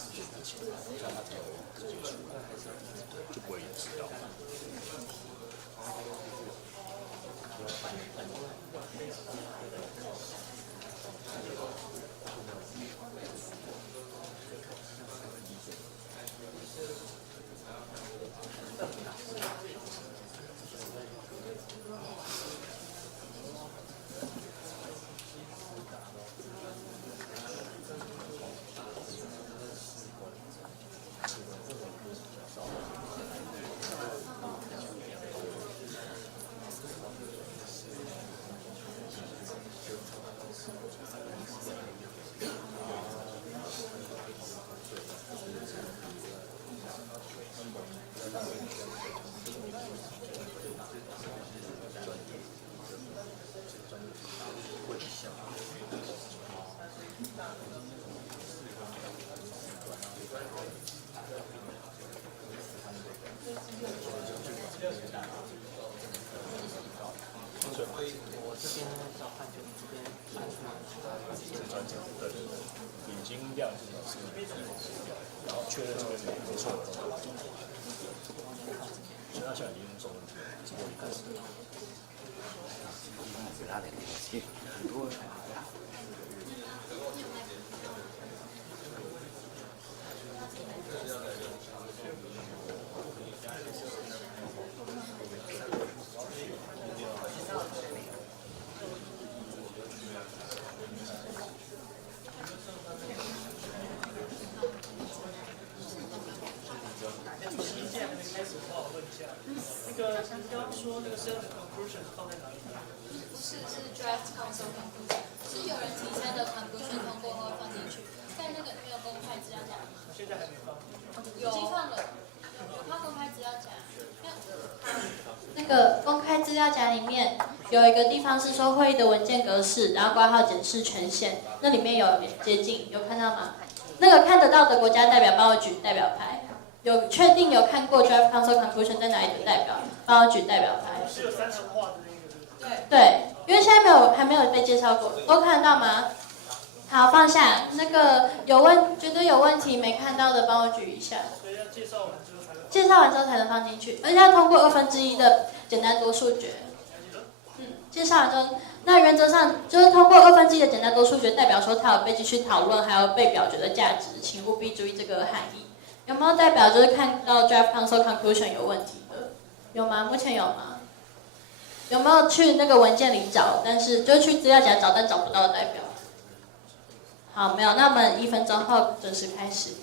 事情之前，这样他才有直接出来，就不会知道。然后确认这个没错，所以他现在已经从直播里开始了。说那个 self conclusion 放在哪里？是 draft council conclusion， 是有人提前的 conclusion 通过后放进去，但那个没有公开资料夹。现在还没放。已经放了，有放公开资料夹。那个公开资料夹里面有一个地方是说会议的文件格式，然后挂号检视权限，那里面有接近，有看到吗？那个看得到的国家代表帮我举代表牌。有确定有看过 draft council conclusion 在哪里的代表，帮我举代表牌。是有3层画的那个。对，因为现在还没有被介绍过，都看得到吗？好，放下。那个觉得有问题没看到的，帮我举一下。所以要介绍完之后才能。介绍完之后才能放进去，而且要通过1/2的简单多数决。介绍完之后，那原则上就是通过1/2的简单多数决，代表说它有被继续讨论，还有被表决的价值，请务必注意这个含义。有没有代表就是看到 draft council conclusion 有问题的？有吗？目前有吗？有没有去那个文件里找，但是就去资料夹找但找不到的代表？好，没有，那我们1分钟后准时开始。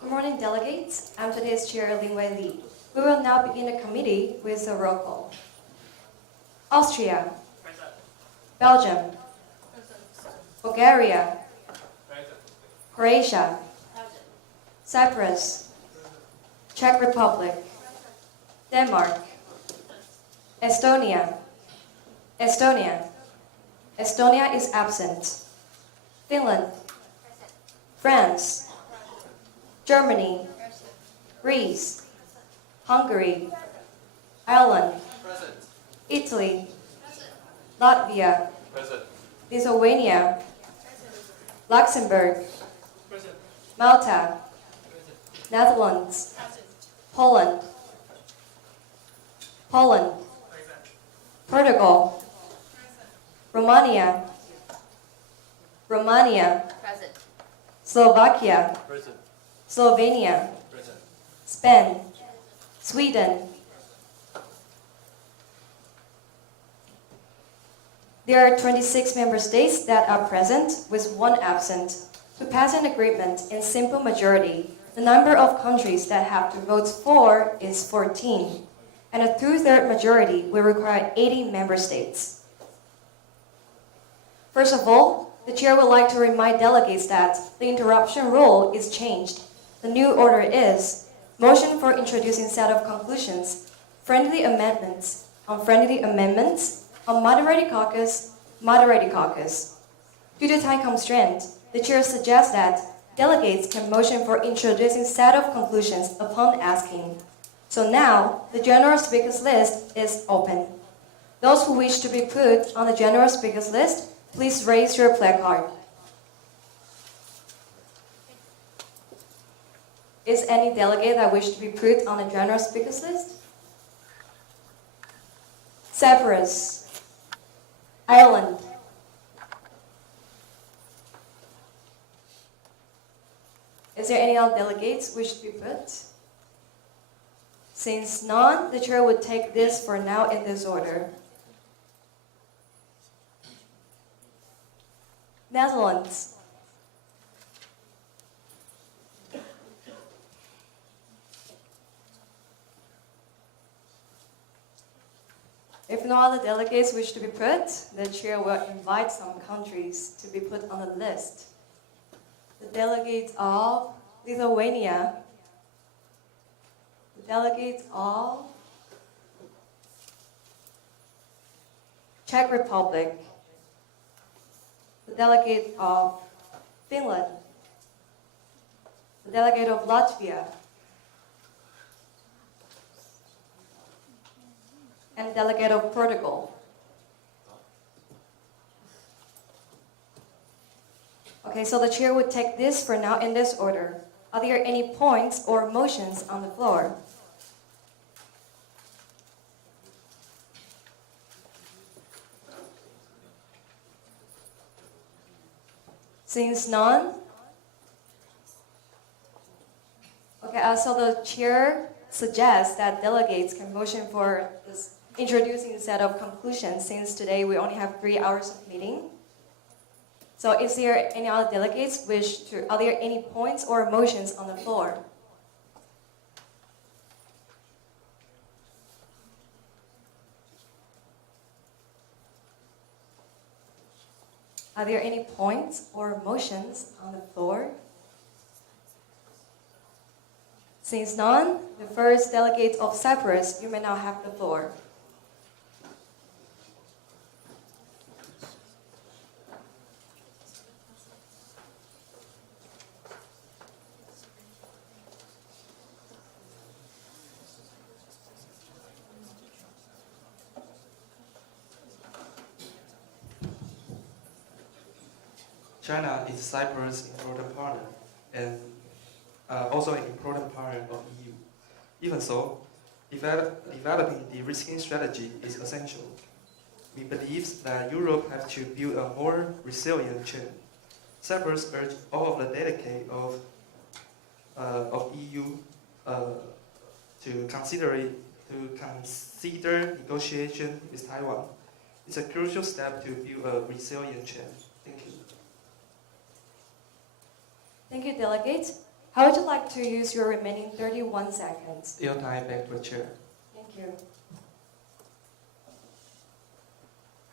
Good morning, delegates. I'm today's chair, Lin Wei Li. We will now begin the committee with a roll call. Austria, Belgium, Bulgaria, Croatia, Cyprus, Czech Republic, Denmark, Estonia, Estonia is absent, Finland, France, Germany, Greece, Hungary, Ireland, Present. Italy, Latvia, Present. Lithuania, Luxembourg, Present. Malta, Netherlands, Poland, Portugal, Romania, Present. Slovakia, Present. Slovenia, Present. Spain, Sweden. There are 26 member states that are present, with 1 absent. To pass an agreement in simple majority, the number of countries that have to vote for is 14, and a 2/3 majority will require 80 member states. First of all, the chair would like to remind delegates that the interruption rule is changed. The new order is motion for introducing set of conclusions, friendly amendments, on moderated caucus. Due to time constraint, the chair suggests that delegates can motion for introducing set of conclusions upon asking. So now, the general speakers list is open. Those who wish to be put on the general speakers list, please raise your placard. Is any delegate that wish to be put on the general speakers list? Cyprus, Ireland, is there any other delegates wish to be put? Since none, the chair would take this for now in this order. Netherlands, if no other delegates wish to be put, the chair will invite some countries to be put on the list. The delegates of Lithuania, the delegates of Czech Republic, the delegate of Finland, the delegate of Latvia, and delegate of Portugal. Okay, so the chair would take this for now in this order. Are there any points or motions on the floor? Since none, okay, so the chair suggests that delegates can motion for this introducing a set of conclusions, since today we only have 3 hours of meeting. So is there any other delegates are there any points or motions on the floor? Are there any points or motions on the floor? Since none, the first delegate of Cyprus, you may now have the floor. China is Cyprus' important partner and also an important partner of EU. Even so, developing de-risking strategy is essential. We believe that Europe has to build a more resilient chain. Cyprus urged all of the delegates of EU to consider negotiation with Taiwan. It's a crucial step to build a resilient chain. Thank you. Thank you, Delegate. How would you like to use your remaining 31 seconds? Your time back to the chair. Thank you.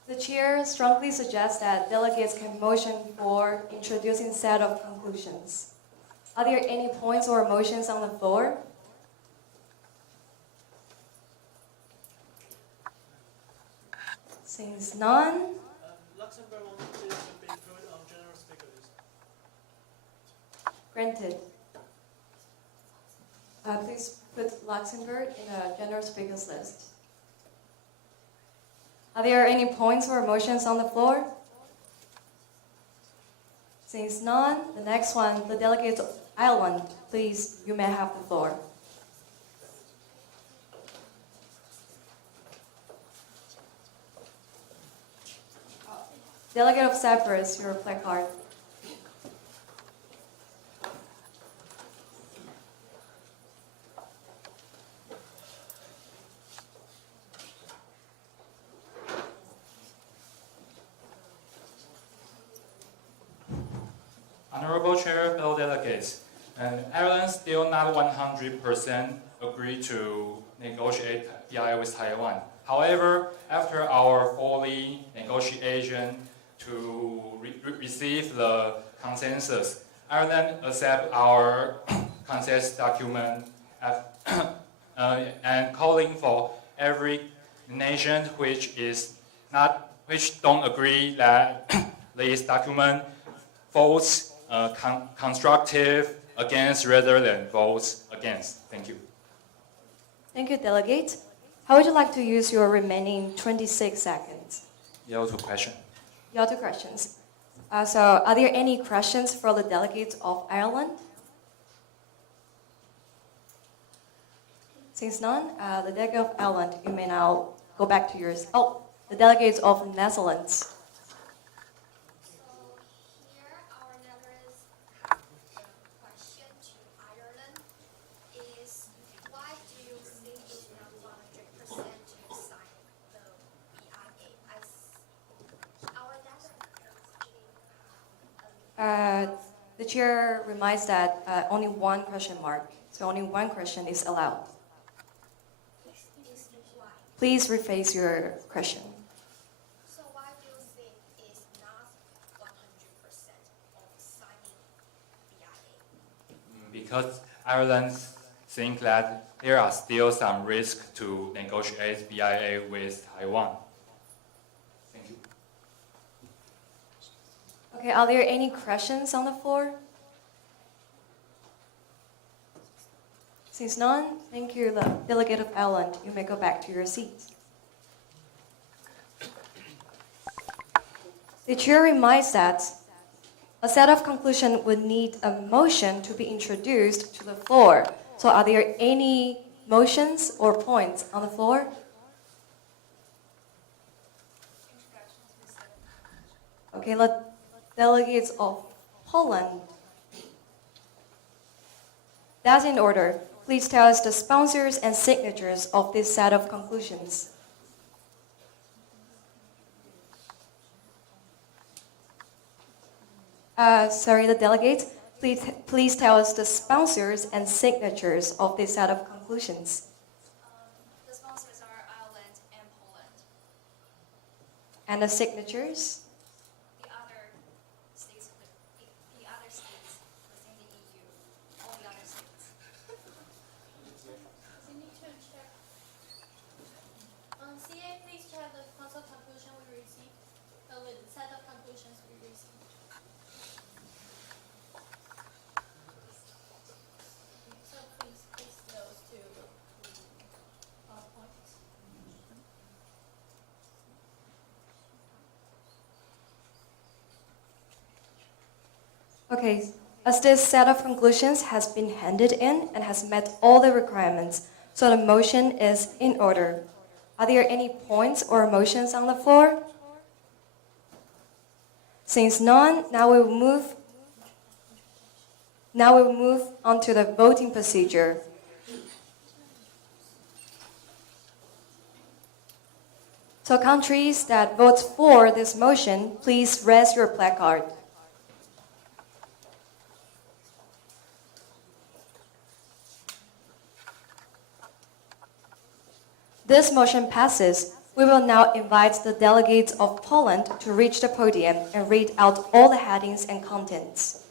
The chair strongly suggests that delegates can motion for introducing set of conclusions. Are there any points or motions on the floor? Since none, Luxembourg wanted to be put on general speaker list. granted. Please put Luxembourg in the general speakers list. Are there any points or motions on the floor? Since none, the next one, the delegates of Ireland, please, you may have the floor. Delegate of Cyprus, your placard. Honorable Chair, fellow delegates, and Ireland still not 100% agree to negotiate BIA with Taiwan. However, after our fully negotiation to receive the consensus, Ireland accept our consensus document and calling for every nation which don't agree that this document votes constructive against rather than votes against. Thank you. Thank you, Delegate. How would you like to use your remaining 26 seconds? Yield to question. Your two questions. So, are there any questions for the delegates of Ireland? Since none, the delegate of Ireland, you may now go back to yours. Oh, the delegates of Netherlands. The chair reminds that only one question mark, so only one question is allowed. Please rephrase your question. So why do you think it's not 100% of signing BIA? Because Ireland think that there are still some risk to negotiate BIA with Taiwan. Thank you. Okay, are there any questions on the floor? Since none, thank you, the delegate of Ireland. You may go back to your seats. The chair reminds that a set of conclusion would need a motion to be introduced to the floor. So are there any motions or points on the floor? Okay, the delegates of Poland. That's in order. Please tell us the sponsors and signatures of this set of conclusions. Sorry, the delegates, please tell us the sponsors and signatures of this set of conclusions. The sponsors are Ireland and Poland. And the signatures? The other states within the EU, all the other states. We need to check. CA, please check the council conclusion we received, with the set of conclusions we received. So please paste those to PowerPoint. Okay, as this set of conclusions has been handed in and has met all the requirements, so the motion is in order. Are there any points or motions on the floor? Since none, now we will move on to the voting procedure. So countries that vote for this motion, please raise your placard. This motion passes. We will now invite the delegates of Poland to reach the podium and read out all the headings and contents.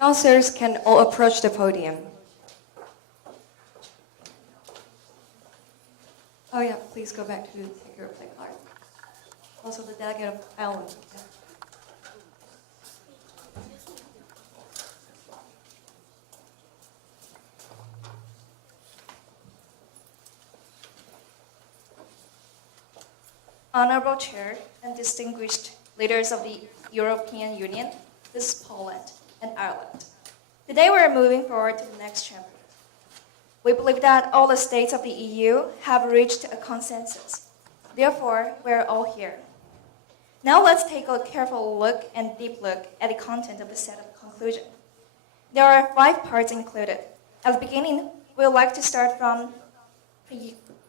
Sponsors can all approach the podium. Oh yeah, please go back to take your play card. Also the delegate of Ireland. Yeah. Honorable Chair and distinguished leaders of the European Union, this is Poland and Ireland. Today we are moving forward to the next chapter. We believe that all the states of the EU have reached a consensus. Therefore, we are all here. Now let's take a careful look and deep look at the content of the set of conclusion. There are 5 parts included. At the beginning, we would like to start from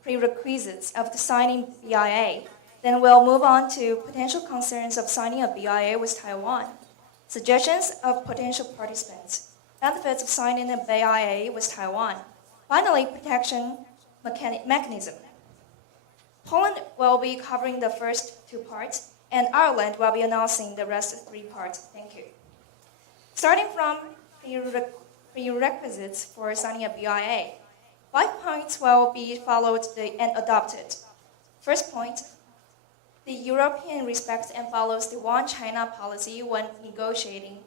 prerequisites of the signing BIA. Then we'll move on to potential concerns of signing a BIA with Taiwan, suggestions of potential participants, benefits of signing a BIA with Taiwan, finally, protection mechanism. Poland will be covering the first 2 parts, and Ireland will be announcing the rest 3 parts. Thank you. Starting from prerequisites for signing a BIA, 5 points will be followed and adopted. First point, the European respects and follows the One China policy when negotiating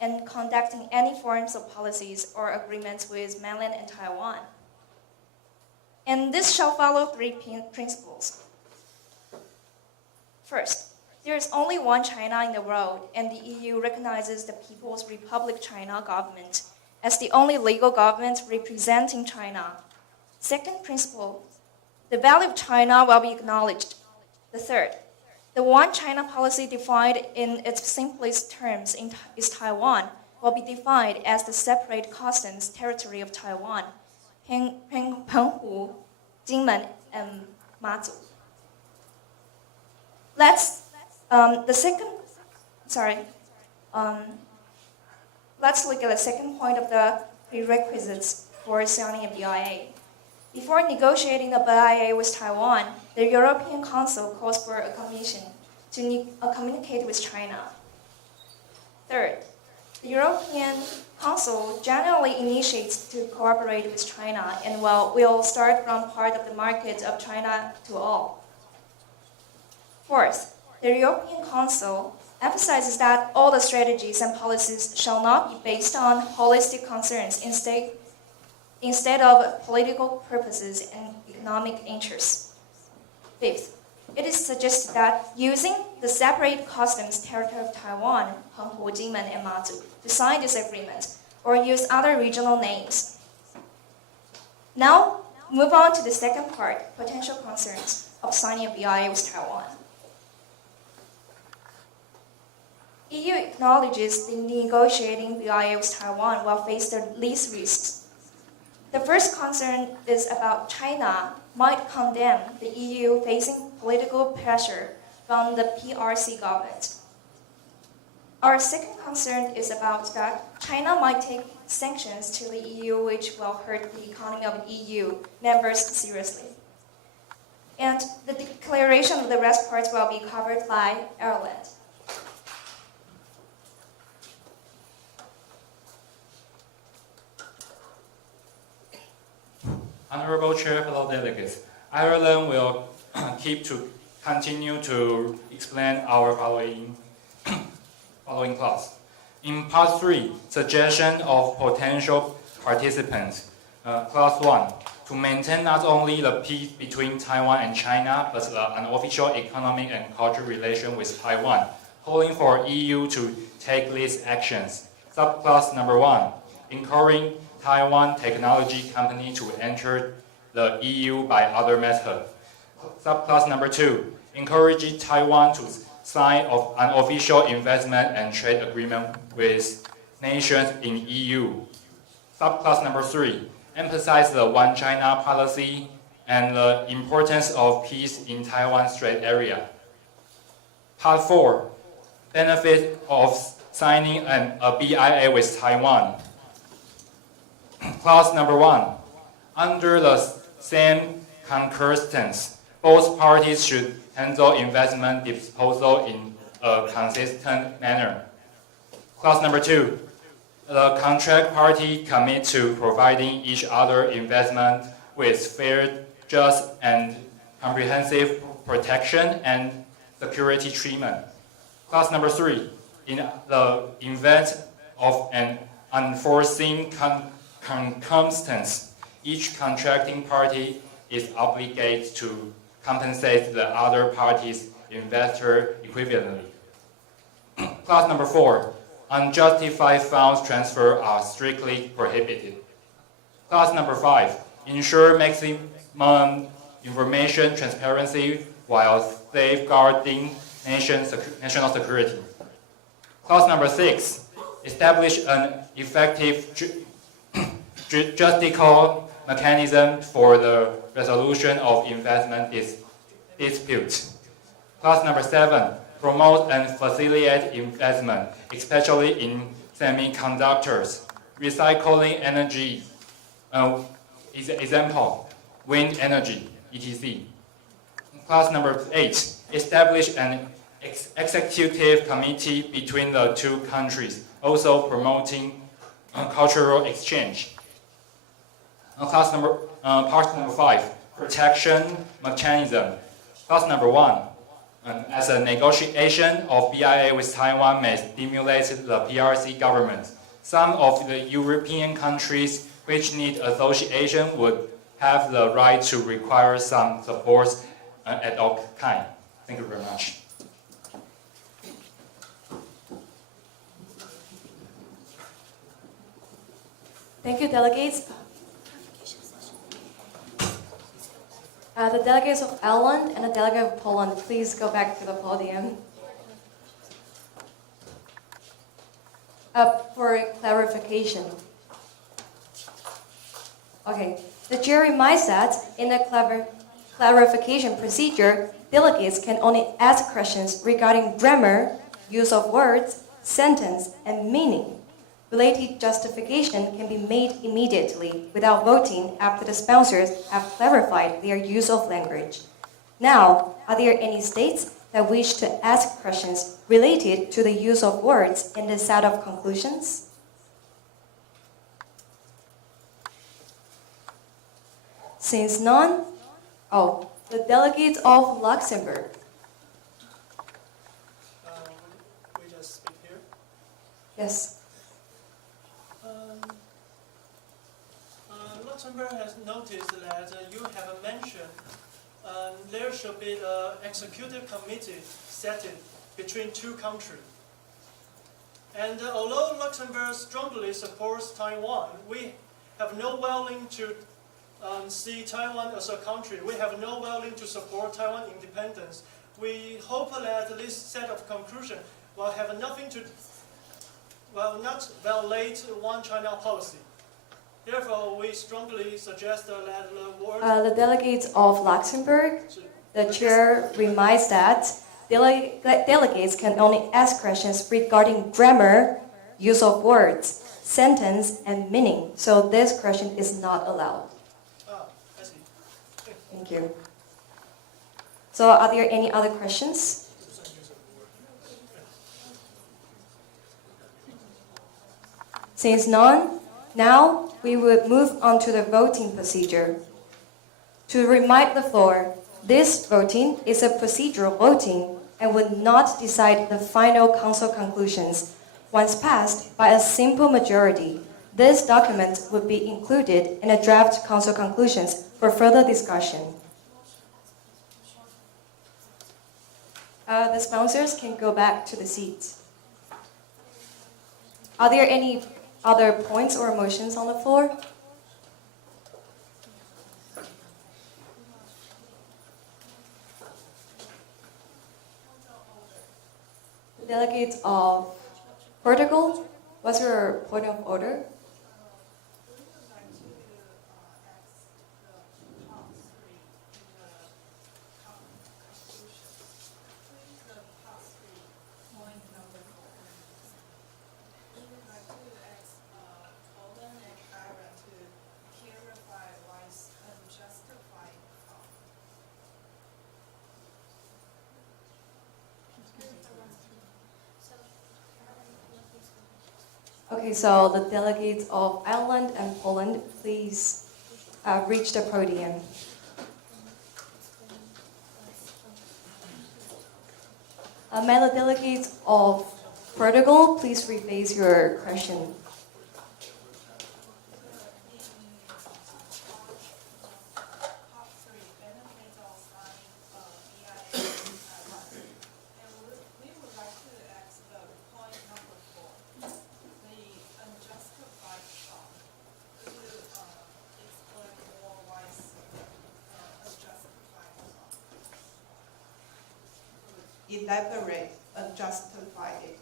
and conducting any forms of policies or agreements with mainland and Taiwan. And this shall follow 3 principles. First, there is only one China in the world, and the EU recognizes the People's Republic China government as the only legal government representing China. Second principle, the value of China will be acknowledged. The third, the One China policy defined in its simplest terms is Taiwan will be defined as the separate customs territory of Taiwan, Penghu, Jinmen, and Mazu. Let's look at the second point of the prerequisites for signing a BIA. Before negotiating the BIA with Taiwan, the European Council calls for a commission to communicate with China. Third, the European Council generally initiates to cooperate with China and will start from part of the market of China to all. Fourth, the European Council emphasizes that all the strategies and policies shall not be based on holistic concerns instead of political purposes and economic interests. Fifth, it is suggested that using the separate customs territory of Taiwan, Penghu, Jinmen, and Mazu, to sign this agreement, or use other regional names. Now, move on to the second part, potential concerns of signing a BIA with Taiwan. EU acknowledges the negotiating BIA with Taiwan will face the least risks. The first concern is about China might condemn the EU facing political pressure from the PRC government. Our second concern is about that China might take sanctions to the EU which will hurt the economy of EU members seriously. And the declaration of the rest parts will be covered by Ireland. Honorable Chair, fellow delegates, Ireland will continue to explain our following clause. In Part 3, suggestion of potential participants, Clause 1, to maintain not only the peace between Taiwan and China, but an official economic and cultural relation with Taiwan, calling for EU to take these actions. Subclause number 1, encouraging Taiwan technology company to enter the EU by other method. Subclass number 2, encouraging Taiwan to sign an official investment and trade agreement with nations in EU. Subclass number 3, emphasize the One China policy and the importance of peace in Taiwan Strait area. Part 4, benefit of signing a BIA with Taiwan. Clause number 1, under the same circumstances, both parties should handle investment disposal in a consistent manner. Clause number 2, the contract party commit to providing each other investment with fair, just, and comprehensive protection and security treatment. Clause number 3, in the event of an unforeseen circumstance, each contracting party is obligated to compensate the other party's investor equivalently. Clause number 4, unjustified funds transfer are strictly prohibited. Clause number 5, ensure maximum information transparency while safeguarding national security. Clause number 6, establish an effective justical mechanism for the resolution of investment disputes. Clause number 7, promote and facilitate investment, especially in semiconductors, recycling energy, example, wind energy, etc. Clause number 8, establish an executive committee between the two countries, also promoting cultural exchange. Part number 5, protection mechanism. Clause number 1, as a negotiation of BIA with Taiwan may stimulate the PRC government. Some of the European countries which need association would have the right to require some support at all time. Thank you very much. Thank you, delegates. The delegates of Ireland and the delegate of Poland, please go back to the podium. For clarification. Okay, the chair reminds that in the clarification procedure, delegates can only ask questions regarding grammar, use of words, sentence, and meaning. Related justification can be made immediately without voting after the sponsors have clarified their use of language. Now, are there any states that wish to ask questions related to the use of words in the set of conclusions? Since none, the delegates of Luxembourg. We just speak here. Yes. Luxembourg has noticed that you have mentioned there should be an executive committee setting between two countries. And although Luxembourg strongly supports Taiwan, we have no willing to see Taiwan as a country. We have no willing to support Taiwan independence. We hope that this set of conclusion will have nothing to, will not violate one China policy. Therefore, we strongly suggest that the word... The delegates of Luxembourg, the chair reminds that delegates can only ask questions regarding grammar, use of words, sentence, and meaning. So this question is not allowed. I see. Thank you. So are there any other questions? Since none, now we would move on to the voting procedure. To remind the floor, this voting is a procedural voting and would not decide the final council conclusions. Once passed by a simple majority, this document would be included in the draft council conclusions for further discussion. The sponsors can go back to the seats. Are there any other points or motions on the floor? The delegates of Portugal, what's your point of order? Okay, so the delegates of Ireland and Poland, please reach the podium. May the delegates of Portugal please rephrase your question. Elaborate and justify it.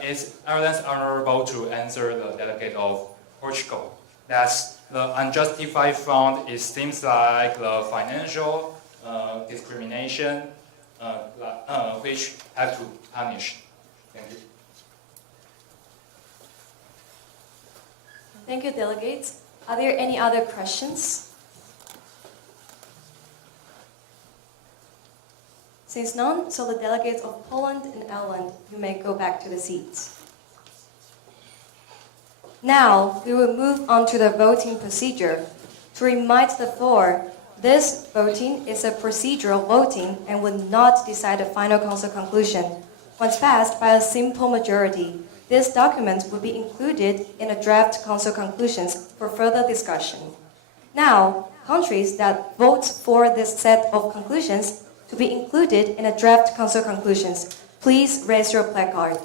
It's Ireland's honorable to answer the delegate of Portugal. That's the unjustified fund. It seems like the financial discrimination which have to punish. Thank you. Thank you, delegates. Are there any other questions? Since none, so the delegates of Poland and Ireland, you may go back to the seats. Now, we will move on to the voting procedure. To remind the floor, this voting is a procedural voting and will not decide the final council conclusion. Once passed by a simple majority, this document will be included in the draft council conclusions for further discussion. Now, countries that vote for this set of conclusions to be included in the draft council conclusions, please raise your placard.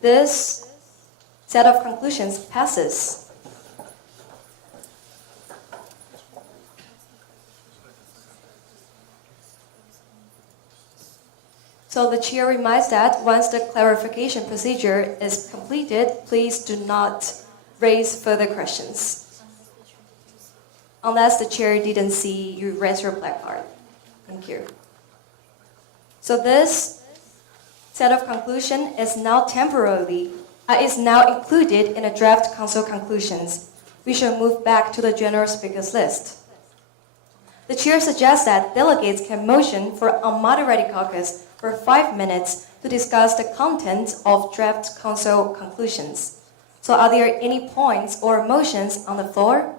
This set of conclusions passes. So the chair reminds that once the clarification procedure is completed, please do not raise further questions. Unless the chair didn't see you raise your placard. Thank you. So this set of conclusion is now included in the draft council conclusions. We shall move back to the general speakers list. The chair suggests that delegates can motion for unmoderated caucus for 5 minutes to discuss the contents of draft council conclusions. So are there any points or motions on the floor?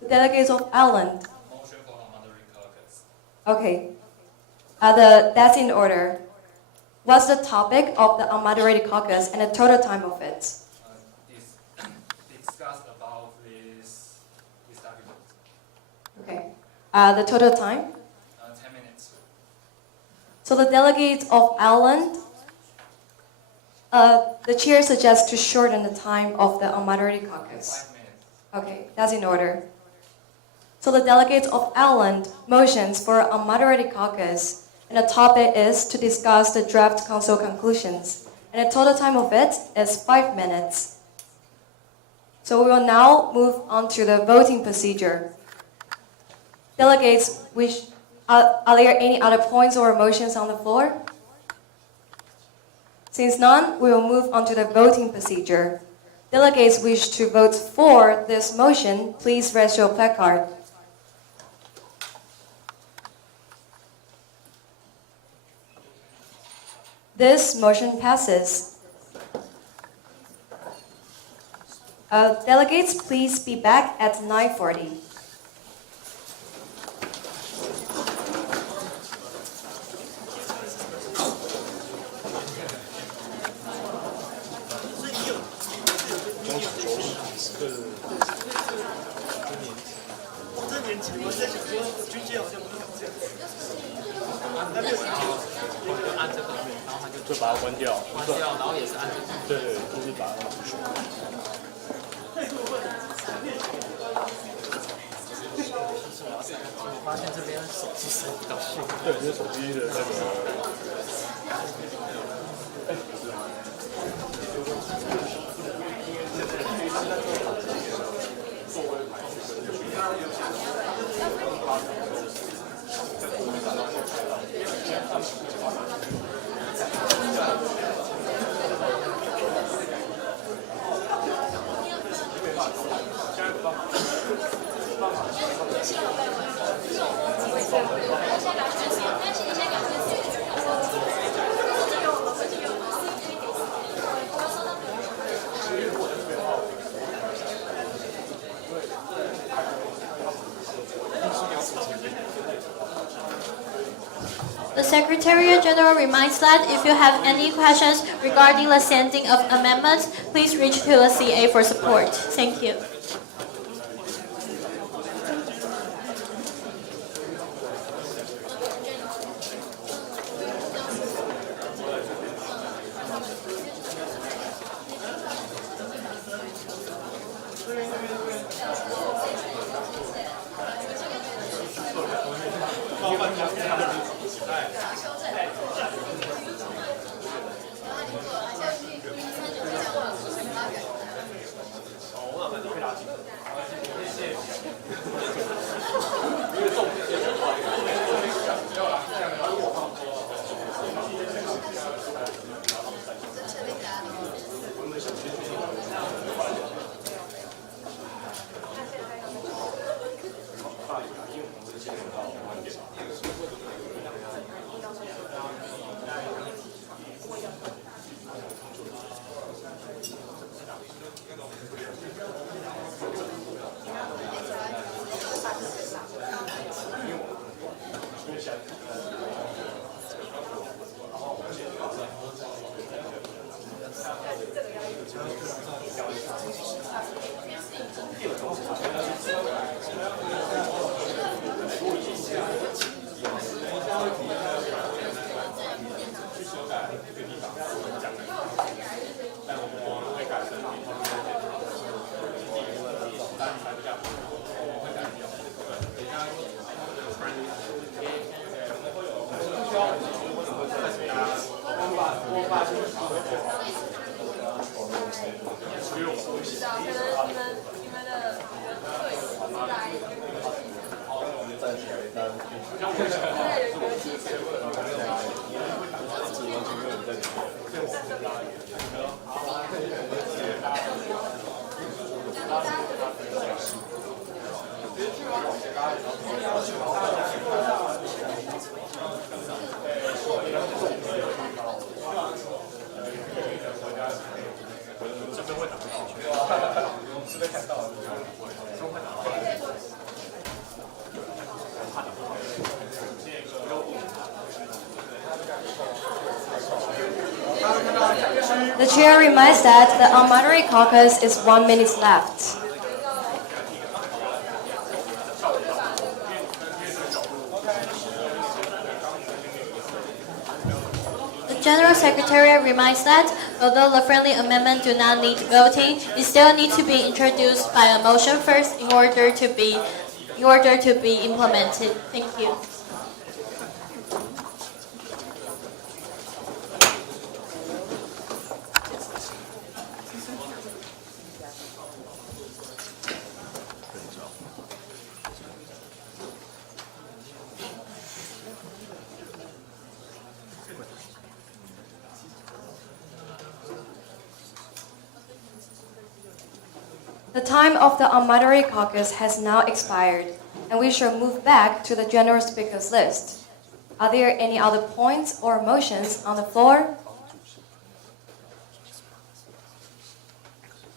The delegates of Ireland. Motion for unmoderated caucus. Okay. That's in order. What's the topic of the unmoderated caucus and the total time of it? Discuss about this document. Okay. The total time? 10 minutes. So the delegates of Ireland, the chair suggests to shorten the time of the unmoderated caucus. 5 minutes. Okay, that's in order. So the delegates of Ireland motions for unmoderated caucus, and the topic is to discuss the draft council conclusions. And the total time of it is 5 minutes. So we will now move on to the voting procedure. Delegates, are there any other points or motions on the floor? Since none, we will move on to the voting procedure. Delegates wish to vote for this motion, please raise your placard. This motion passes. Delegates, please be back at 9:40.就把它关掉，然后也是按这个，对，就是把它拉出去。我发现这边手机收不到讯号，对，就是手机的那个。加油吧！ The Secretariat General reminds that if you have any questions regarding the sending of amendments, please reach to the CA for support. Thank you. The chair reminds that the unmoderate caucus is 1 minute left. The General Secretariat reminds that although the friendly amendment do not need voting, it still need to be introduced by a motion first in order to be implemented. Thank you. The time of the unmoderate caucus has now expired, and we shall move back to the general speakers list. Are there any other points or motions on the floor?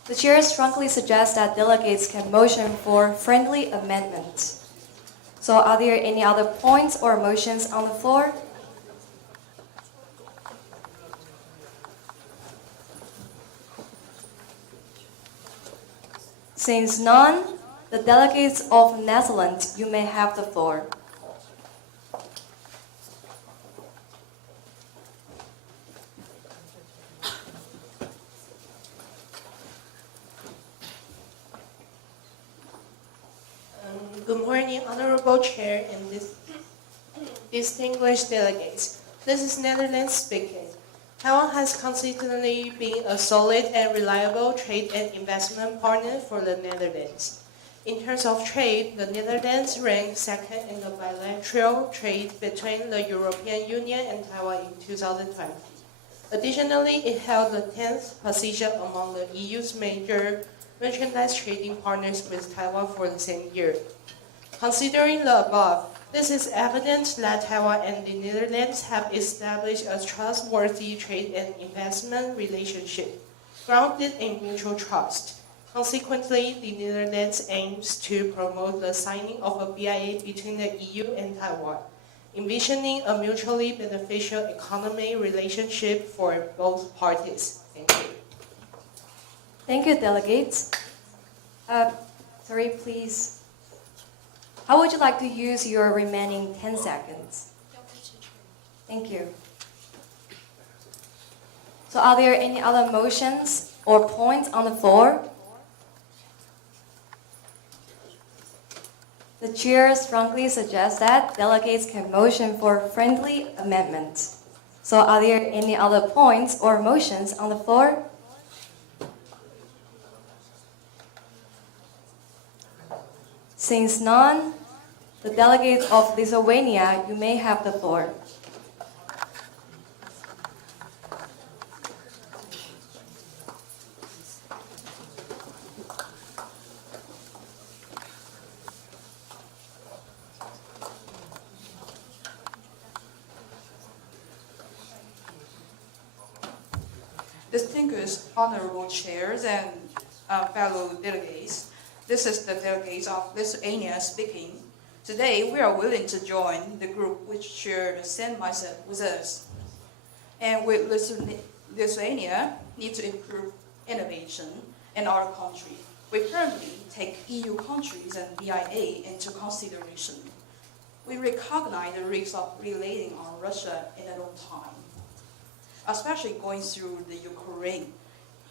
The chair strongly suggests that delegates can motion for friendly amendments. So are there any other points or motions on the floor? Since none, the delegates of Netherlands, you may have the floor. Good morning, Honorable Chair and distinguished delegates. This is Netherlands speaking. Taiwan has consistently been a solid and reliable trade and investment partner for the Netherlands. In terms of trade, the Netherlands ranked second in the bilateral trade between the European Union and Taiwan in 2020. Additionally, it held the 10th position among the EU's major merchandise trading partners with Taiwan for the same year. Considering the above, this is evidence that Taiwan and the Netherlands have established a trustworthy trade and investment relationship, grounded in mutual trust. Consequently, the Netherlands aims to promote the signing of a BIA between the EU and Taiwan. envisioning a mutually beneficial economic relationship for both parties. Thank you. Thank you, delegates. Sorry, please. How would you like to use your remaining 10 seconds? Thank you. So are there any other motions or points on the floor? The chair strongly suggests that delegates can motion for friendly amendments. So are there any other points or motions on the floor? Since none, the delegates of Lithuania, you may have the floor. Distinguished honorable chairs and fellow delegates, this is the delegates of Lithuania speaking. Today, we are willing to join the group which share the same mindset with us. And with Lithuania need to improve innovation in our country. We currently take EU countries and BIA into consideration. We recognize the risks of relating on Russia in a long time, especially going through the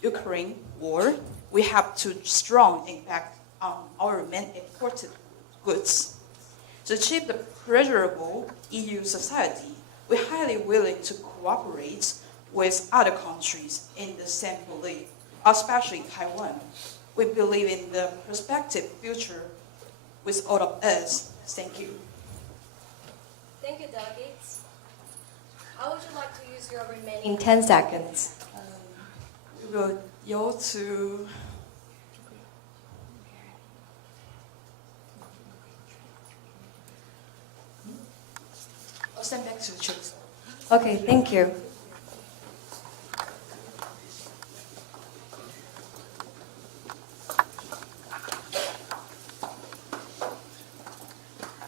Ukraine war. We have too strong impact on our main imported goods. To achieve the pleasurable EU society, we're highly willing to cooperate with other countries in the same belief, especially Taiwan. We believe in the prospective future with all of us. Thank you. Thank you, delegates. How would you like to use your remaining 10 seconds? We will yield to I'll send back to the chairs. Okay, thank you.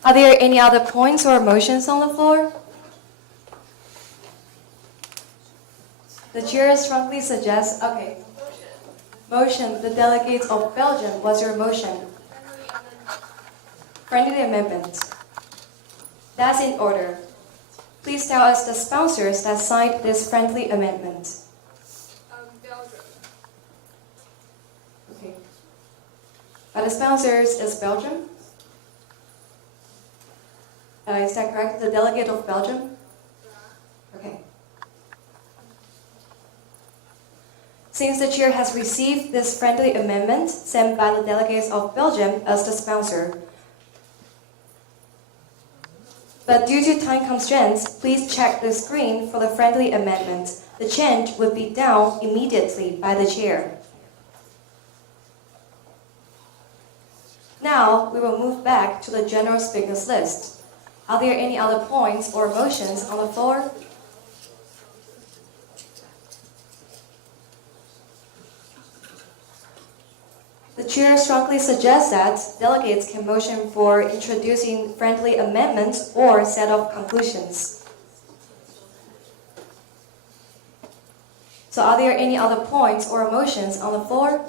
Are there any other points or motions on the floor? The chair strongly suggests, okay. Motion, the delegates of Belgium, what's your motion? Friendly amendment. That's in order. Please tell us the sponsors that signed this friendly amendment. Belgium. Okay. Are the sponsors is Belgium? Is that correct? The delegate of Belgium? Okay. Since the chair has received this friendly amendment sent by the delegates of Belgium as the sponsor, but due to time constraints, please check the screen for the friendly amendment. The change will be done immediately by the chair. Now, we will move back to the general speakers list. Are there any other points or motions on the floor? The chair strongly suggests that delegates can motion for introducing friendly amendments or set of conclusions. So are there any other points or motions on the floor?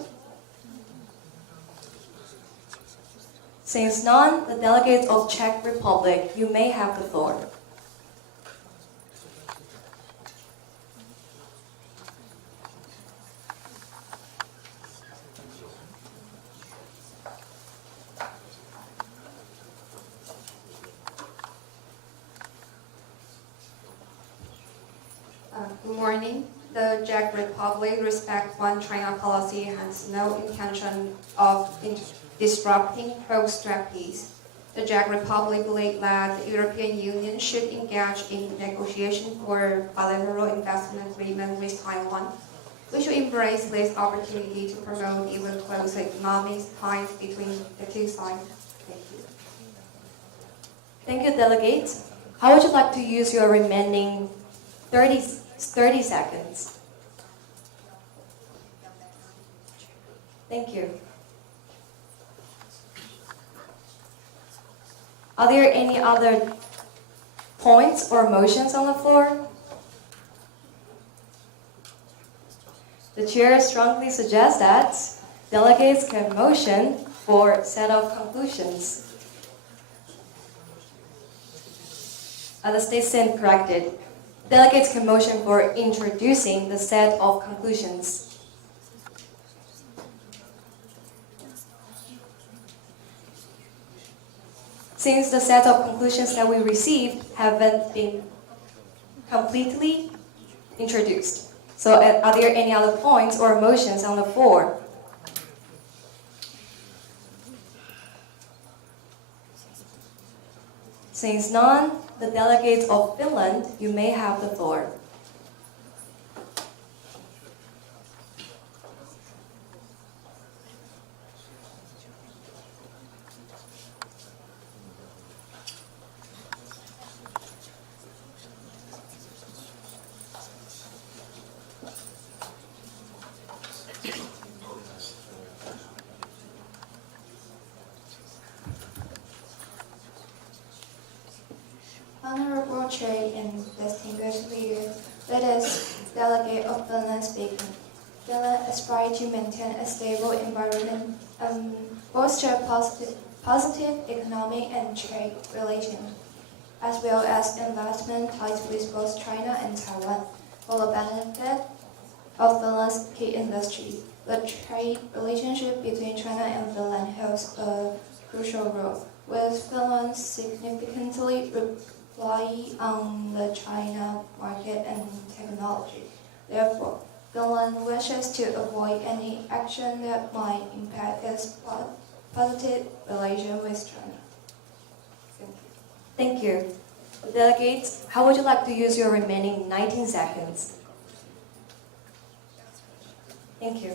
Since none, the delegates of Czech Republic, you may have the floor. Good morning. The Czech Republic respects one China policy and has no intention of disrupting post-Trump peace. The Czech Republic believes that the European Union should engage in negotiation for bilateral investment agreement with Taiwan. We should embrace this opportunity to promote even closer economic ties between the two sides. Thank you. Thank you, delegates. How would you like to use your remaining 30 seconds? Thank you. Are there any other points or motions on the floor? The chair strongly suggests that delegates can motion for set of conclusions. The statement corrected. Delegates can motion for introducing the set of conclusions. Since the set of conclusions that we received haven't been completely introduced. So are there any other points or motions on the floor? Since none, the delegates of Finland, you may have the floor. Honorable Chair and distinguished leaders, let us delegate of Finland speaking. Finland aspires to maintain a stable environment and foster positive economic and trade relations, as well as investment ties with both China and Taiwan, for the benefit of Finland's key industries. The trade relationship between China and Finland holds a crucial role, with Finland significantly rely on the China market and technology. Therefore, Finland wishes to avoid any action that might impact its positive relation with China. Thank you. Delegates, how would you like to use your remaining 19 seconds? Thank you.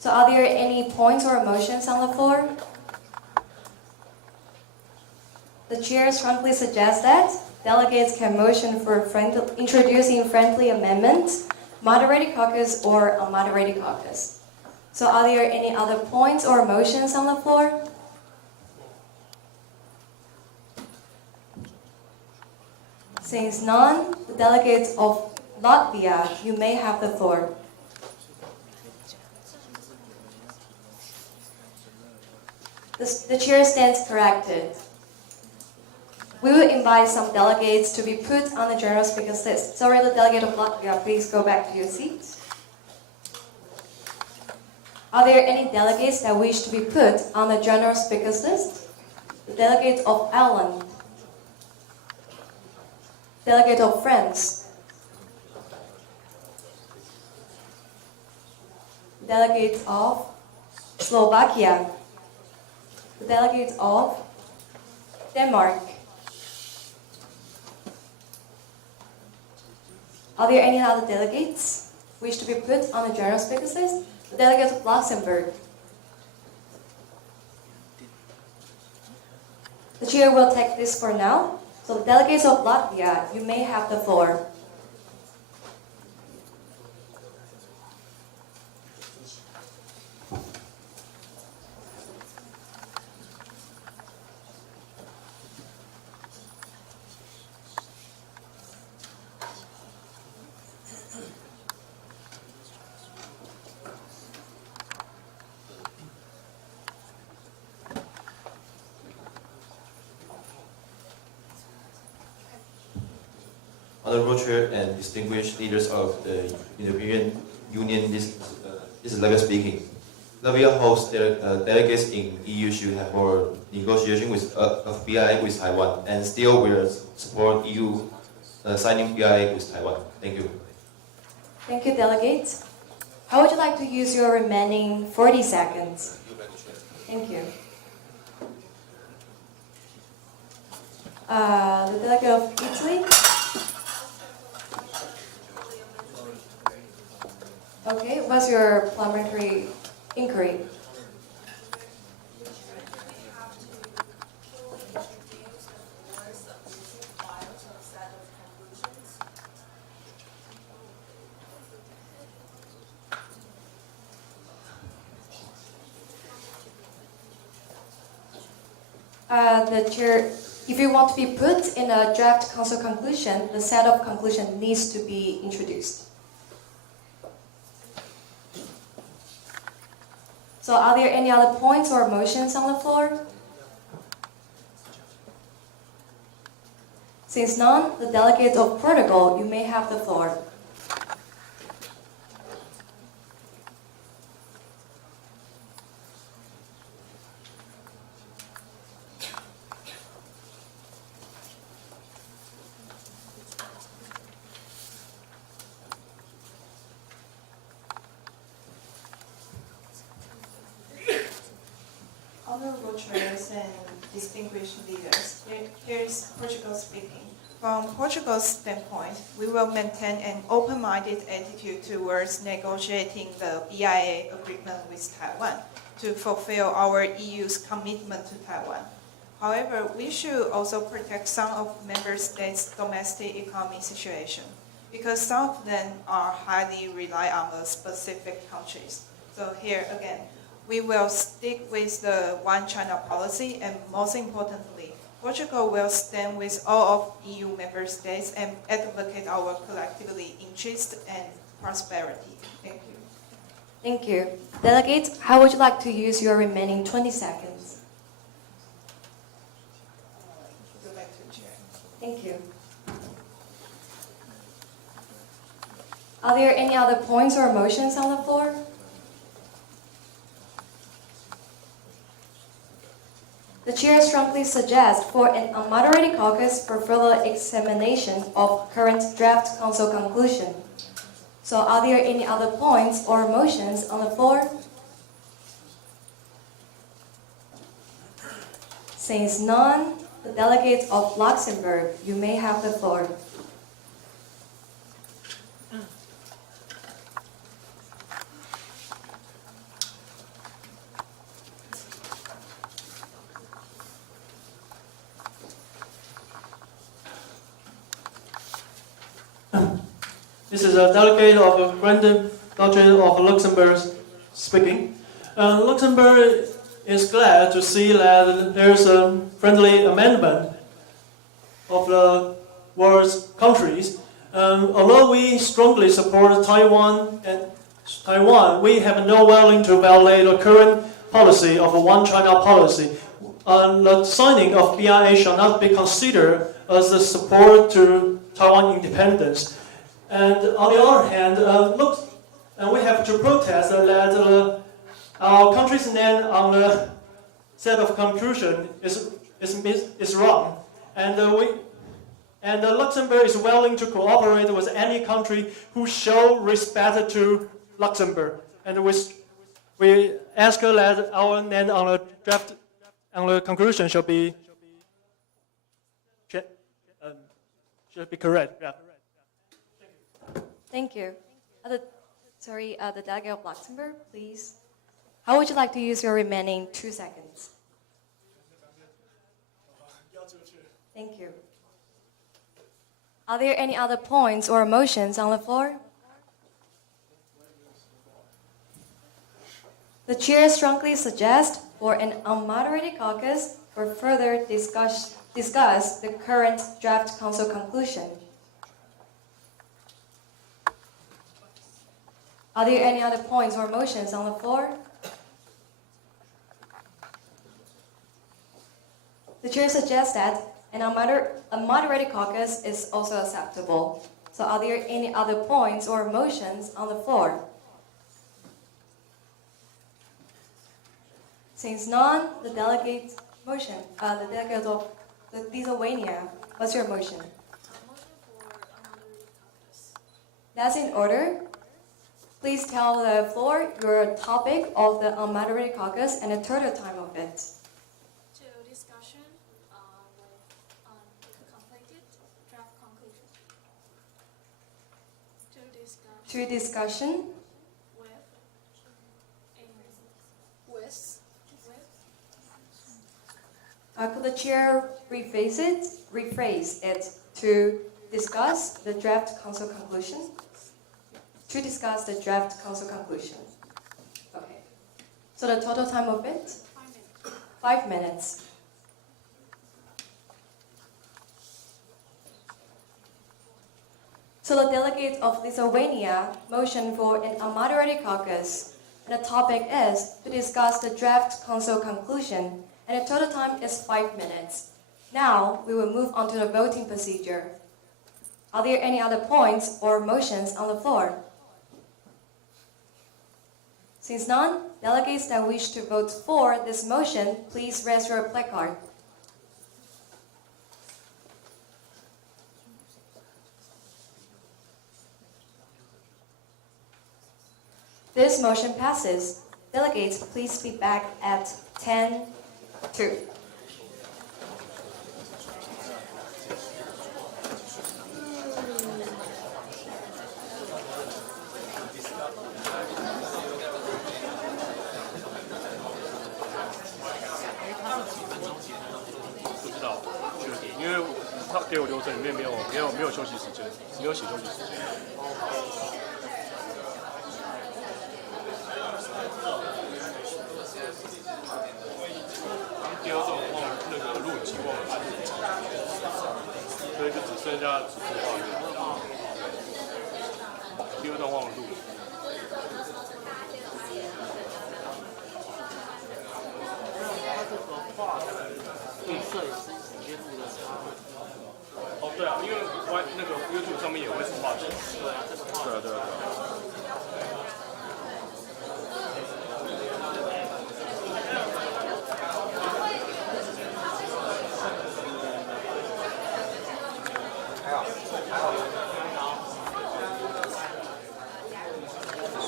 So are there any points or motions on the floor? The chair strongly suggests that delegates can motion for introducing friendly amendments, moderated caucus, or unmoderated caucus. So are there any other points or motions on the floor? Since none, the delegates of Latvia, you may have the floor. The chair stands corrected. We will invite some delegates to be put on the general speakers list. Sorry, the delegate of Latvia, please go back to your seats. Are there any delegates that wish to be put on the general speakers list? The delegate of Ireland. Delegate of France. Delegate of Slovakia. The delegate of Denmark. Are there any other delegates who wish to be put on the general speakers list? The delegate of Luxembourg. The chair will take this for now. So the delegates of Latvia, you may have the floor. Honorable Chair and distinguished leaders of the European Union, this is Latvia speaking. Latvia hosts delegates in EU should have more negotiation with of BIA with Taiwan, and still will support EU signing BIA with Taiwan. Thank you. Thank you, delegates. How would you like to use your remaining 40 seconds? Thank you. The delegate of Italy. Okay, what's your parliamentary inquiry? The chair If you want to be put in a draft council conclusion, the set of conclusion needs to be introduced. So are there any other points or motions on the floor? Since none, the delegate of Portugal, you may have the floor. Honorable chairs and distinguished leaders, here is Portugal speaking. From Portugal's standpoint, we will maintain an open-minded attitude towards negotiating the BIA agreement with Taiwan to fulfill our EU's commitment to Taiwan. However, we should also protect some of member states' domestic economic situation because some of them are highly reliant on the specific countries. So here again, we will stick with the One China policy, and most importantly, Portugal will stand with all of EU member states and advocate our collectively interest and prosperity. Thank you. Thank you. Delegates, how would you like to use your remaining 20 seconds? Go back to the chair. Thank you. Are there any other points or motions on the floor? The chair strongly suggests for an unmoderated caucus for further examination of current draft council conclusion. So are there any other points or motions on the floor? Since none, the delegates of Luxembourg, you may have the floor. This is a delegate of Grand Duchy of Luxembourg speaking. Luxembourg is glad to see that there's a friendly amendment of the world's countries. Although we strongly support Taiwan, we have no willing to violate the current policy of a One China policy. The signing of BIA shall not be considered as a support to Taiwan independence. And on the other hand, we have to protest that our country's name on the set of conclusion is wrong, and Luxembourg is willing to cooperate with any country who show respect to Luxembourg, and we ask that our name on the draft on the conclusion should be correct. Yeah. Thank you. The delegate of Luxembourg, please. How would you like to use your remaining 2 seconds? Thank you. Are there any other points or motions on the floor? The chair strongly suggests for an unmoderated caucus for further discuss the current draft council conclusion. Are there any other points or motions on the floor? The chair suggests that a moderated caucus is also acceptable. So are there any other points or motions on the floor? Since none, the delegate of Lithuania, what's your motion? That's in order. Please tell the floor your topic of the unmoderated caucus and the total time of it. To discussion with completed draft conclusion. To discussion could the chair rephrase it to discuss the draft council conclusion? To discuss the draft council conclusion. Okay. So the total time of it? 5 minutes. So the delegate of Lithuania motioned for an unmoderated caucus, and the topic is to discuss the draft council conclusion, and the total time is 5 minutes. Now we will move on to the voting procedure. Are there any other points or motions on the floor? Since none, delegates that wish to vote for this motion, please raise your placard. This motion passes. Delegates, please be back at 10:02. 不知道，因为他给我流程里面没有休息时间，没有写休息时间。第二段忘了那个录影机忘了按，所以就只剩下直播画面。第二段忘了录。摄影师直接录的差。哦，对啊，因为那个 YouTube 上面也会出画质。对啊，这个画。对啊，对啊，对啊。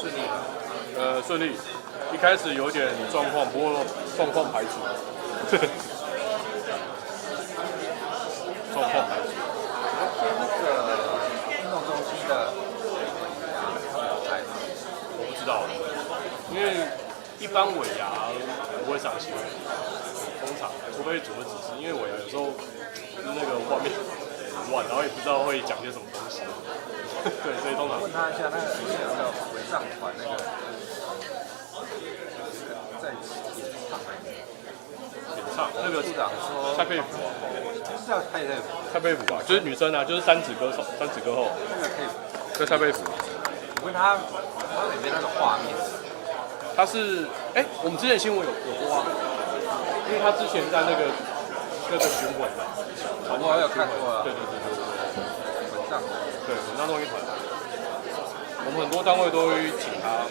顺利吗？顺利。一开始有点状况，不过状况排除。状况排除。那个运动中心的，我不知道，因为一般尾牙不会上新闻，通常除非主持指示，因为尾牙有时候就是那个画面很乱，然后也不知道会讲些什么东西。对，所以通常。问他一下，那个有没有那个尾上团那个在演唱那个处长说蔡佩芙，是叫蔡佩芙吧，就是女生啊，就是三指歌后。那个可以，就蔡佩芙。你问他有没有那个画面？他是我们之前新闻有播啊，因为他之前在那个巡回嘛，我有看过。对。混账。对，混账综艺团，我们很多单位都会请他。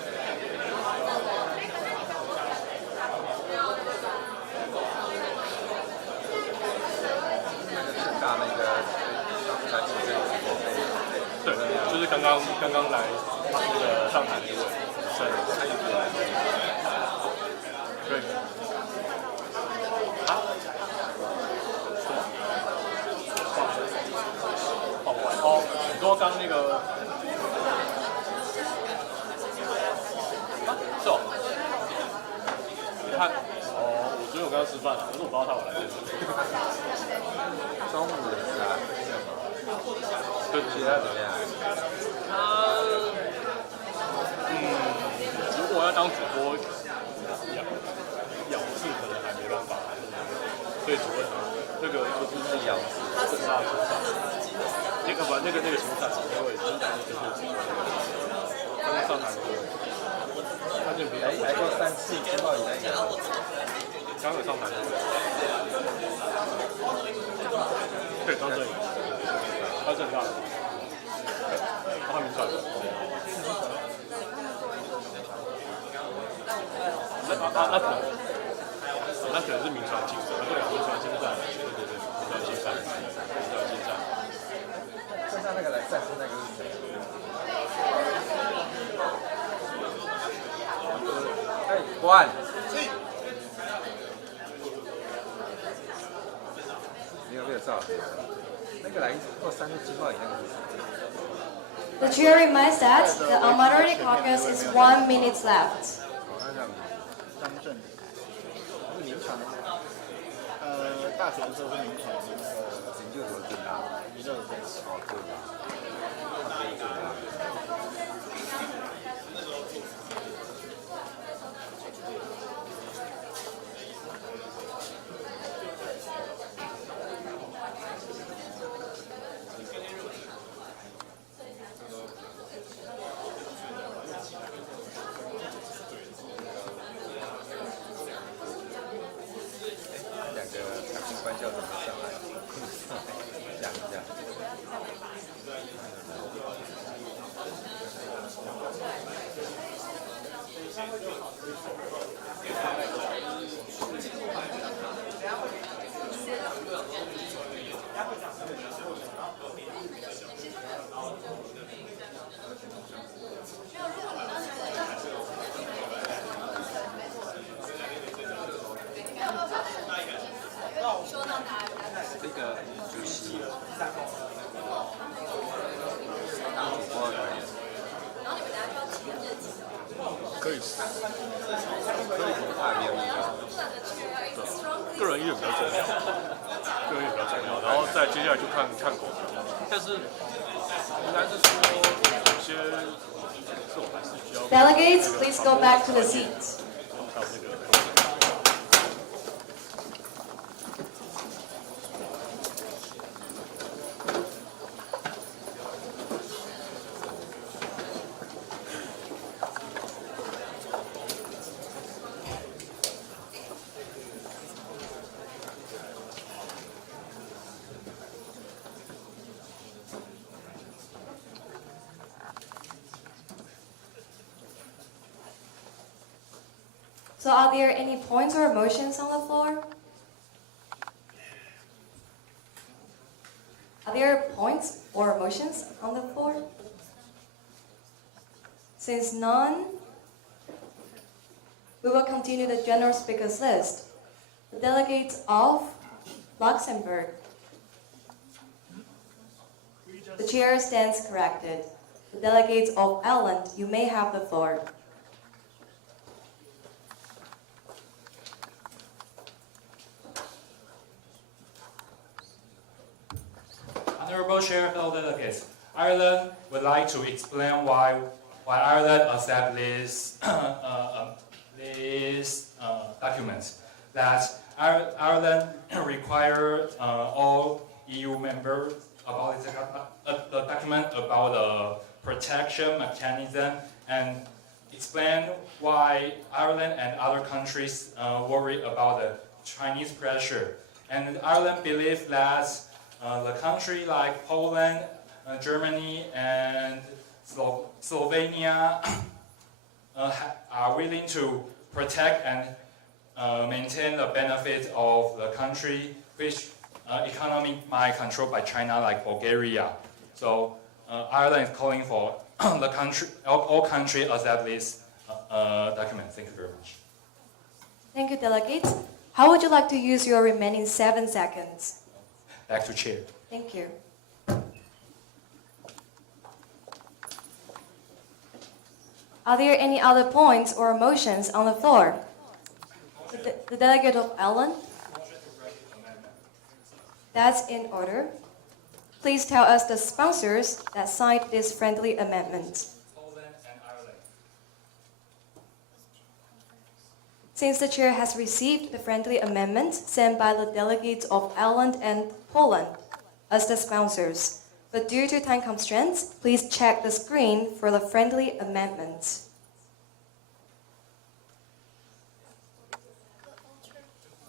对，就是刚刚来那个上台那位，对。啊？哦，你说刚那个？啊，是哦。你看，我昨天有跟他吃饭了，可是我不知道他有来这里。中午的是啊。对，其他怎么样？他，如果要当主播，咬字可能还没办法，所以主播那个就是咬字更大的球场，那个球场，因为真的就是刚刚上台的，他就没来过3次经贸以来，刚有上台的，对，张振宇。他正大的，他名传。那可能是名传竞赛，对啊，名传竞赛，对，名传竞赛。剩下那个来赛是那个是谁？关。没有照片。那个来过3次经贸以那个是谁？ The chair reminds that the unmoderated caucus is 1 minute left. 张正，是民传的，大学的时候是民传的研究所最大，娱乐的哦，对吧？他是最大的。以大面比较，对，个人意愿比较重要，个人意愿比较重要，然后再接下来就看狗票，但是应该是说有些这种还是需要。Delegates, please go back to the seats. So are there any points or motions on the floor? Are there points or motions on the floor? Since none, we will continue the general speakers list. The delegates of Luxembourg. The chair stands corrected. The delegates of Ireland, you may have the floor. Honorable Chair, fellow delegates, Ireland would like to explain why Ireland established these documents. That Ireland required all EU members about the document about the protection mechanism and explain why Ireland and other countries worry about the Chinese pressure. And Ireland believes that the country like Poland, Germany, and Slovenia are willing to protect and maintain the benefits of the country, which economy might controlled by China, like Bulgaria. So Ireland is calling for the country, all countries accept this document. Thank you very much. Thank you, delegates. How would you like to use your remaining 7 seconds? Back to chair. Thank you. Are there any other points or motions on the floor? The delegate of Ireland? That's in order. Please tell us the sponsors that signed this friendly amendment. Poland and Ireland. Since the chair has received the friendly amendment sent by the delegates of Ireland and Poland as the sponsors, but due to time constraints, please check the screen for the friendly amendment.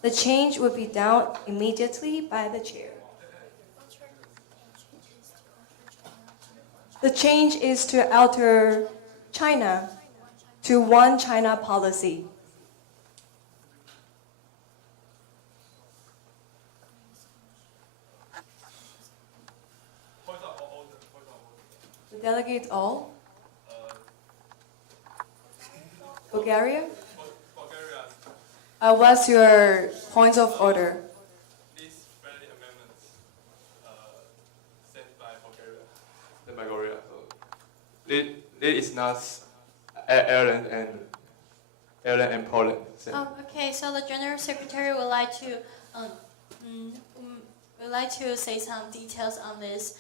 The change will be done immediately by the chair. The change is to alter China to one China policy. The delegate all? Bulgaria? What's your point of order? These friendly amendments sent by Bulgaria. The Bulgaria. It is not Ireland and Poland. Okay, so the General Secretary would like to say some details on this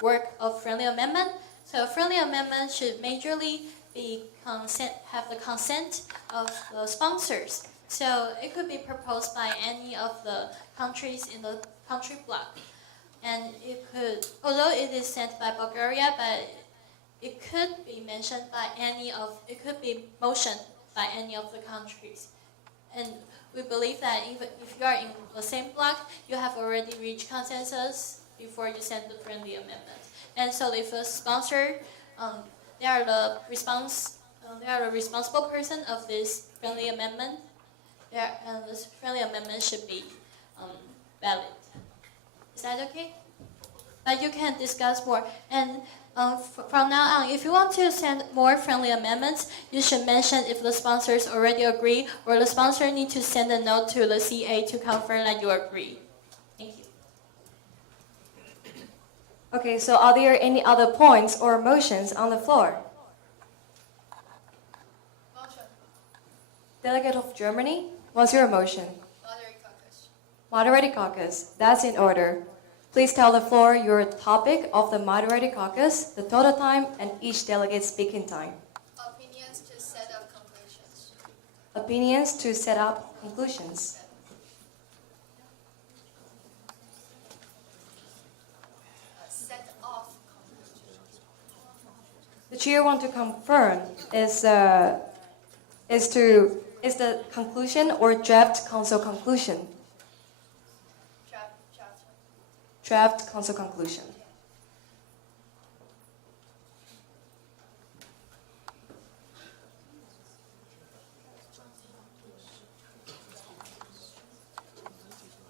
work of friendly amendment. So friendly amendment should majorly have the consent of the sponsors. So it could be proposed by any of the countries in the country bloc. And it could, although it is sent by Bulgaria, but it could be mentioned by it could be motioned by any of the countries. And we believe that if you are in the same bloc, you have already reached consensus before you send the friendly amendment. And so if a sponsor, they are the responsible person of this friendly amendment, this friendly amendment should be valid. Is that okay? But you can discuss more. And from now on, if you want to send more friendly amendments, you should mention if the sponsors already agree, or the sponsor need to send a note to the CA to confirm that you agree. Thank you. Okay, so are there any other points or motions on the floor? Delegate of Germany, what's your motion? Moderate caucus. Moderated caucus, that's in order. Please tell the floor your topic of the moderated caucus, the total time, and each delegate's speaking time. Opinions to set up conclusions. Opinions to set up conclusions. Set off conclusions. The chair want to confirm is the conclusion or draft council conclusion? Draft council conclusion.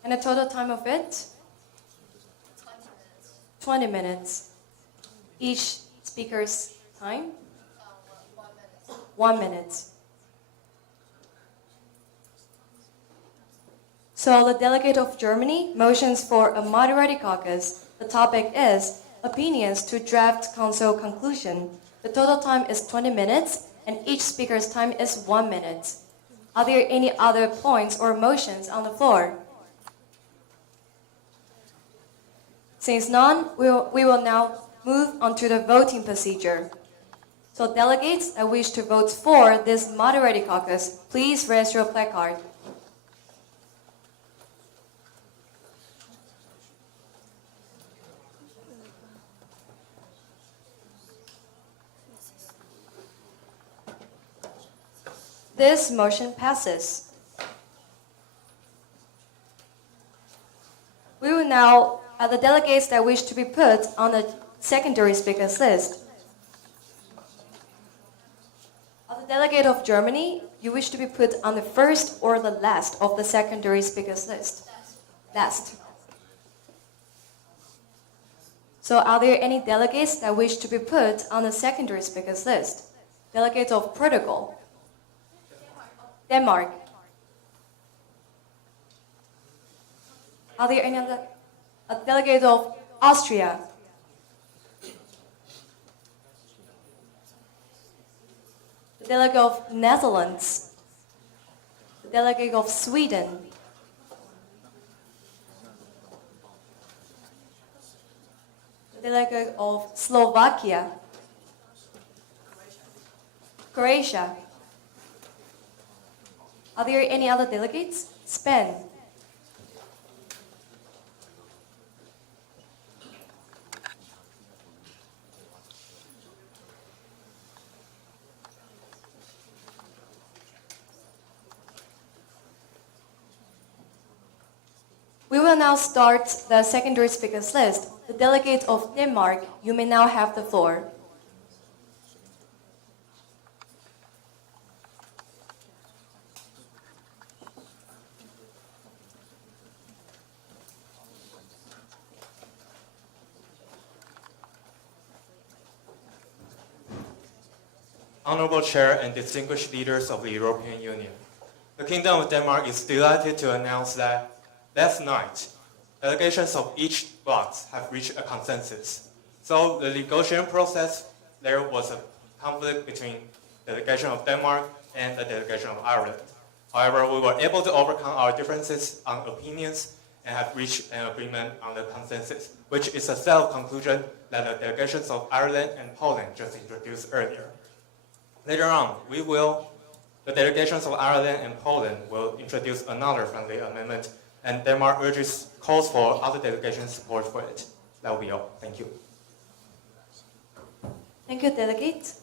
And the total time of it? 20 minutes. Each speaker's time? 1 minute. So the delegate of Germany motions for a moderated caucus. The topic is opinions to draft council conclusion. The total time is 20 minutes and each speaker's time is 1 minute. Are there any other points or motions on the floor? Since none, we will now move on to the voting procedure. So delegates that wish to vote for this moderated caucus, please raise your placard. This motion passes. We will now have the delegates that wish to be put on the secondary speakers list. Of the delegate of Germany, you wish to be put on the first or the last of the secondary speakers list? Last. So are there any delegates that wish to be put on the secondary speakers list? Delegates of Portugal? Denmark. Are there any other delegates of Austria? The delegate of Netherlands? The delegate of Sweden? The delegate of Slovakia? Croatia? Are there any other delegates? Spain. We will now start the secondary speakers list. The delegate of Denmark, you may now have the floor. Honorable Chair and distinguished leaders of the European Union, the Kingdom of Denmark is delighted to announce that last night, delegations of each bloc have reached a consensus. So the negotiation process, there was a conflict between the delegation of Denmark and the delegation of Ireland. However, we were able to overcome our differences on opinions and have reached an agreement on the consensus, which is a self-conclusion that the delegations of Ireland and Poland just introduced earlier. Later on, the delegations of Ireland and Poland will introduce another friendly amendment, and Denmark calls for other delegations' support for it. That will be all. Thank you. Thank you, delegate.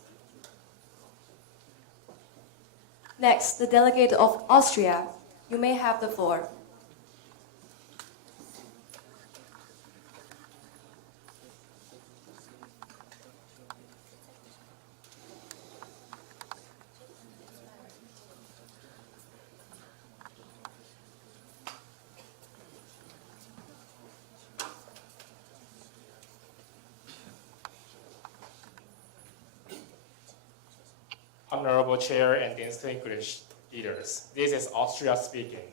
Next, the delegate of Austria. You may have the floor. Honorable Chair and distinguished leaders, this is Austria speaking.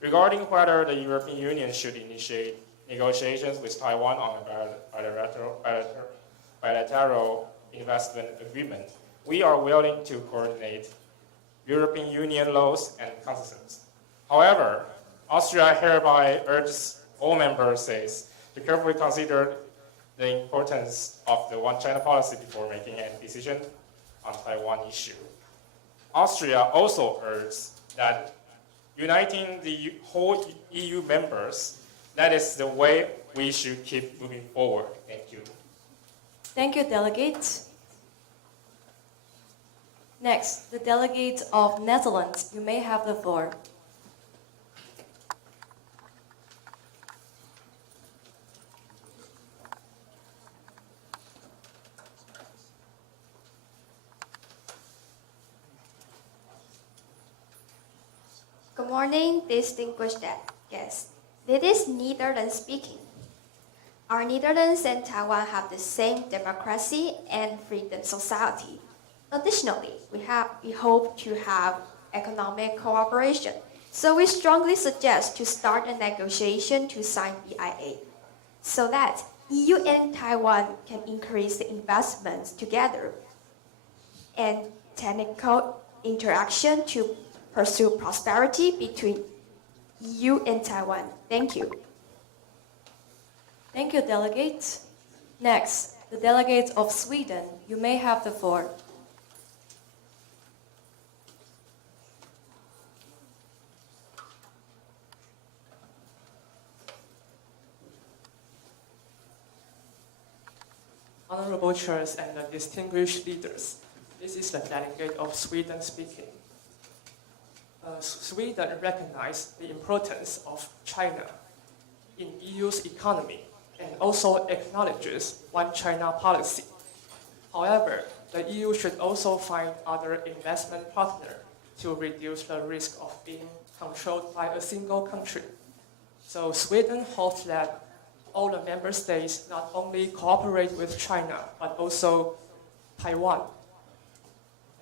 Regarding whether the European Union should initiate negotiations with Taiwan on a bilateral investment agreement, we are willing to coordinate European Union laws and constitutions. However, Austria hereby urges all member states to carefully consider the importance of the One China policy before making any decision on Taiwan issue. Austria also urges that uniting the whole EU members, that is the way we should keep moving forward. Thank you. Thank you, delegates. Next, the delegates of Netherlands, you may have the floor. Good morning, distinguished guests. This is Netherlands speaking. Our Netherlands and Taiwan have the same democracy and freedom society. Additionally, we hope to have economic cooperation. So we strongly suggest to start a negotiation to sign BIA, so that EU and Taiwan can increase the investments together and technical interaction to pursue prosperity between EU and Taiwan. Thank you. Thank you, delegates. Next, the delegates of Sweden, you may have the floor. Honorable chairs and the distinguished leaders, this is the delegate of Sweden speaking. Sweden recognizes the importance of China in EU's economy and also acknowledges One China policy. However, the EU should also find other investment partners to reduce the risk of being controlled by a single country. So Sweden hopes that all the member states not only cooperate with China, but also Taiwan.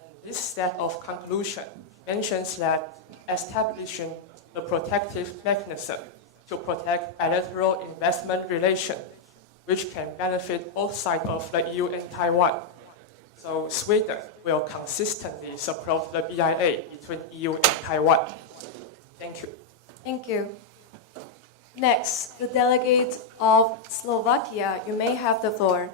And this set of conclusion mentions that establishing a protective mechanism to protect bilateral investment relations, which can benefit both sides of the EU and Taiwan. So Sweden will consistently support the BIA between EU and Taiwan. Thank you. Thank you. Next, the delegate of Slovakia, you may have the floor.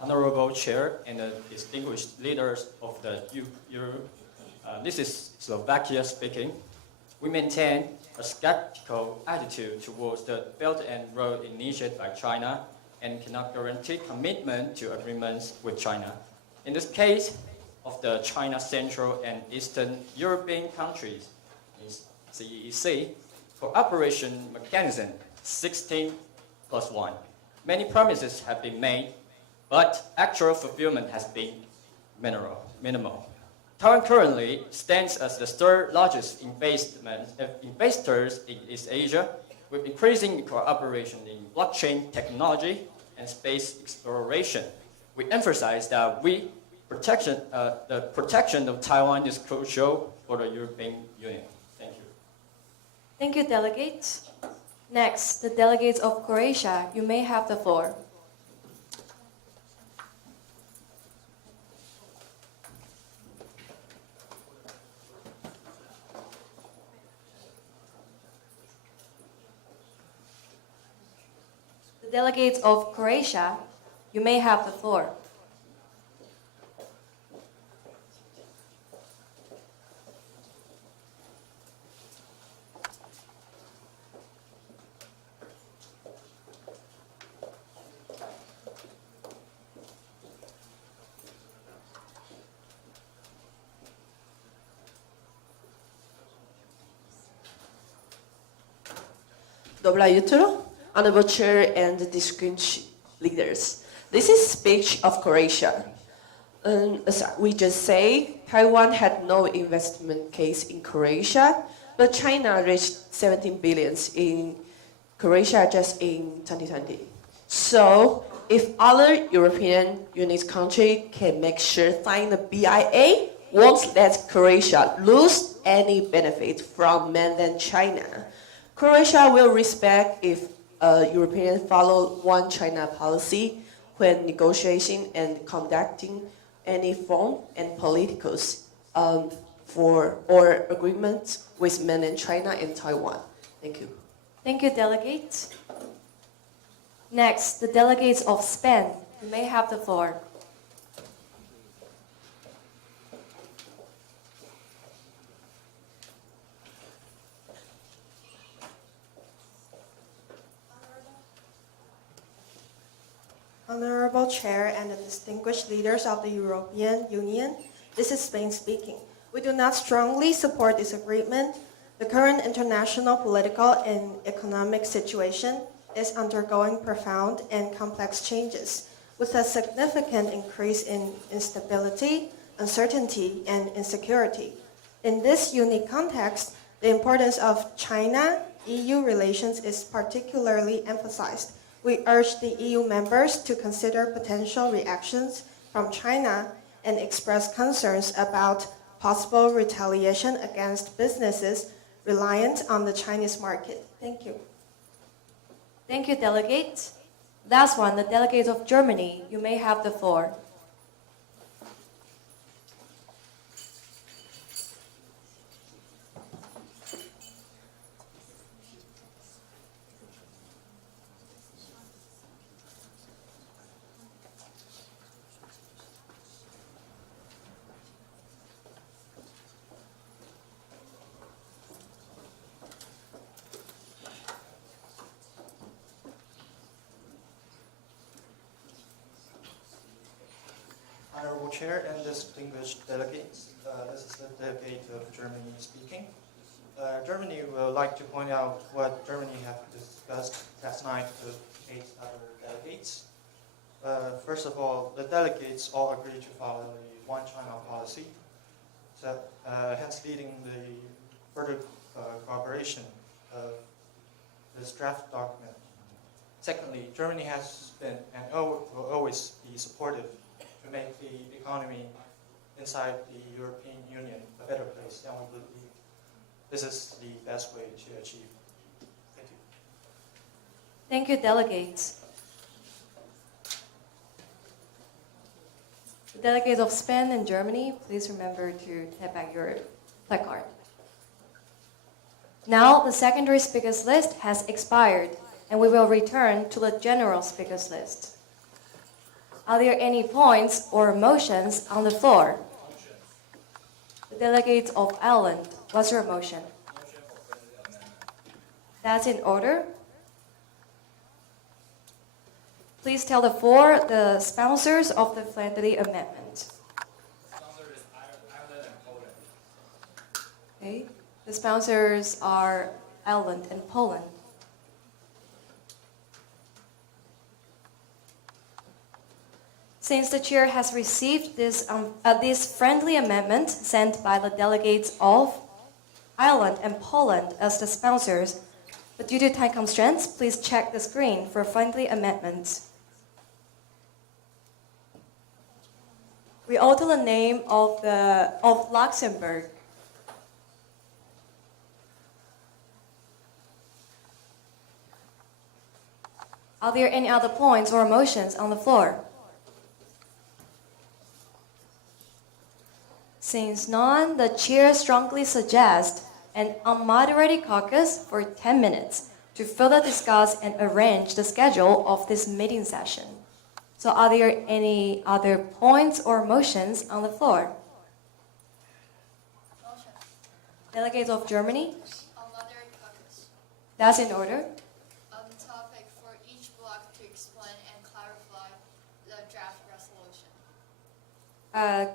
Honorable Chair and the distinguished leaders of the Europe, this is Slovakia speaking. We maintain a skeptical attitude towards the Belt and Road initiated by China and cannot guarantee commitment to agreements with China. In this case of the China Central and Eastern European countries, CEEC, cooperation mechanism 16+1. Many promises have been made, but actual fulfillment has been minimal. Taiwan currently stands as the third largest investors in East Asia, with increasing cooperation in blockchain technology and space exploration. We emphasize that the protection of Taiwan is crucial for the European Union. Thank you. Thank you, delegates. Next, the delegates of Croatia, you may have the floor. Delegates of Croatia, you may have the floor. Dobro jutro. Honorable Chair and distinguished leaders. This is speech of Croatia. As we just say, Taiwan had no investment case in Croatia, but China reached 17 billion in Croatia just in 2020. So if other European Union countries can make sure signing the BIA won't let Croatia lose any benefit from mainland China. Croatia will respect if Europeans follow one China policy when negotiating and conducting any form and politicals or agreements with mainland China and Taiwan. Thank you. Thank you, delegates. Next, the delegates of Spain. You may have the floor. Honorable Chair and the distinguished leaders of the European Union, this is Spain speaking. We do not strongly support this agreement. The current international political and economic situation is undergoing profound and complex changes, with a significant increase in instability, uncertainty, and insecurity. In this unique context, the importance of China-EU relations is particularly emphasized. We urge the EU members to consider potential reactions from China and express concerns about possible retaliation against businesses reliant on the Chinese market. Thank you. Thank you, delegates. Last one, the delegates of Germany. You may have the floor. Honorable Chair and distinguished delegates, this is the delegate of Germany speaking. Germany would like to point out what Germany have discussed last night with 8 other delegates. First of all, the delegates all agree to follow the One China policy, so, hence leading the further cooperation of this draft document. Secondly, Germany has been and will always be supportive to make the economy inside the European Union a better place, and we believe this is the best way to achieve. Thank you. Thank you, delegates. The delegates of Spain and Germany, please remember to take back your placard. Now, the secondary speakers list has expired, and we will return to the general speakers list. Are there any points or motions on the floor? The delegates of Ireland, what's your motion? That's in order. Please tell the floor the sponsors of the friendly amendment. Okay. The sponsors are Ireland and Poland. Since the chair has received this friendly amendment sent by the delegates of Ireland and Poland as the sponsors, but due to time constraints, please check the screen for friendly amendments. We alter the name of Luxembourg. Are there any other points or motions on the floor? Since none, the chair strongly suggests an unmoderated caucus for 10 minutes to further discuss and arrange the schedule of this meeting session. So are there any other points or motions on the floor? Motion. Delegates of Germany? Unmoderated caucus. That's in order. Topic for each block to explain and clarify the draft resolution.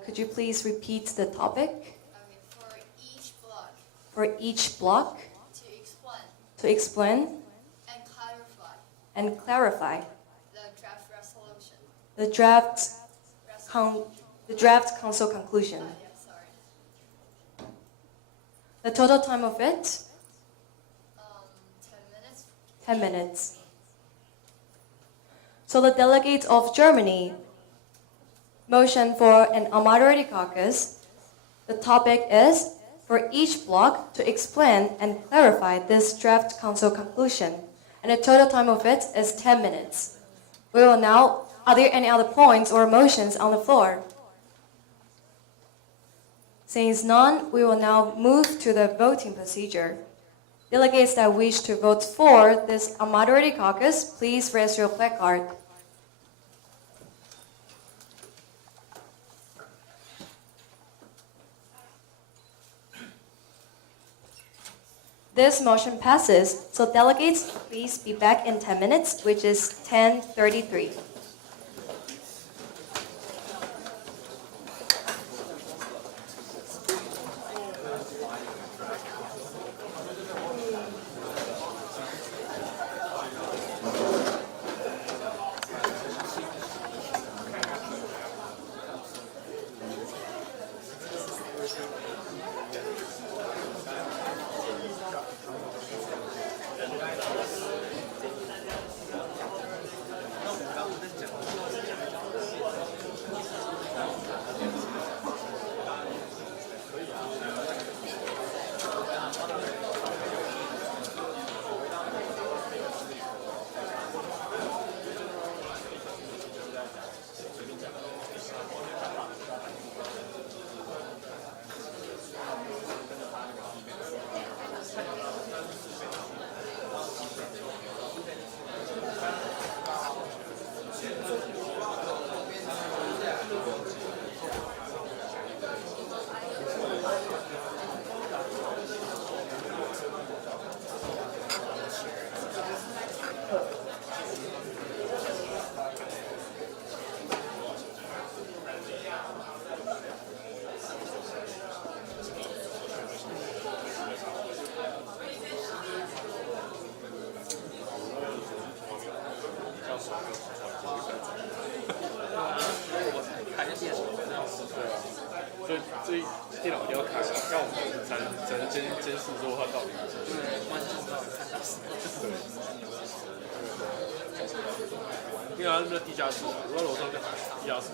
Could you please repeat the topic? Okay, for each block. For each block? To explain. And clarify. The draft resolution. The draft council conclusion. Yeah, sorry. The total time of it? 10 minutes. 10 minutes. So the delegates of Germany motion for an majority caucus. The topic is for each bloc to explain and clarify this draft council conclusion. And the total time of it is 10 minutes. We will now, are there any other points or motions on the floor? Since none, we will now move to the voting procedure. Delegates that wish to vote for this majority caucus, please raise your placard. This motion passes, so delegates, please be back in 10 minutes, which is 10:33.电脑一定要开，这样我们才能监视说它到底是什么。对。因为它是地下室啊，如果楼上就还好，地下室。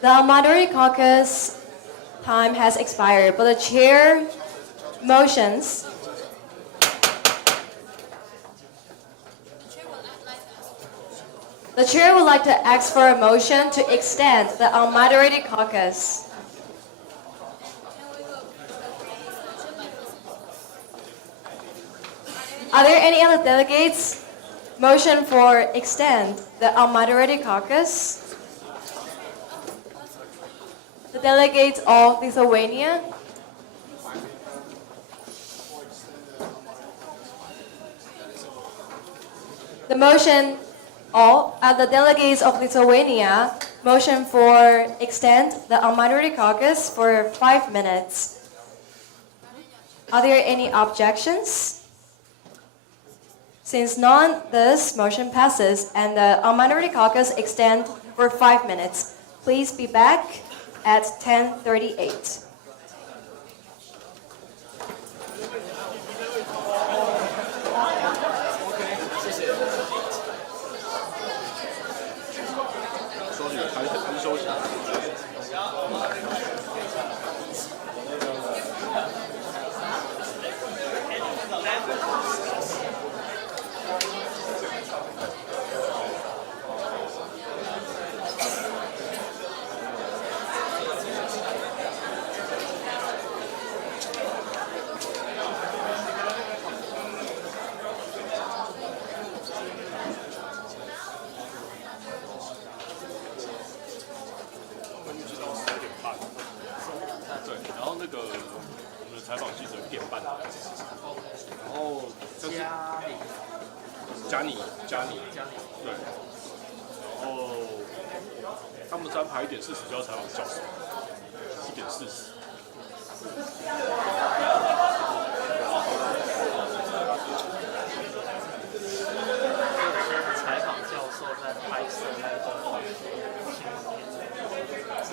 The Minority Caucus time has expired, but the chair motions. The chair would like to ask for a motion to extend the unmoderated caucus. Are there any other delegates? Motion for extend the unmoderated caucus. The delegates of Lithuania. The motion, the delegates of Lithuania, motion for extend the unmoderated caucus for 5 minutes. Are there any objections? Since none, this motion passes and the unmoderated caucus extend for 5 minutes. Please be back at 10:38. 1:40就要采访教授，1:40。采访教授在拍摄那个对，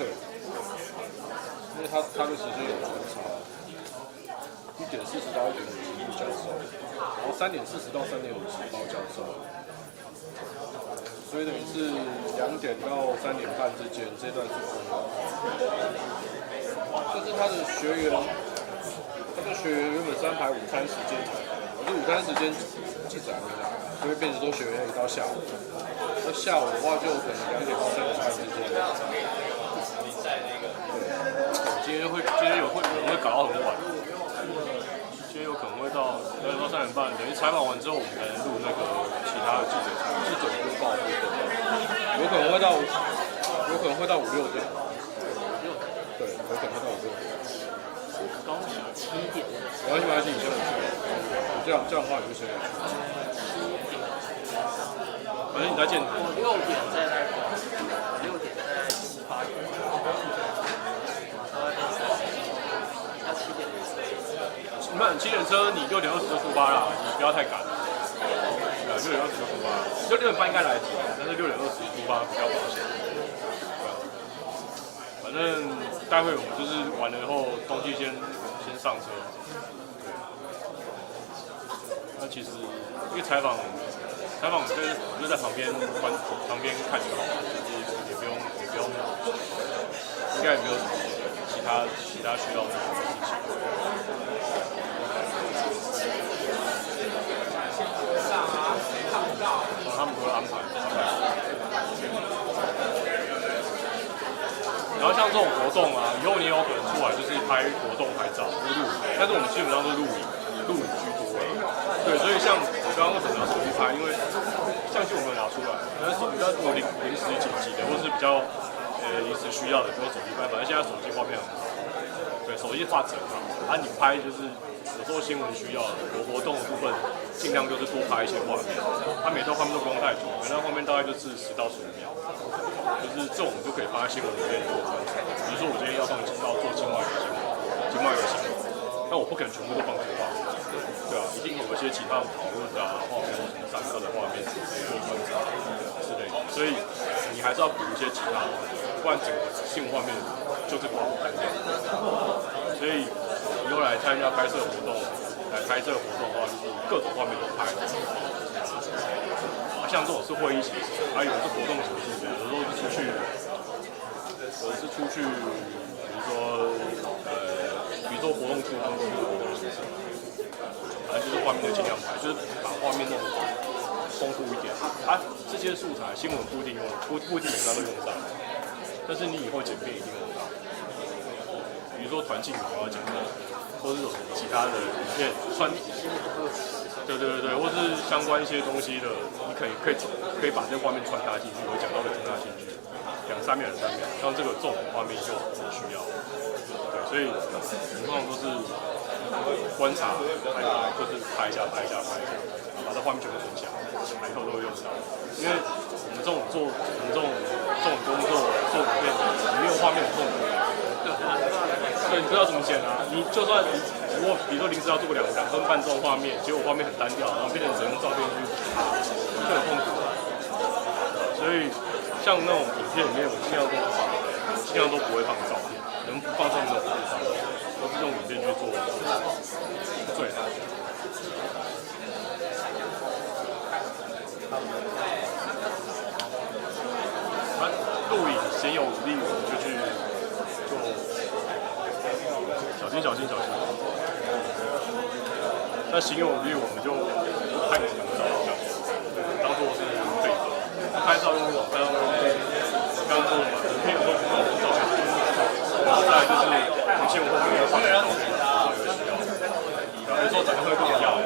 因为他的时间也很长，1:40到1:55教授，然后3:40到3:50包教授。所以等于是2点到3点半之间这段是空的，就是他的学员原本是安排午餐时间采访，可是午餐时间记者还没来，所以变成说学员一到下午，那下午的话就可能2点到3点半之间。对，今天有可能会搞到很晚，今天有可能会到2点到3点半，等于采访完之后我们才能录那个其他的记者播报部分。有可能会到5、6点。对，有可能会到5、6点。高铁7点。没关系，你先回去。这样的话你就先回去。反正你在建台。我6点在那个，6点在7、8点。他7点的车。7点车你6点20就出发了，你不要太赶。6点20就出发，就6点半应该来得及，但是6点20出发比较保险。反正待会我们就是完了以后，东西先上车。那其实因为采访就在旁边看就好，就是也不用，应该也没有什么其他需要做的事情。他们都会安排。然后像这种活动啊，以后你有可能出来就是拍活动、拍照、录影，但是我们基本上都是录影居多。对，所以像我刚刚为什么拿手机拍，因为相机我没有拿出来，但是比较临时紧急的，或是比较临时需要的，就用手机拍。反正现在手机画面很好，对，手机画质很好。啊，你拍就是有时候新闻需要的，有活动的部分，尽量就是多拍一些画面。它每段画面都不用太久，每段画面大概就是10到15秒，就是这种就可以放在新闻里面做观察。比如说我今天要做境外的新闻，但我不可能全部都放这个画面，对啊，一定有一些其他的讨论啊、画面或什么闪烁的画面做观察之类的，所以你还是要补一些其他的，不然整个新闻画面就这个画面。所以以后来参加拍摄活动，来拍这个活动的话，就是各种画面都拍。像这种是会议形式，还有是活动形式，有时候是出去我是出去，比如说活动处他们都有活动形式，反正就是画面就尽量拍，就是把画面弄得丰富一点。这些素材新闻不一定每张都用上，但是你以后剪片一定用到。比如说团庆我要剪片，或是有其他的影片对，或是相关一些东西的，你可以把这个画面穿插进去，我讲到的穿插进去，2-3秒，像这种画面就很需要。对，所以通常都是观察，就是拍一下，把这画面全部存起来，以后都会用到。因为我们这种工作做影片，你没有画面很痛苦。对，你不知道怎么剪啊，你就算如果比如说临时要做个2分半这种画面，结果画面很单调，然后变成只能用照片去爬，就很痛苦。所以像那种影片里面，我尽量都不会放照片，能不放照片都不会放，都是用影片去做最好。录影先有力，我们就去做，小心。那行有力，我们就拍个照，当做是备份。拍照用网拍照刚说的嘛，影片有时候不够照片，然后再来就是有些我会放照片，有时候展会跟我要，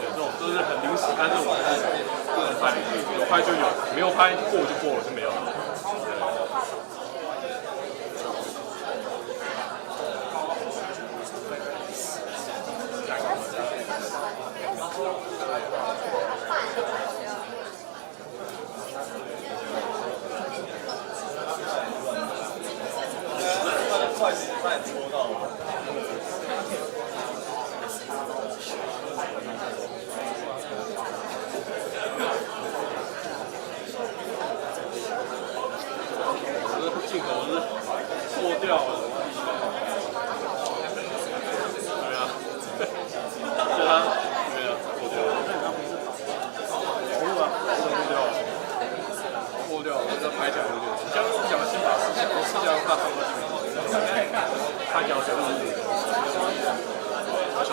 这种都是很临时，但是我们是拍，有拍就有，没有拍过就过了，就没有了。镜头是破掉了，对啊，就它，对啊，破掉了，破掉了，这拍起来有点，像讲的先把思想放到这边，看起来就是，把小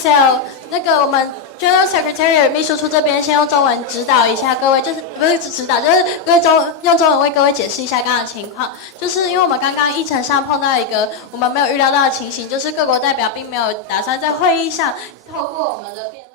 so 那个我们 General Secretary 秘书处这边先用中文指导一下各位，就是不是指导，就是各位用中文为各位解释一下刚刚的情况。就是因为我们刚刚议程上碰到一个我们没有预料到的情形，就是各国代表并没有打算在会议上透过我们的辩论。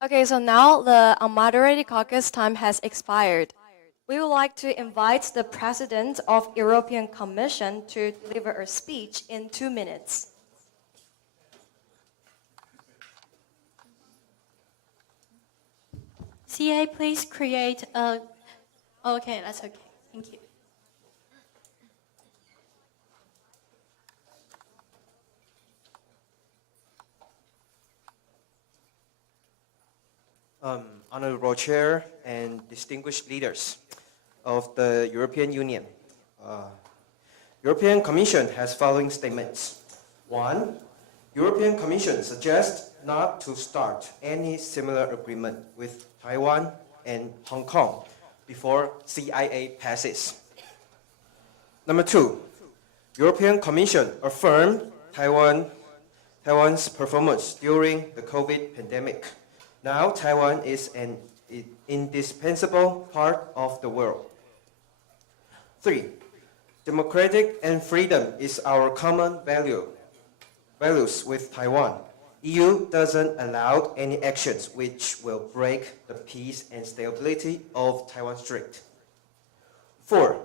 Okay, so now the unmoderated caucus time has expired. We would like to invite the President of European Commission to deliver a speech in 2 minutes. CA, please create a... Okay, that's okay. Thank you. Honorable Chair and distinguished leaders of the European Union. European Commission has following statements. 1. European Commission suggests not to start any similar agreement with Taiwan and Hong Kong before CIA passes. Number 2. European Commission affirmed Taiwan's performance during the COVID pandemic. Now Taiwan is an indispensable part of the world. 3. Democratic and freedom is our common values with Taiwan. EU doesn't allow any actions which will break the peace and stability of Taiwan Strait. 4.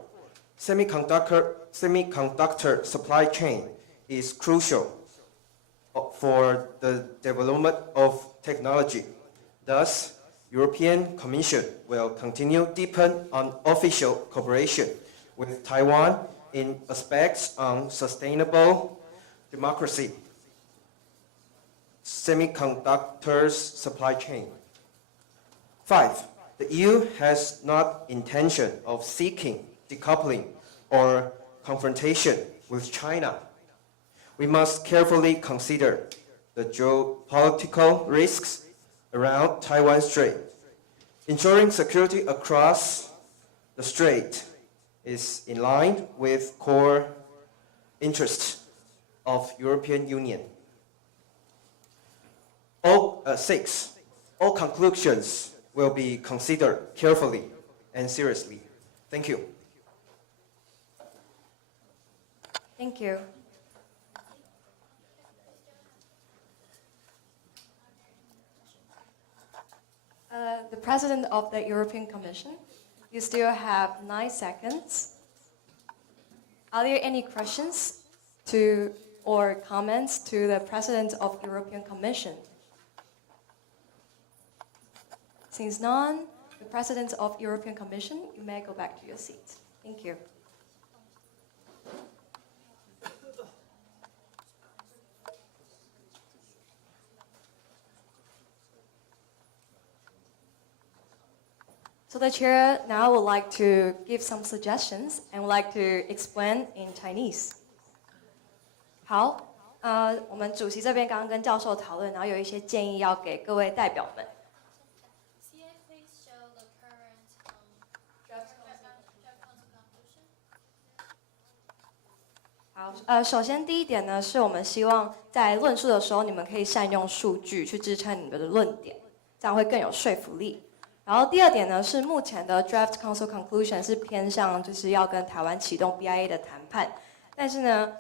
Semiconductor supply chain is crucial for the development of technology. Thus, European Commission will continue deepen unofficial cooperation with Taiwan in aspects on sustainable democracy, semiconductors supply chain. 5. The EU has not intention of seeking decoupling or confrontation with China. We must carefully consider the geopolitical risks around Taiwan Strait. Ensuring security across the strait is in line with core interests of European Union. 6. All conclusions will be considered carefully and seriously. Thank you. Thank you. The President of the European Commission, you still have 9 seconds. Are there any questions or comments to the President of the European Commission? Since none, the President of the European Commission, you may go back to your seat. Thank you. So the chair now would like to give some suggestions and would like to explain in Chinese. 好，我们主席这边刚刚跟教授讨论，然后有一些建议要给各位代表们。CA, please show the current draft conclusion. 好，首先第一点呢，是我们希望在论述的时候，你们可以善用数据去支撑你们的论点，这样会更有说服力。然后第二点呢，是目前的 Draft Council Conclusion 是偏向就是要跟台湾启动 BIA 的谈判，但是呢，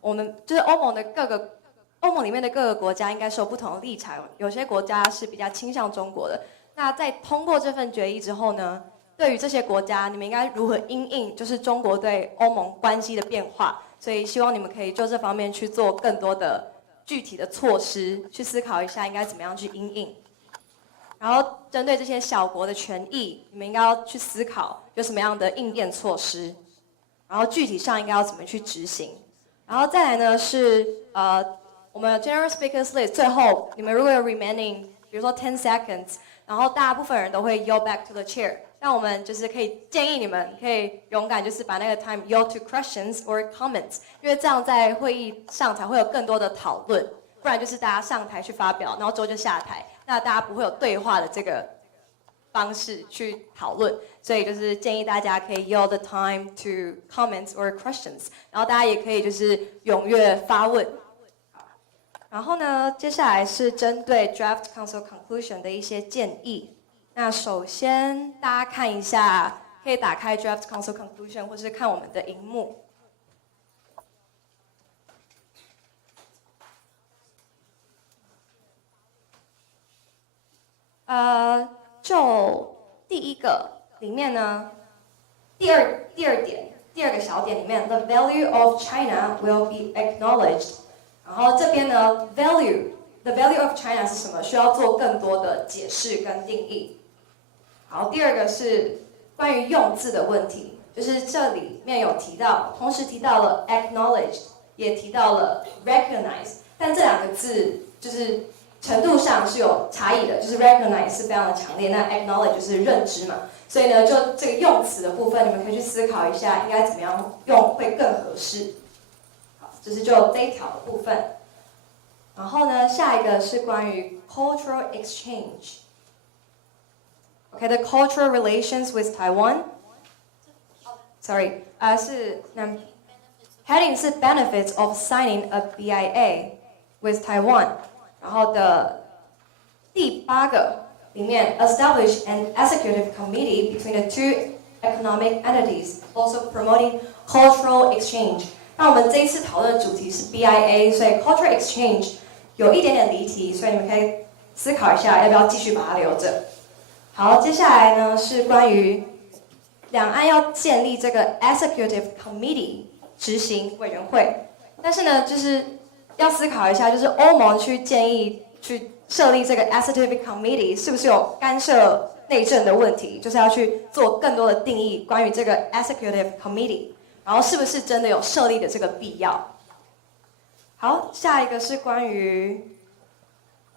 我们就是欧盟里面的各个国家应该是有不同的立场，有些国家是比较倾向中国的。那在通过这份决议之后呢，对于这些国家，你们应该如何因应就是中国对欧盟关系的变化？所以希望你们可以就这方面去做更多的具体的措施，去思考一下应该怎么样去因应。然后针对这些小国的权益，你们应该要去思考有什么样的应变措施，然后具体上应该要怎么去执行。然后再来呢是我们 General Speakers List 最后你们如果有 remaining， 比如说10 seconds， 然后大部分人都会 yield back to the chair， 那我们就是可以建议你们可以勇敢就是把那个 time yield to questions or comments， 因为这样在会议上才会有更多的讨论，不然就是大家上台去发表，然后之后就下台。那大家不会有对话的这个方式去讨论，所以就是建议大家可以 yield the time to comments or questions， 然后大家也可以就是踊跃发问。然后呢，接下来是针对 Draft Council Conclusion 的一些建议。那首先大家看一下，可以打开 Draft Council Conclusion 或是看我们的荧幕。就第一个里面呢，第二个小点里面 ，the value of China will be acknowledged。然后这边呢 ，the value of China 是什么？需要做更多的解释跟定义。好，第二个是关于用字的问题，就是这里面有提到，同时提到了 acknowledged， 也提到了 recognize， 但这两个字就是程度上是有差异的，就是 recognize 是非常的强烈，那 acknowledge 就是认知嘛，所以呢，就这个用词的部分，你们可以去思考一下，应该怎么样用会更合适。好，这是就这一条的部分。然后呢，下一个是关于 cultural exchange。Okay, the cultural relations with Taiwan. Sorry, 是heading 是 benefits of signing a BIA with Taiwan。然后的第8个里面 establish an executive committee between the two economic entities, also promoting cultural exchange。那我们这一次讨论的主题是 BIA， 所以 cultural exchange 有一点点离题，所以你们可以思考一下要不要继续把它留着。好，接下来呢是关于两岸要建立这个 executive committee 执行委员会，但是呢就是要思考一下，就是欧盟去建议去设立这个 executive committee 是不是有干涉内政的问题，就是要去做更多的定义关于这个 executive committee， 然后是不是真的有设立的这个必要。好，下一个是关于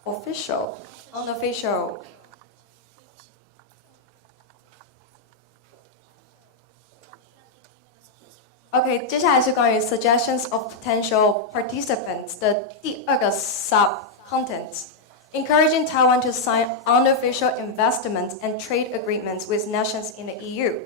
official unofficial。OK， 接下来是关于 suggestions of potential participants 的第2个 sub-content，encouraging Taiwan to sign unofficial investment and trade agreements with nations in the EU。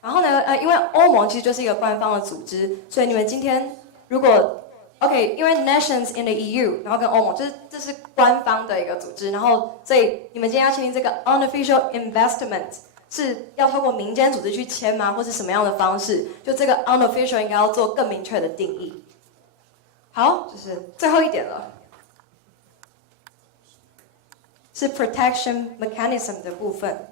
然后呢，因为欧盟其实就是一个官方的组织，所以你们今天如果 OK， 因为 nations in the EU， 然后跟欧盟，这是官方的一个组织，然后所以你们今天要签订这个 unofficial investment。是要透过民间组织去签吗，或是什么样的方式？就这个 unofficial 应该要做更明确的定义。好，就是最后一点了，是 protection mechanism 的部分。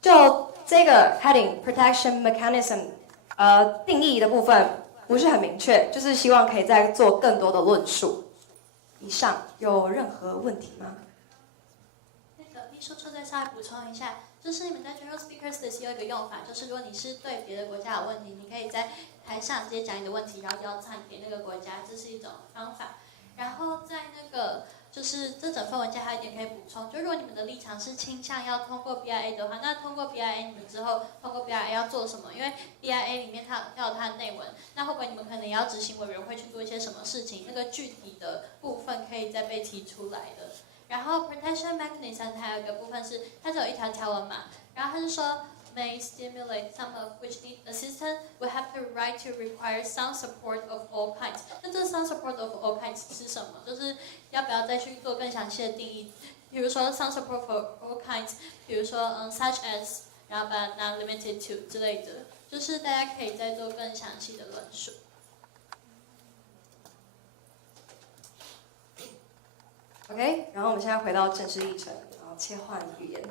就这个 heading protection mechanism， 定义的部分不是很明确，就是希望可以再做更多的论述。以上有任何问题吗？说出再稍微补充一下，就是你们在 General Speakers List 有一个用法，就是如果你是对别的国家有问题，你可以在台上直接讲你的问题，然后邀唱给那个国家，这是一种方法。然后在那个就是这整份文件还有一点可以补充，就如果你们的立场是倾向要通过 BIA 的话，那通过 BIA 你们之后通过 BIA 要做什么？因为 BIA 里面它有它的内文，那会不会你们可能也要执行委员会去做一些什么事情？那个具体的部分可以再被提出来的。然后 protection mechanism 还有一个部分是，它只有一条条文嘛，然后它是说 may stimulate some of which need assistance will have the right to require some support of all kinds。那这 some support of all kinds 是什么？就是要不要再去做更详细的定义？比如说 some support for all kinds， 比如说such as， 然后把 not limited to 之类的，就是大家可以再做更详细的论述。OK， 然后我们现在回到正式议程，然后切换语言。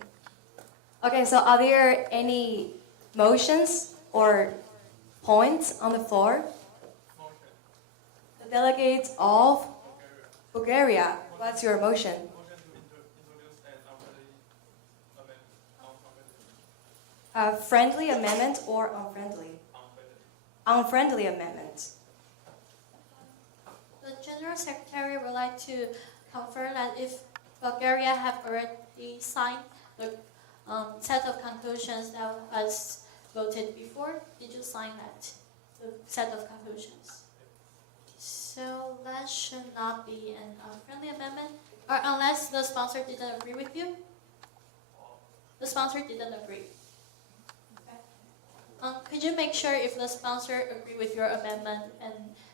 Okay, so are there any motions or points on the floor? The delegates of Bulgaria, what's your motion? Friendly amendment or unfriendly? Unfriendly amendment. The General Secretary would like to confirm that if Bulgaria have already signed the set of conclusions that was voted before, did you sign that, the set of conclusions? So that should not be an unfriendly amendment, or unless the sponsor didn't agree with you. The sponsor didn't agree. Okay. Could you make sure if the sponsor agree with your amendment and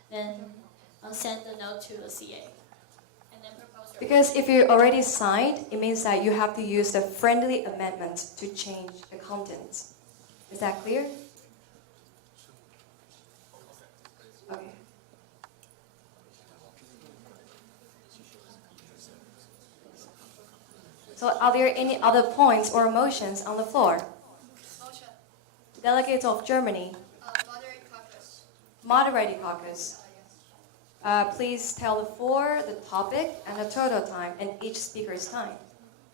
then send the note to the CA? And then propose your Because if you already signed, it means that you have to use the friendly amendment to change the contents. Is that clear? Okay. So are there any other points or motions on the floor? Motion. Delegates of Germany. Moderate caucus. Moderated caucus. Please tell the floor the topic and the total time and each speaker's time.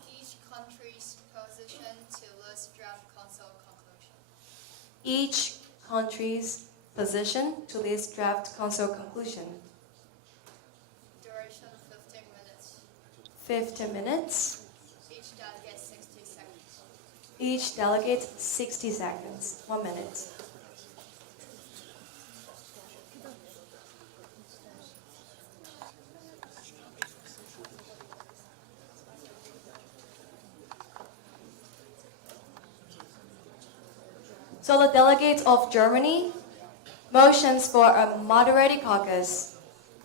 Each country's position to list draft council conclusion. Each country's position to list draft council conclusion. Duration 15 minutes. 15 minutes. Each delegate 60 seconds. Each delegate 60 seconds. 1 minute. So the delegates of Germany, motions for a moderated caucus.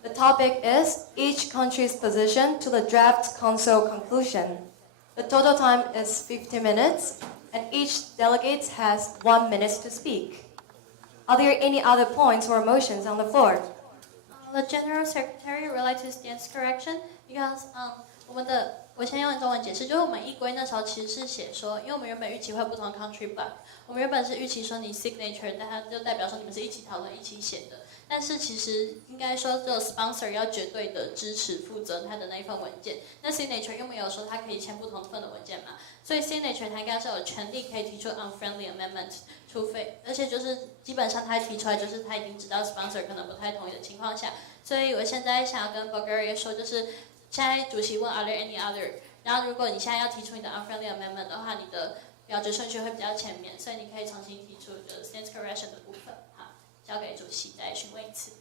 The topic is each country's position to the draft council conclusion. The total time is 50 minutes, and each delegate has 1 minute to speak. Are there any other points or motions on the floor? The General Secretary would like to stance correction because 我先用中文解释，就是我们议规那时候其实是写说，因为我们原本预期会不同 country block， 我们原本是预期说你 signature， 但它就代表说你们是一起讨论、一起写的。但是其实应该说，只有 sponsor 要绝对的支持、负责他的那一份文件。那 signature 因为我们有说它可以签不同份的文件嘛，所以 signature 它应该是有权利可以提出 unfriendly amendment， 除非而且就是基本上他提出来就是他已经知道 sponsor 可能不太同意的情况下，所以我现在想要跟 Bulgaria 说，就是现在主席问 Are there any other？ 然后如果你现在要提出你的 unfriendly amendment 的话，你的表决顺序会比较前面，所以你可以重新提出就是 stance correction 的部分。好，交给主席再询问一次。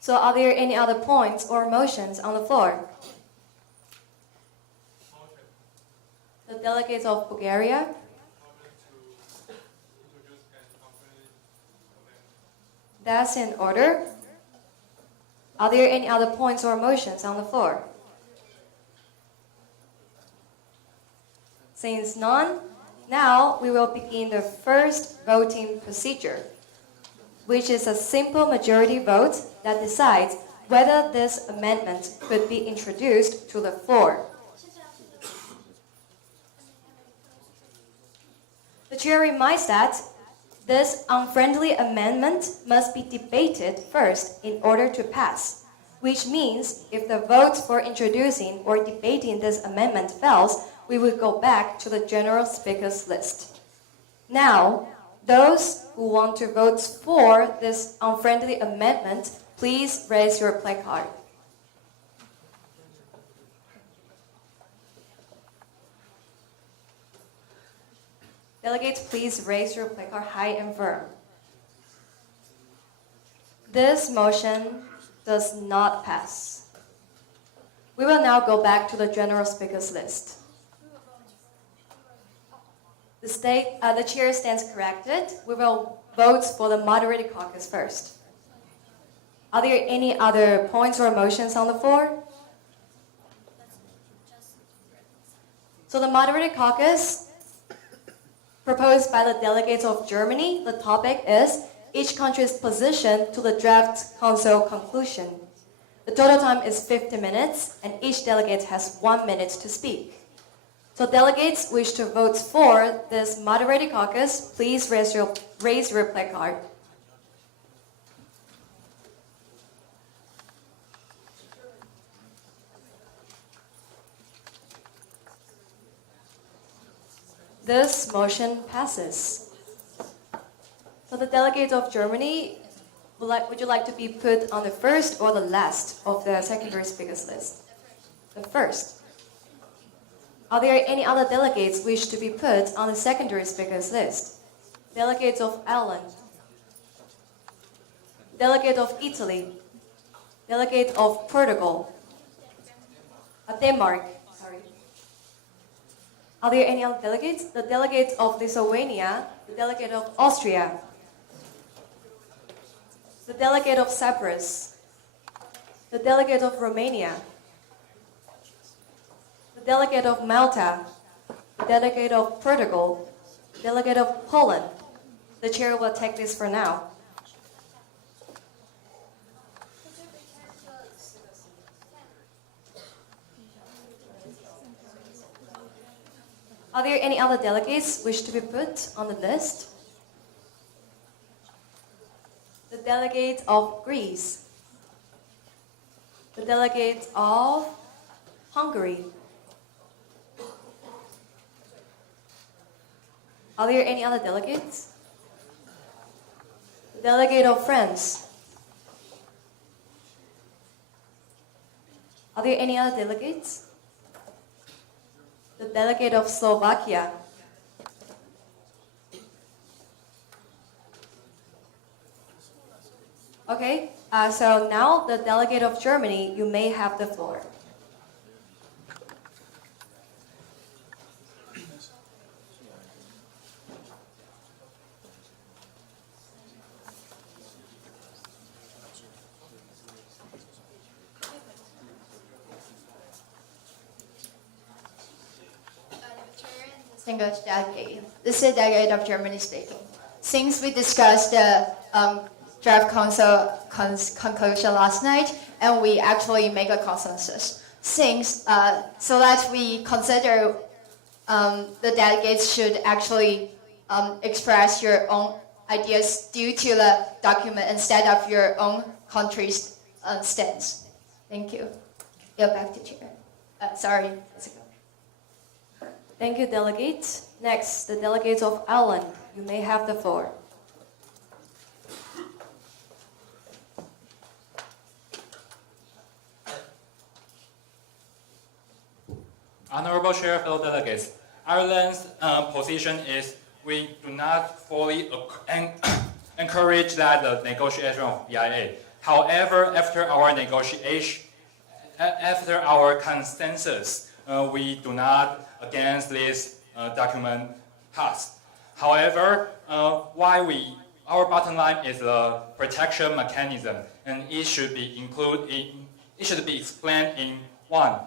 So are there any other points or motions on the floor? The delegates of Bulgaria. That's in order. Are there any other points or motions on the floor? Since none, now we will begin the first voting procedure, which is a simple majority vote that decides whether this amendment could be introduced to the floor. The chair reminds that this unfriendly amendment must be debated first in order to pass, which means if the vote for introducing or debating this amendment fails, we will go back to the general speakers list. Now, those who want to vote for this unfriendly amendment, please raise your placard. Delegates, please raise your placard high and firm. This motion does not pass. We will now go back to the general speakers list. The chair stands corrected. We will vote for the moderated caucus first. Are there any other points or motions on the floor? So the moderated caucus proposed by the delegates of Germany, the topic is each country's position to the draft council conclusion. The total time is 50 minutes, and each delegate has 1 minute to speak. So delegates wish to vote for this moderated caucus, please raise your placard. This motion passes. So the delegates of Germany, would you like to be put on the first or the last of the secondary speakers list? The first. Are there any other delegates wish to be put on the secondary speakers list? Delegates of Ireland, delegate of Italy, delegate of Portugal, Denmark, sorry. Are there any other delegates? The delegate of Lithuania, the delegate of Austria, the delegate of Cyprus, the delegate of Romania, the delegate of Malta, the delegate of Portugal, the delegate of Poland. The chair will take this for now. Are there any other delegates wish to be put on the list? The delegate of Greece, the delegate of Hungary. Are there any other delegates? The delegate of France. Are there any other delegates? The delegate of Slovakia. Okay, so now the delegate of Germany, you may have the floor. Distinguished delegate. This is the delegate of Germany speaking. Since we discussed the draft council conclusion last night, and we actually make a consensus. Since so that we consider the delegates should actually express your own ideas due to the document instead of your own country's stance. Thank you. Go back to chair. Sorry. Thank you, delegates. Next, the delegates of Ireland. You may have the floor. Honorable Chair, fellow delegates, Ireland's position is we do not fully encourage that the negotiation of BIA. However, after our negotiation, after our consensus, we do not against this document passed. However, our bottom line is the protection mechanism, and it should be included in. It should be explained in one.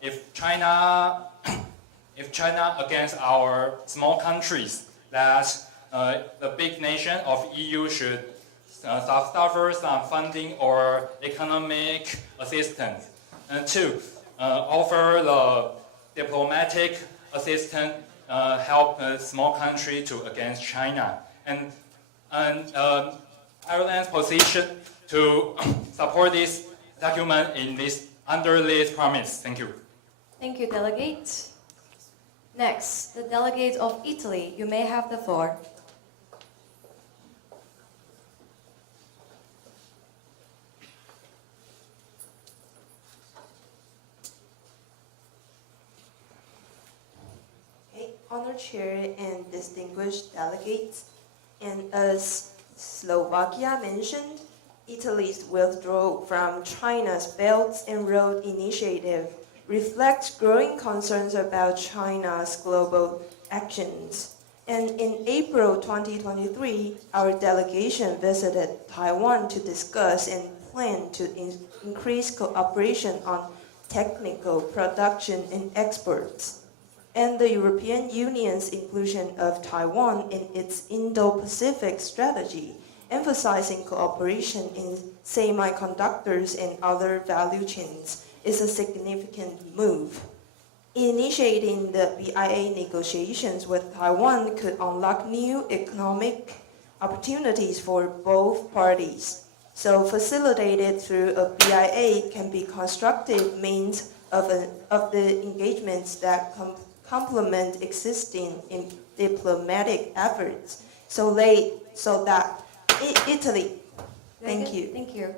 If China against our small countries, that the big nation of EU should suffer some funding or economic assistance, and two, offer the diplomatic assistance, help a small country to against China, and Ireland's position to support this document in this under this promise. Thank you. Thank you, delegate. Next, the delegate of Italy. You may have the floor. Honored Chair and distinguished delegates, and as Slovakia mentioned, Italy's withdrawal from China's Belt and Road Initiative reflects growing concerns about China's global actions. And in April 2023, our delegation visited Taiwan to discuss and plan to increase cooperation on technical production and exports. And the European Union's inclusion of Taiwan in its Indo-Pacific strategy, emphasizing cooperation in semiconductors and other value chains, is a significant move. Initiating the BIA negotiations with Taiwan could unlock new economic opportunities for both parties. So facilitated through a BIA can be constructive means of the engagements that complement existing diplomatic efforts. So that Italy. Thank you. Thank you.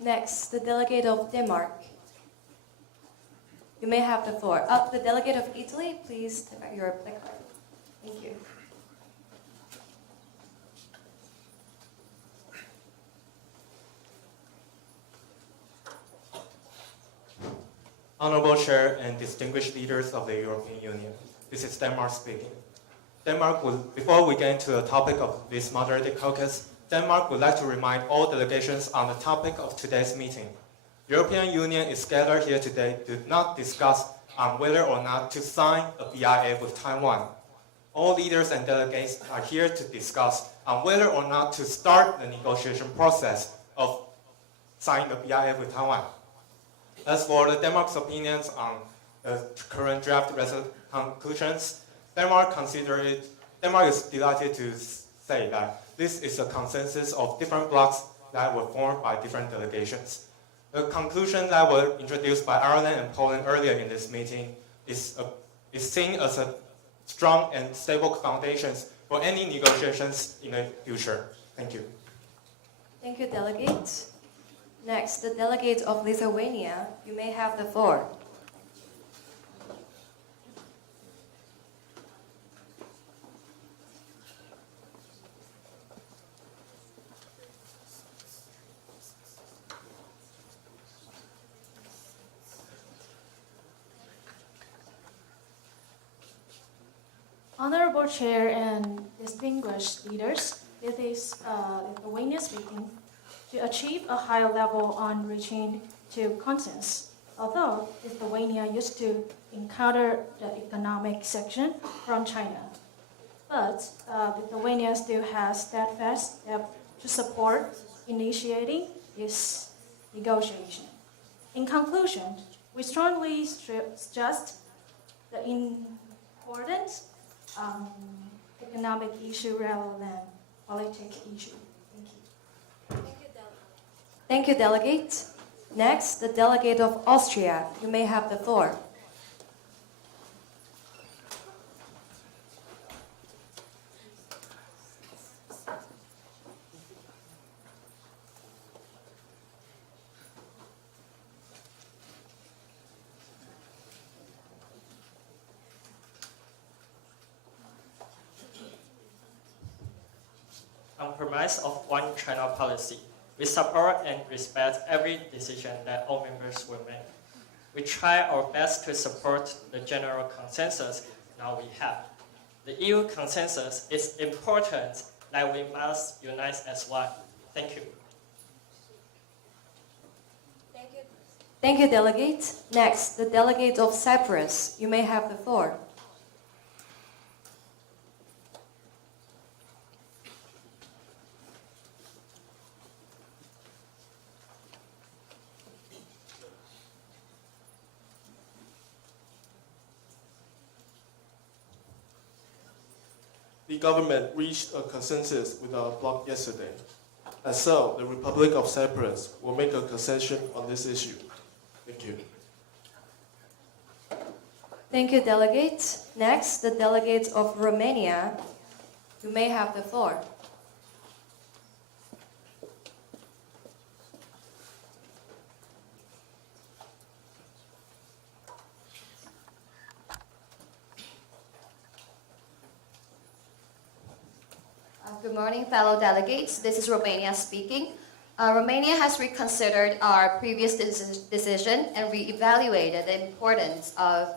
Next, the delegate of Denmark. You may have the floor. The delegate of Italy, please take out your placard. Thank you. Honorable Chair and distinguished leaders of the European Union, this is Denmark speaking. Before we get into the topic of this moderated caucus, Denmark would like to remind all delegations on the topic of today's meeting. The European Union is gathered here today to not discuss on whether or not to sign a BIA with Taiwan. All leaders and delegates are here to discuss on whether or not to start the negotiation process of signing the BIA with Taiwan. As for the Denmark's opinions on the current draft conclusions, Denmark is delighted to say that this is a consensus of different blocs that were formed by different delegations. The conclusion that were introduced by Ireland and Poland earlier in this meeting is seen as a strong and stable foundations for any negotiations in the future. Thank you. Thank you, delegate. Next, the delegate of Lithuania, you may have the floor. Honorable Chair and distinguished leaders, it is Lithuania speaking. To achieve a high level on reaching to consensus, although Lithuania used to encounter the economic sanction from China, but Lithuania still has steadfast step to support initiating this negotiation. In conclusion, we strongly stress the importance economic issue rather than political issue. Thank you. Thank you, delegate. Next, the delegate of Austria. You may have the floor. On premise of one China policy, we support and respect every decision that all members will make. We try our best to support the general consensus now we have. The EU consensus is important that we must unite as one. Thank you. Thank you, delegate. Next, the delegate of Cyprus. You may have the floor. The government reached a consensus with our bloc yesterday, and so the Republic of Cyprus will make a concession on this issue. Thank you. Thank you, delegate. Next, the delegate of Romania. You may have the floor. Good morning, fellow delegates. This is Romania speaking. Romania has reconsidered our previous decision and reevaluated the importance of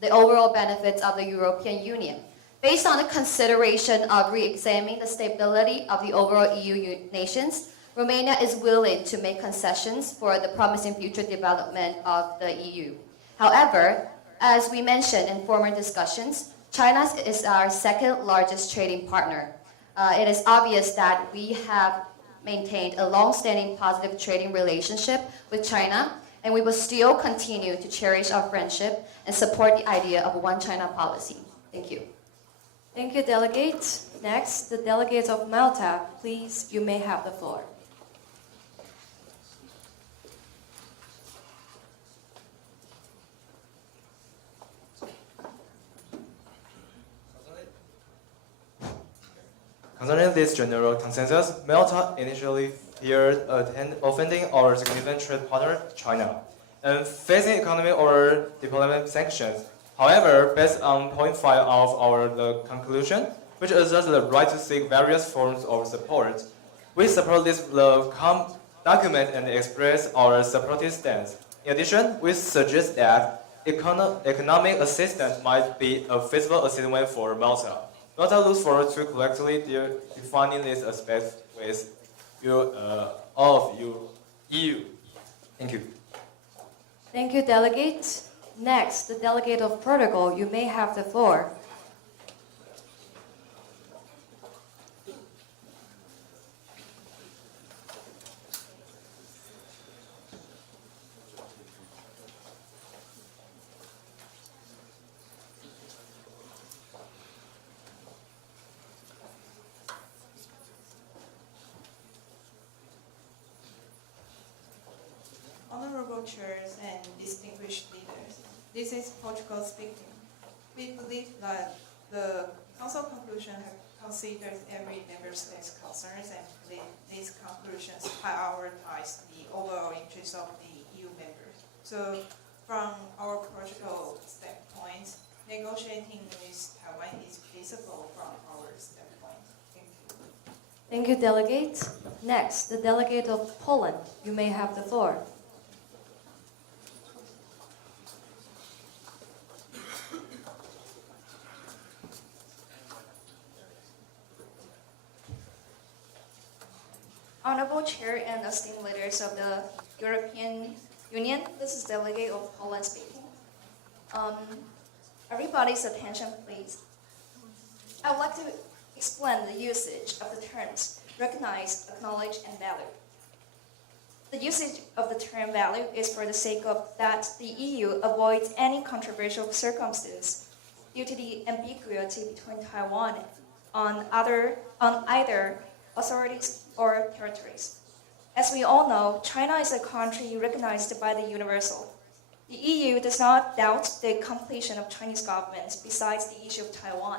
the overall benefits of the European Union. Based on the consideration of re-examining the stability of the overall EU nations, Romania is willing to make concessions for the promising future development of the EU. However, as we mentioned in former discussions, China is our second largest trading partner. It is obvious that we have maintained a long-standing positive trading relationship with China, and we will still continue to cherish our friendship and support the idea of one China policy. Thank you. Thank you, delegate. Next, the delegate of Malta, please, you may have the floor. Concerning this general consensus, Malta initially feared offending our significant trade partner, China, and facing economic or diplomatic sanctions. However, based on point 5 of the conclusion, which asserts the right to seek various forms of support, we support this document and express our supportive stance. In addition, we suggest that economic assistance might be a feasible assistance for Malta. Malta looks forward to collectively defining this aspect with all of you, EU. Thank you. Thank you, delegate. Next, the delegate of Portugal, you may have the floor. Honorable chairs and distinguished leaders, this is Portugal speaking. We believe that the Council conclusion have considered every member state's concerns and believe these conclusions prioritize the overall interests of the EU members. So, from our Portugal standpoint, negotiating with Taiwan is feasible from our standpoint. Thank you. Thank you, delegate. Next, the delegate of Poland, you may have the floor. Honorable Chair and esteemed leaders of the European Union, this is Delegate of Poland speaking. Everybody's attention, please. I would like to explain the usage of the terms recognize, acknowledge, and value. The usage of the term value is for the sake of that the EU avoids any controversial circumstance due to the ambiguity between Taiwan on either authorities or territories. As we all know, China is a country recognized by the Universal. The EU does not doubt the completion of Chinese governments besides the issue of Taiwan.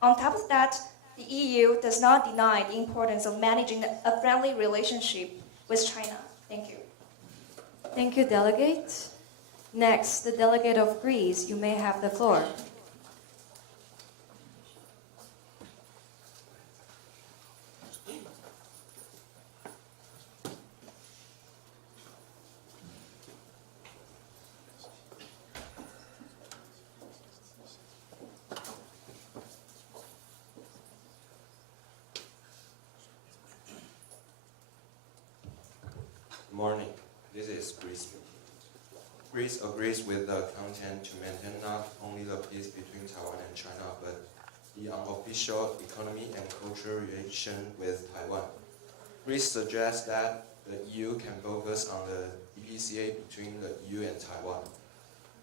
On top of that, the EU does not deny the importance of managing a friendly relationship with China. Thank you. Thank you, delegate. Next, the delegate of Greece, you may have the floor. Good morning. This is Greece speaking. Greece agrees with the content to maintain not only the peace between Taiwan and China, but the unofficial economy and cultural relation with Taiwan. Greece suggests that the EU can focus on the EPCA between the EU and Taiwan.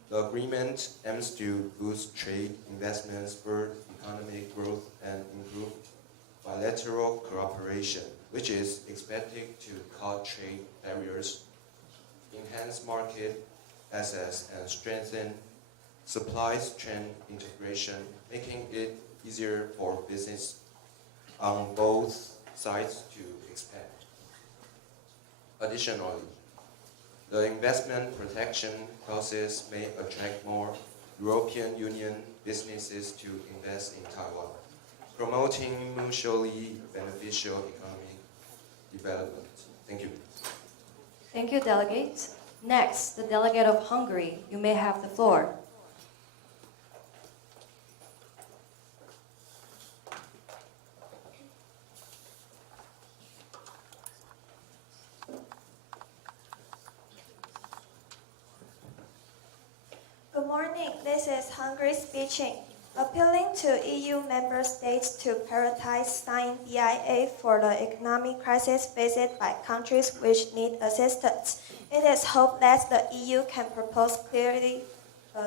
The agreement aims to boost trade, investment, spur economic growth, and improve bilateral cooperation, which is expected to cut trade barriers, enhance market access, and strengthen supply chain integration, making it easier for business on both sides to expand. Additionally, the investment protection clauses may attract more European Union businesses to invest in Taiwan, promoting mutually beneficial economic development. Thank you. Thank you, delegate. Next, the delegate of Hungary, you may have the floor. Good morning. This is Hungary speaking. appealing to EU member states to prioritize signing BIA for the economic crisis faced by countries which need assistance. It is hoped that the EU can propose clearly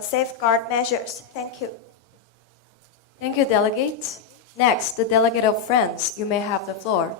safeguard measures. Thank you. Thank you, delegates. Next, the delegate of France. You may have the floor.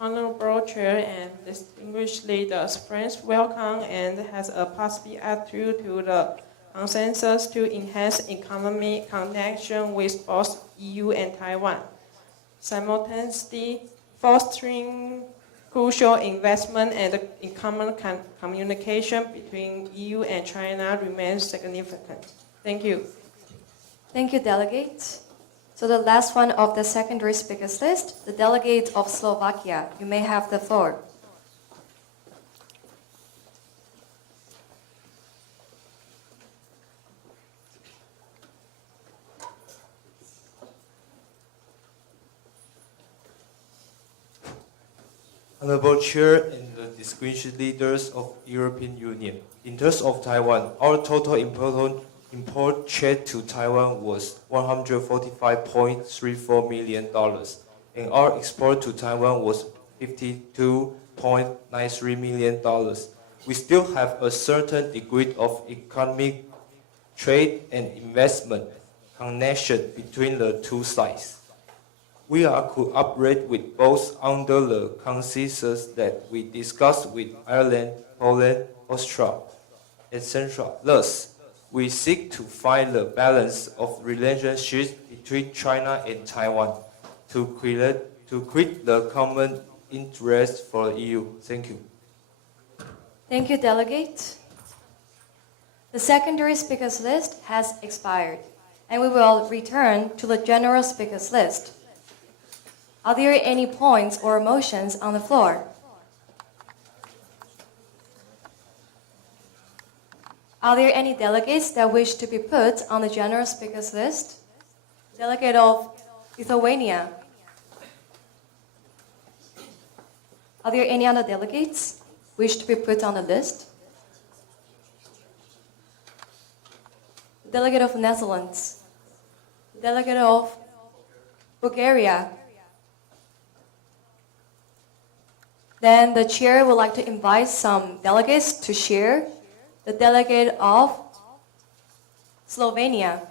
Honorable Chair and distinguished leaders, France welcome and has a positive attitude to the consensus to enhance economic connection with both EU and Taiwan, simultaneously fostering crucial investment and common communication between EU and China remains significant. Thank you. Thank you, delegates. So the last one of the secondary speakers list, the delegate of Slovakia. You may have the floor. Honorable Chair and the distinguished leaders of European Union. In terms of Taiwan, our total import trade to Taiwan was $145.34 million, and our export to Taiwan was $52.93 million. We still have a certain degree of economic trade and investment connection between the two sides. We are cooperate with both under the consensus that we discussed with Ireland, Poland, Austria, etc. Thus, we seek to find the balance of relationships between China and Taiwan to create the common interest for the EU. Thank you. Thank you, delegate. The secondary speakers list has expired, and we will return to the general speakers list. Are there any points or motions on the floor? Are there any delegates that wish to be put on the general speakers list? Delegate of Lithuania. Are there any other delegates wish to be put on the list? Delegate of Netherlands. Delegate of Bulgaria. Then the chair would like to invite some delegates to share. The delegate of Slovenia.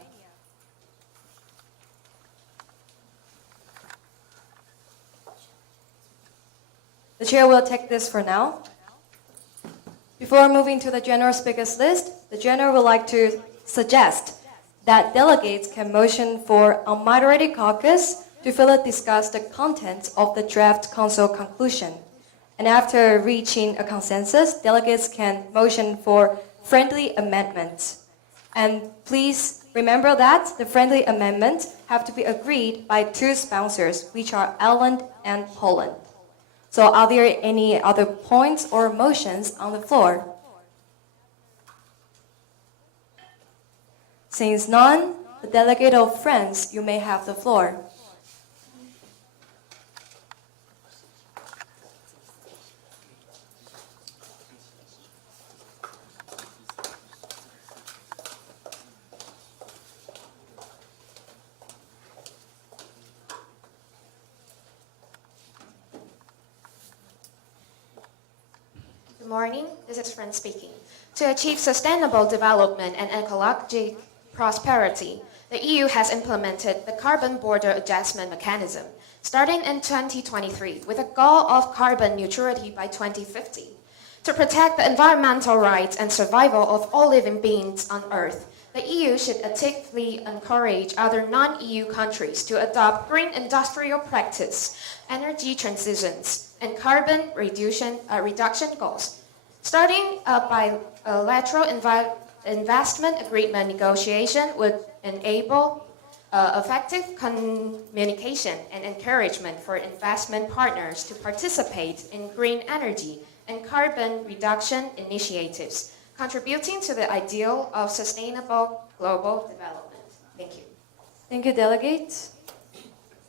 The chair will take this for now. Before moving to the general speakers list, the chair would like to suggest that delegates can motion for a moderated caucus to further discuss the contents of the draft council conclusion. And after reaching a consensus, delegates can motion for friendly amendments. And please remember that the friendly amendments have to be agreed by two sponsors, which are Ireland and Poland. So are there any other points or motions on the floor? Since none, the delegate of France, you may have the floor. Good morning, this is Fran speaking. To achieve sustainable development and ecological prosperity, the EU has implemented the Carbon Border Adjustment Mechanism, starting in 2023, with a goal of carbon neutrality by 2050. To protect the environmental rights and survival of all living beings on Earth, the EU should actively encourage other non-EU countries to adopt green industrial practice, energy transitions, and carbon reduction goals. Starting by bilateral investment agreement negotiation would enable effective communication and encouragement for investment partners to participate in green energy and carbon reduction initiatives, contributing to the ideal of sustainable global development. Thank you. Thank you, delegates.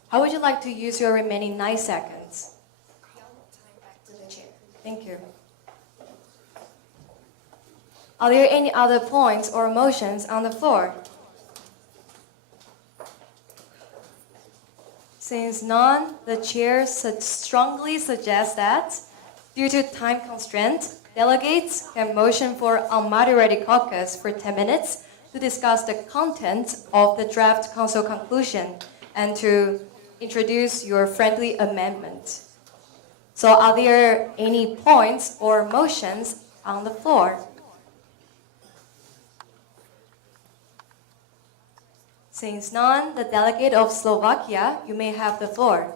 How would you like to use your remaining 9 seconds? Back to the chair. Thank you. Are there any other points or motions on the floor? Since none, the chair strongly suggests that, due to time constraint, delegates can motion for unmoderated caucus for 10 minutes to discuss the content of the draft council conclusion and to introduce your friendly amendment. So are there any points or motions on the floor? Since none, the delegate of Slovakia, you may have the floor.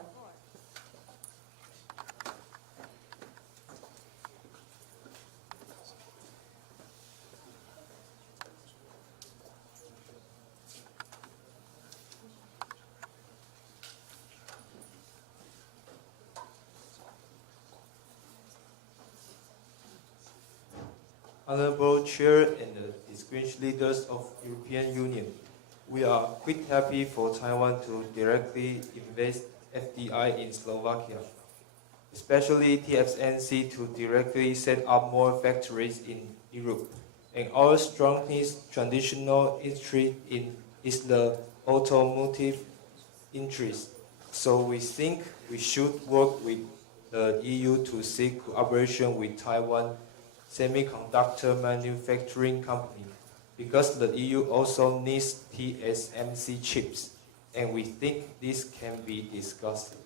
Honorable Chair and the distinguished leaders of European Union, we are quite happy for Taiwan to directly invest FDI in Slovakia, especially TSMC to directly set up more factories in Europe. And our strongest traditional industry is the automotive industry. So we think we should work with the EU to seek cooperation with Taiwan semiconductor manufacturing company, because the EU also needs TSMC chips, and we think this can be discussed.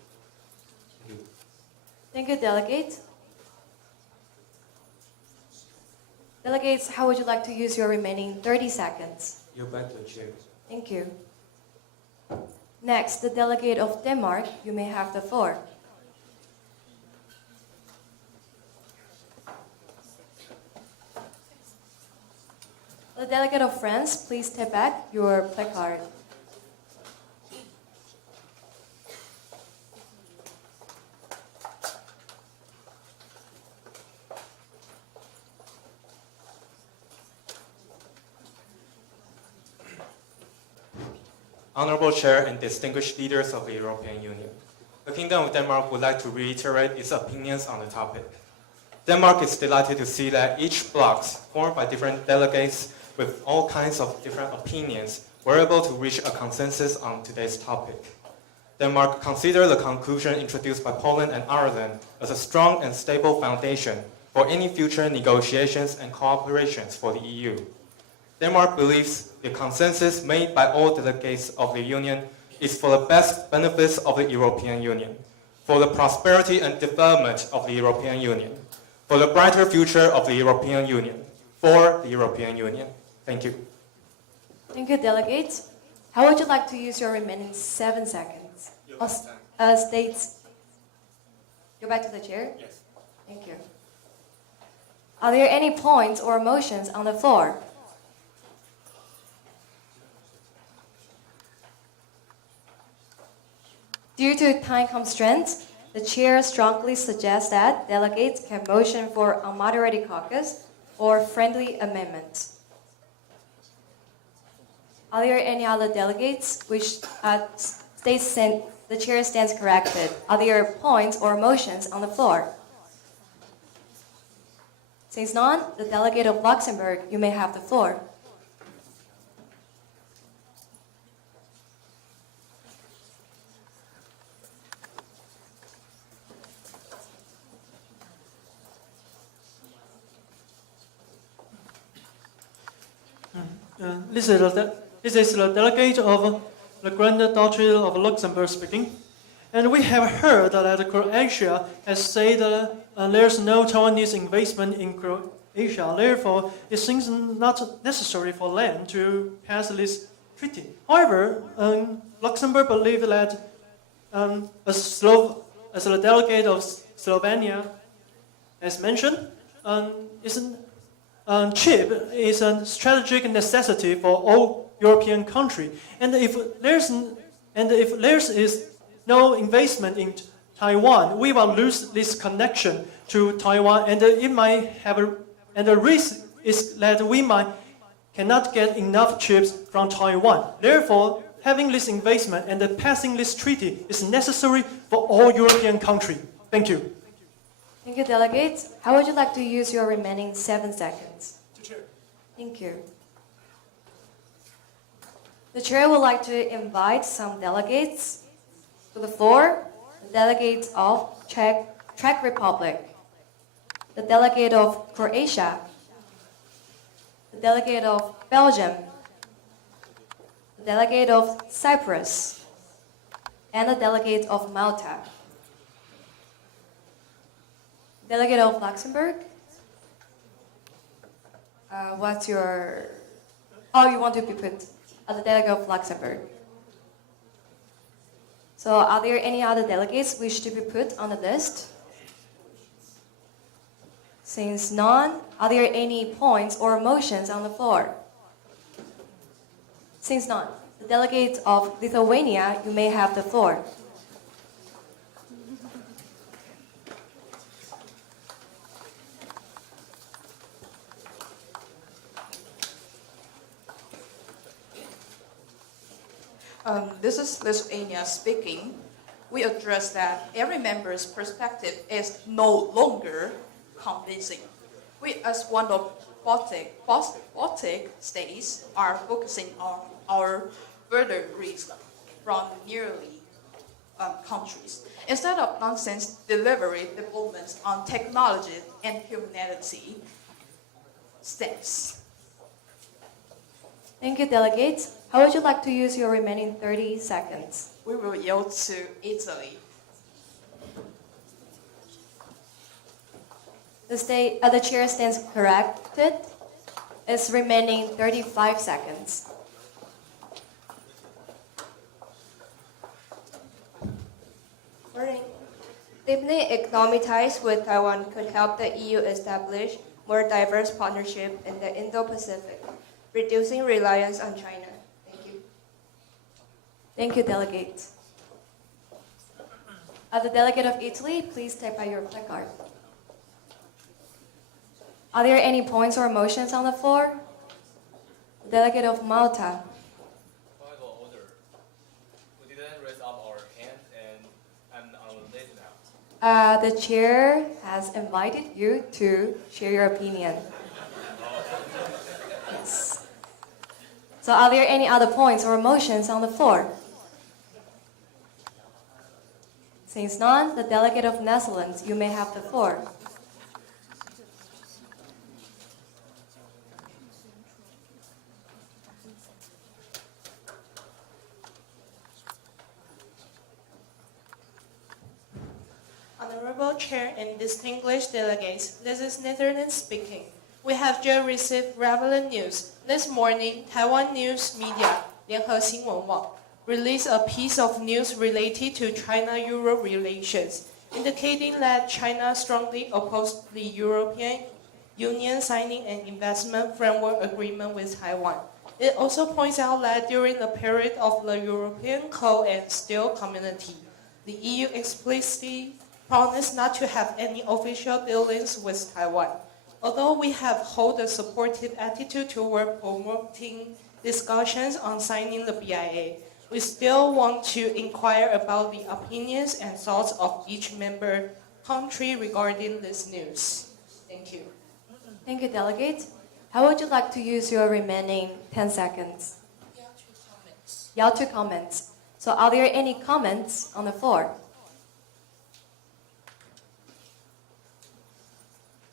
Thank you. Thank you, delegate. Delegates, how would you like to use your remaining 30 seconds? You're back to the chair. Thank you. Next, the delegate of Denmark, you may have the floor. The delegate of France, please step back your placard. Honorable Chair and distinguished leaders of the European Union, the Kingdom of Denmark would like to reiterate its opinions on the topic. Denmark is delighted to see that each bloc, formed by different delegates with all kinds of different opinions, were able to reach a consensus on today's topic. Denmark considers the conclusion introduced by Poland and Ireland as a strong and stable foundation for any future negotiations and cooperations for the EU. Denmark believes the consensus made by all delegates of the Union is for the best benefits of the European Union, for the prosperity and development of the European Union, for the brighter future of the European Union, for the European Union. Thank you. Thank you, delegates. How would you like to use your remaining 7 seconds? States. Go back to the chair? Yes. Thank you. Are there any points or motions on the floor? Due to time constraints, the chair strongly suggests that delegates can motion for unmoderated caucus or friendly amendments. Are there any other delegates which the chair stands corrected? Are there points or motions on the floor? Since none, the delegate of Luxembourg, you may have the floor. This is the delegate of the Grand Duchy of Luxembourg speaking. And we have heard that Croatia has said there's no Taiwanese investment in Croatia. Therefore, it seems not necessary for them to pass this treaty. However, Luxembourg believes that as the delegate of Slovenia has mentioned, chip is a strategic necessity for all European countries. And if there is no investment in Taiwan, we will lose this connection to Taiwan, and it might have and the risk is that we cannot get enough chips from Taiwan. Therefore, having this investment and passing this treaty is necessary for all European countries. Thank you. Thank you, delegates. How would you like to use your remaining 7 seconds? Thank you. The chair would like to invite some delegates to the floor. The delegates of Czech Republic, the delegate of Croatia, the delegate of Belgium, the delegate of Cyprus, and the delegate of Malta. Delegate of Luxembourg, what's your... Oh, you want to be put as the delegate of Luxembourg. So are there any other delegates wish to be put on the list? Since none, are there any points or motions on the floor? Since none, the delegate of Lithuania, you may have the floor. This is Lithuania speaking. We address that every member's perspective is no longer convincing. We, as one of Baltic states, are focusing on our further risk from nearly countries. Instead of nonsense delivery developments on technology and humanity steps. Thank you, delegates. How would you like to use your remaining 30 seconds? We will yield to Italy. The chair stands corrected. It's remaining 35 seconds. Morning. Deepening economic ties with Taiwan could help the EU establish more diverse partnership in the Indo-Pacific, reducing reliance on China. Thank you. Thank you, delegate. The delegate of Italy, please take by your placard. Are there any points or motions on the floor? The delegate of Malta. Point of order. We didn't raise up our hand and I'm on the list now. The chair has invited you to share your opinion. Yes. So are there any other points or motions on the floor? Since none, the delegate of Netherlands, you may have the floor. Honorable Chair and distinguished delegates, this is Netherlands speaking. We have just received relevant news. This morning, Taiwan News Media, 联合新闻网, released a piece of news related to China-Euro relations, indicating that China strongly opposed the European Union signing an investment framework agreement with Taiwan. It also points out that during the period of the European Coal and Steel Community, the EU explicitly promised not to have any official dealings with Taiwan. Although we have held a supportive attitude toward promoting discussions on signing the BIA, we still want to inquire about the opinions and thoughts of each member country regarding this news. Thank you. Thank you, delegate. How would you like to use your remaining 10 seconds? You have 2 comments. So are there any comments on the floor?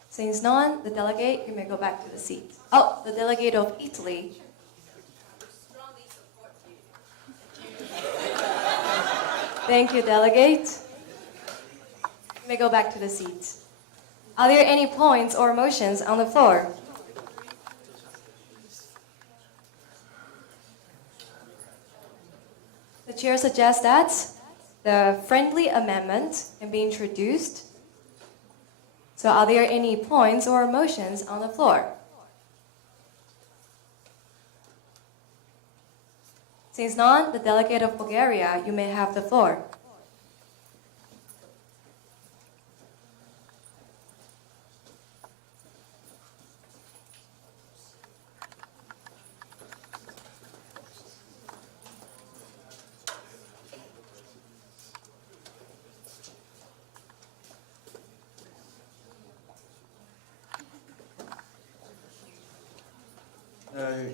Since none, the delegate, you may go back to the seat. Oh, the delegate of Italy. Thank you, delegate. You may go back to the seat. Are there any points or motions on the floor? The chair suggests that the friendly amendment can be introduced. So are there any points or motions on the floor? Since none, the delegate of Bulgaria, you may have the floor.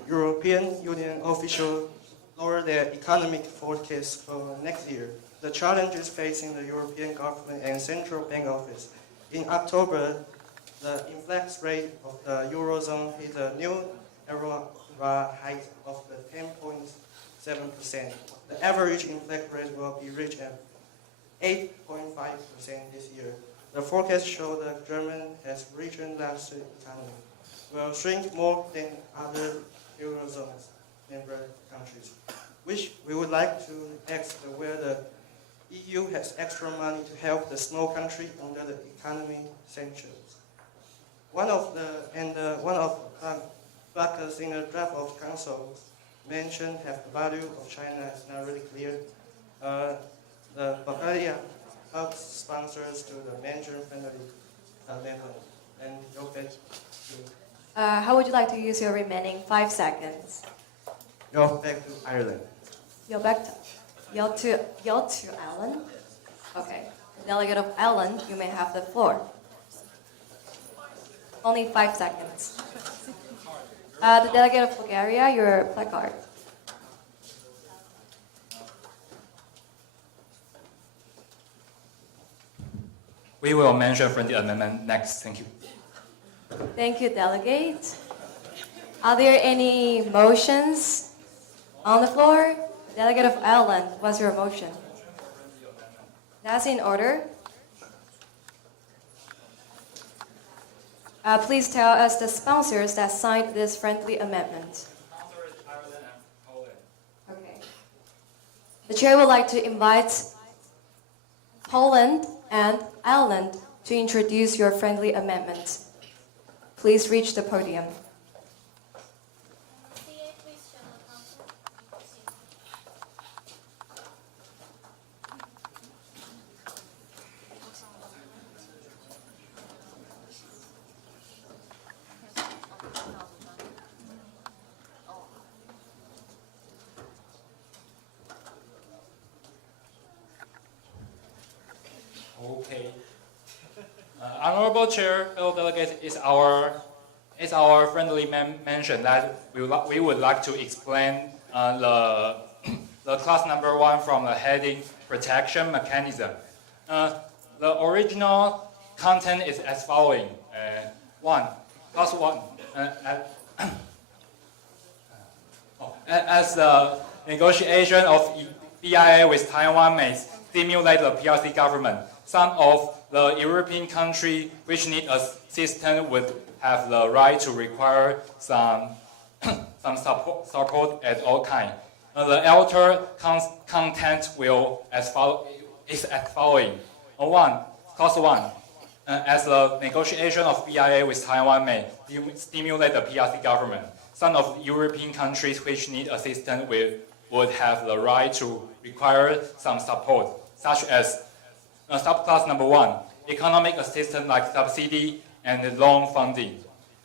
European Union officials lowered their economic forecast for next year. The challenges facing the European government and central bank office. In October, the inflation rate of the Eurozone hit a new era high of the 10.7%. The average inflation rate will be reached at 8.5% this year. The forecast shows that Germany has regionalized economy will shrink more than other Eurozone member countries, which we would like to ask where the EU has extra money to help the small country under the economy sanctions. One of factors in the draft of council mentioned have the value of China is not really clear. The Bulgaria helps sponsors to the major friendly level. And go back to How would you like to use your remaining 5 seconds? go back to Ireland. You're to Ireland? Okay. Delegate of Ireland, you may have the floor. Only 5 seconds. The delegate of Bulgaria, your placard. We will mention friendly amendment next. Thank you. Thank you, delegate. Are there any motions on the floor? Delegate of Ireland, what's your motion? That's in order. Please tell us the sponsors that signed this friendly amendment. Okay. The chair would like to invite Poland and Ireland to introduce your friendly amendment. Please reach the podium. Okay. Honorable Chair, fellow delegates, is our friendly mention that we would like to explain the class number 1 from the heading protection mechanism. The original content is as following: class 1. As the negotiation of BIA with Taiwan may stimulate the PRC government, some of the European countries which need assistance would have the right to require some support at all kinds. The alter content is as following. Clause 1. As the negotiation of BIA with Taiwan may stimulate the PRC government, some of the European countries which need assistance would have the right to require some support, such as subclass number 1, economic assistance like subsidy and loan funding.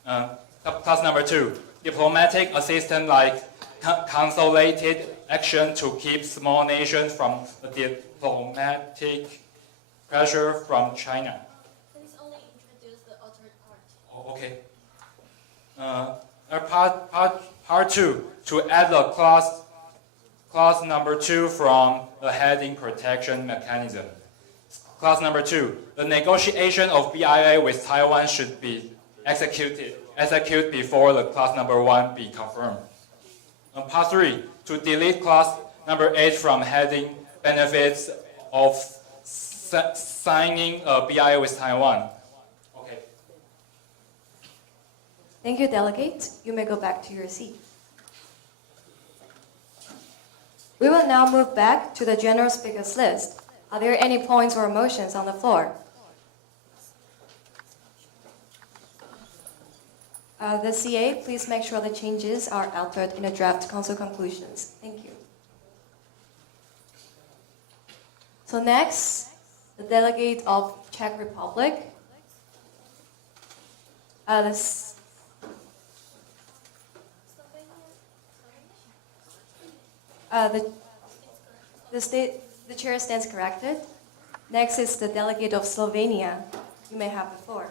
Subclass number 2, diplomatic assistance like consolidated action to keep small nations from the diplomatic pressure from China. Please only introduce the altered part. Oh, okay. Part 2, to add the clause number 2 from the heading protection mechanism. Clause number 2, the negotiation of BIA with Taiwan should be executed before the clause number 1 be confirmed. Part 3, to delete clause number 8 from heading benefits of signing a BIA with Taiwan. Okay. Thank you, delegate. You may go back to your seat. We will now move back to the general speakers list. Are there any points or motions on the floor? The CA, please make sure the changes are altered in the draft council conclusions. Thank you. So next, the delegate of Czech Republic. The chair stands corrected. Next is the delegate of Slovenia. You may have the floor.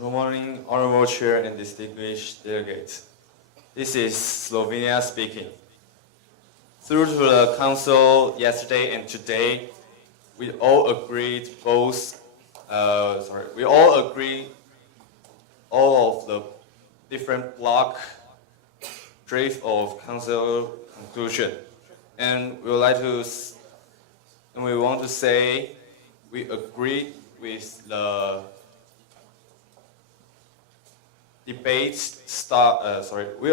Good morning, Honorable Chair and distinguished delegates. This is Slovenia speaking. Through to the Council yesterday and today, we all agreed all of the different block draft of Council conclusion. And we want to say we agreed with the debate we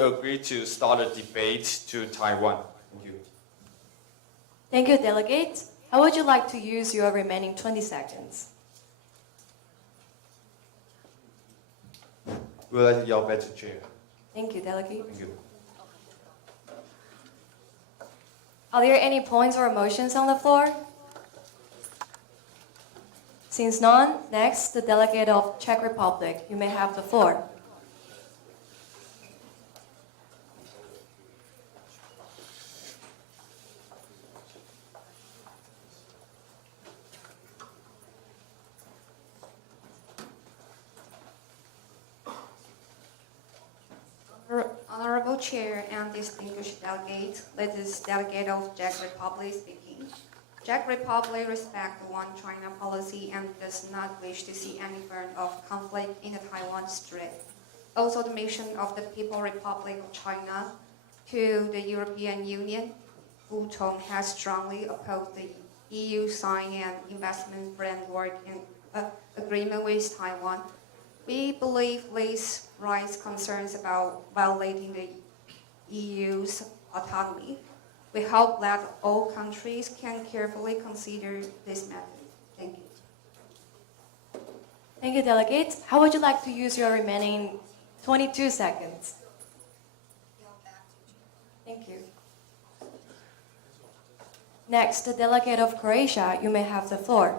agree to start a debate to Taiwan. Thank you. Thank you, Delegate. How would you like to use your remaining 20 seconds? We would like to yell back to Chair. Thank you, Delegate. Thank you. Are there any points or motions on the floor? Since none, next, the delegate of Czech Republic. You may have the floor. Honorable Chair and distinguished delegates, this is delegate of Czech Republic speaking. Czech Republic respects the One China policy and does not wish to see any further of conflict in the Taiwan Strait. Also, the mission of the People's Republic of China to the European Union, Wu Tong has strongly opposed the EU signing an investment framework agreement with Taiwan. We believe this raises concerns about violating the EU's autonomy. We hope that all countries can carefully consider this matter. Thank you. Thank you, Delegate. How would you like to use your remaining 22 seconds? Thank you. Next, the delegate of Croatia. You may have the floor.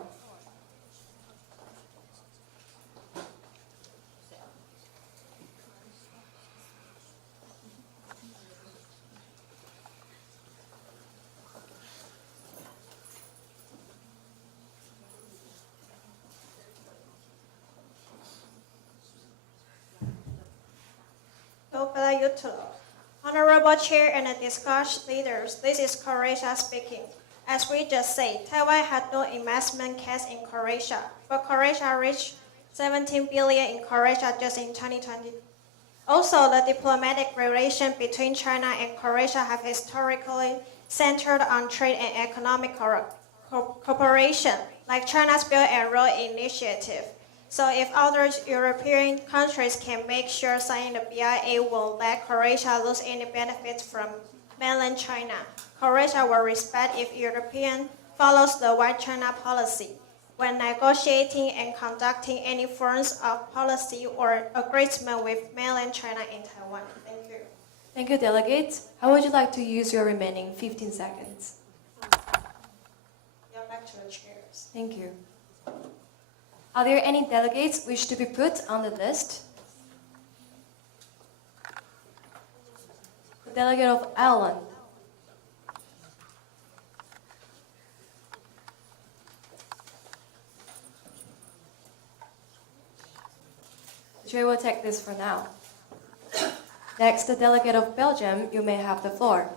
Honorable Chair and discussed leaders, this is Croatia speaking. As we just said, Taiwan had no investment case in Croatia, but Croatia reached 17 billion in Croatia just in 2020. Also, the diplomatic relations between China and Croatia have historically centered on trade and economic cooperation, like China's Belt and Road Initiative. So if other European countries can make sure signing the BIA will let Croatia lose any benefits from mainland China, Croatia will respect if European follows the One China policy when negotiating and conducting any forms of policy or agreement with mainland China in Taiwan. Thank you. Thank you, Delegate. How would you like to use your remaining 15 seconds? Yeah, back to the chairs. Thank you. Are there any delegates wish to be put on the list? The delegate of Ireland. The chair will take this for now. Next, the delegate of Belgium. You may have the floor.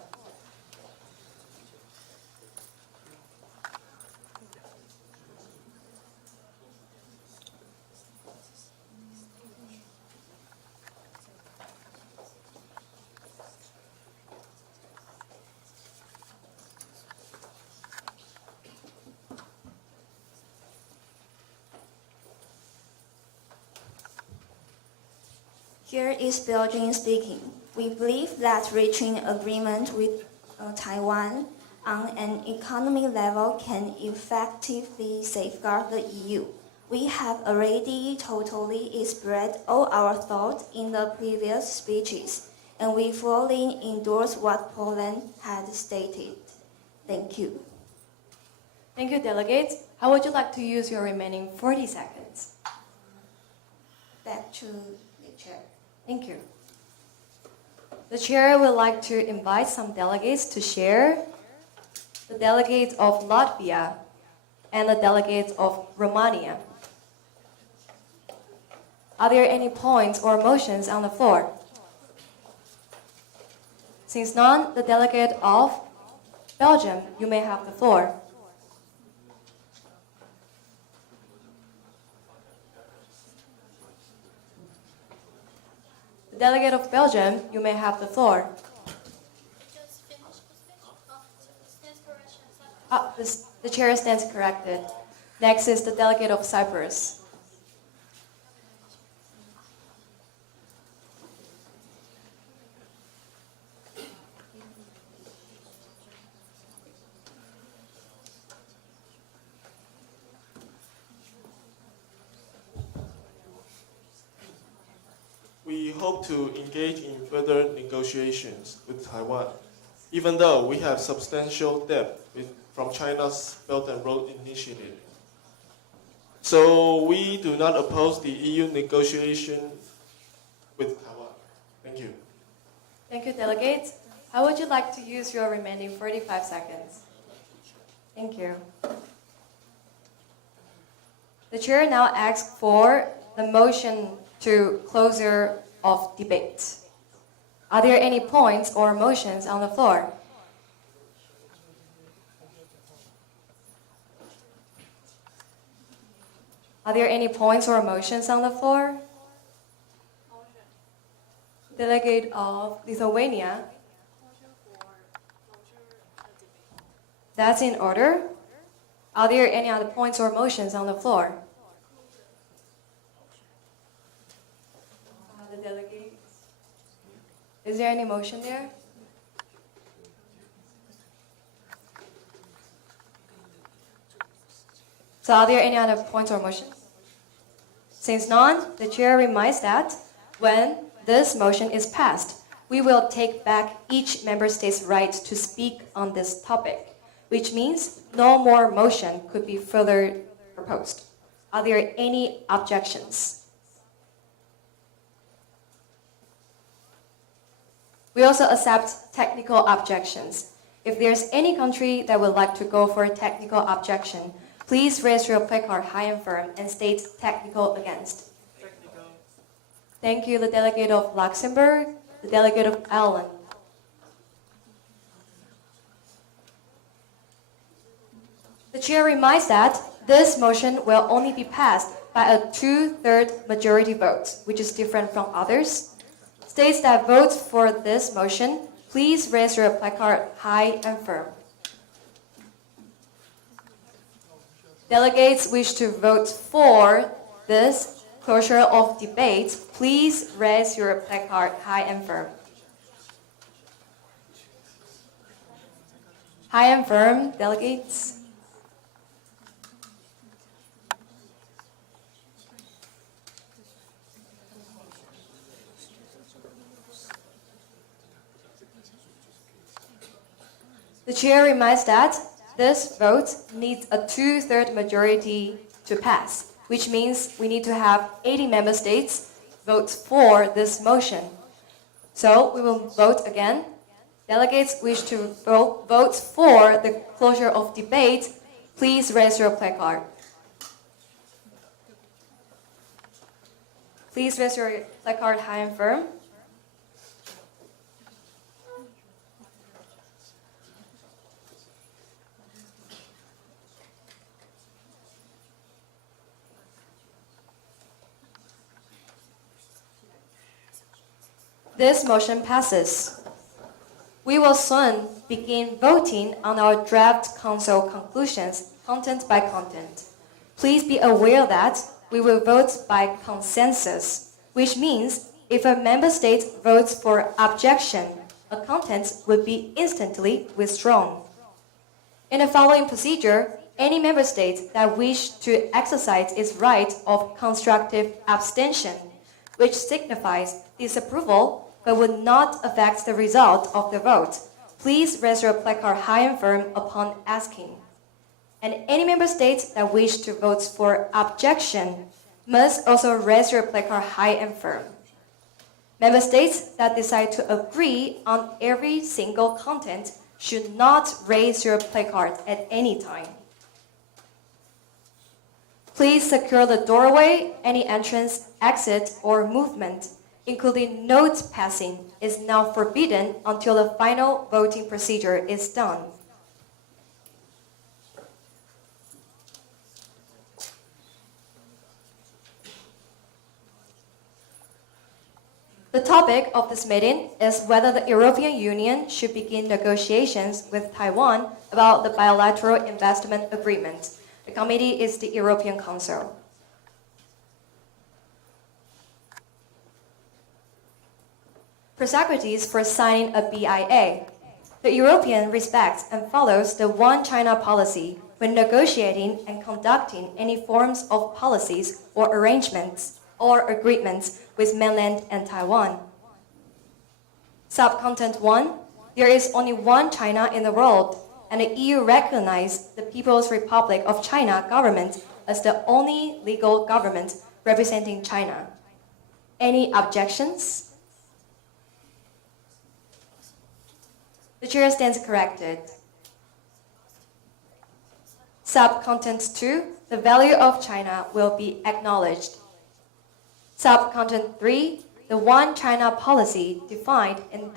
Here is Belgium speaking. We believe that reaching agreement with Taiwan on an economic level can effectively safeguard the EU. We have already totally expressed all our thoughts in the previous speeches, and we fully endorse what Poland had stated. Thank you. Thank you, delegates. How would you like to use your remaining 40 seconds? Back to the chair. Thank you. The chair would like to invite some delegates to share. The delegates of Latvia and the delegates of Romania. Are there any points or motions on the floor? Since none, the delegate of Belgium, you may have the floor. The delegate of Belgium, you may have the floor. The chair stands corrected. Next is the delegate of Cyprus. We hope to engage in further negotiations with Taiwan, even though we have substantial debt from China's Belt and Road Initiative. So we do not oppose the EU negotiation with Taiwan. Thank you. Thank you, delegates. How would you like to use your remaining 45 seconds? Thank you. The chair now asks for the motion to closure of debate. Are there any points or motions on the floor? Are there any points or motions on the floor? Delegate of Lithuania. That's in order. Are there any other points or motions on the floor? The delegates. Is there any motion there? So are there any other points or motions? Since none, the chair reminds that when this motion is passed, we will take back each member state's right to speak on this topic, which means no more motion could be further proposed. Are there any objections? We also accept technical objections. If there's any country that would like to go for a technical objection, please raise your placard high and firm and state technical against. Technical. Thank you, the delegate of Luxembourg, the delegate of Ireland. The chair reminds that this motion will only be passed by a 2/3 majority vote, which is different from others. States that vote for this motion, please raise your placard high and firm. Delegates wish to vote for this closure of debate, please raise your placard high and firm. High and firm, delegates. The chair reminds that this vote needs a 2/3 majority to pass, which means we need to have 80 member states vote for this motion. So we will vote again. Delegates wish to vote for the closure of debate, please raise your placard. Please raise your placard high and firm. This motion passes. We will soon begin voting on our draft council conclusions, content by content. Please be aware that we will vote by consensus, which means if a member state votes for objection, a content will be instantly withdrawn. In the following procedure, any member state that wishes to exercise its right of constructive abstention, which signifies disapproval but would not affect the result of the vote, please raise your placard high and firm upon asking. And any member state that wishes to vote for objection must also raise your placard high and firm. Member states that decide to agree on every single content should not raise your placard at any time. Please secure the doorway. Any entrance, exit, or movement, including note passing, is now forbidden until the final voting procedure is done. The topic of this meeting is whether the European Union should begin negotiations with Taiwan about the bilateral investment agreement. The committee is the European Council. Prerequisites for signing a BIA. The European respects and follows the One China policy when negotiating and conducting any forms of policies or arrangements or agreements with mainland and Taiwan. Subcontent 1. There is only one China in the world, and the EU recognizes the People's Republic of China government as the only legal government representing China. Any objections? The chair stands corrected. Subcontent 2. The value of China will be acknowledged. Subcontent 3. The One China policy defined in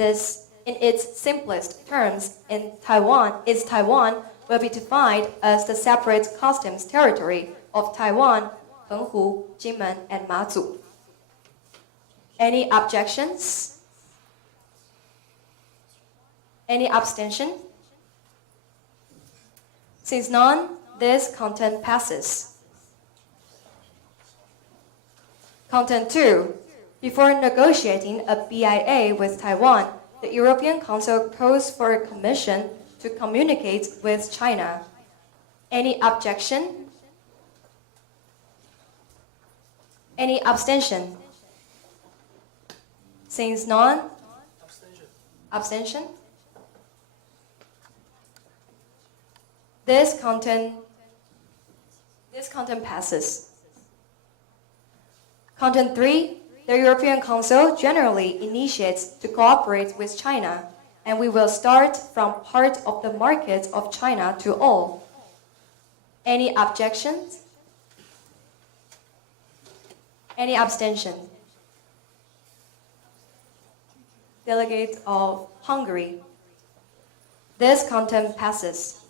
its simplest terms in Taiwan will be defined as the separate customs territory of Taiwan, Penghu, Jinmen, and Mazu. Any objections? Any abstention? Since none, this content passes. Content 2. Before negotiating a BIA with Taiwan, the European Council calls for a commission to communicate with China. Any objection? Any abstention? Since none? Abstention? This content passes. Content 3. The European Council generally initiates to cooperate with China, and we will start from part of the market of China to all. Any objections? Any abstention? Delegate of Hungary. This content passes.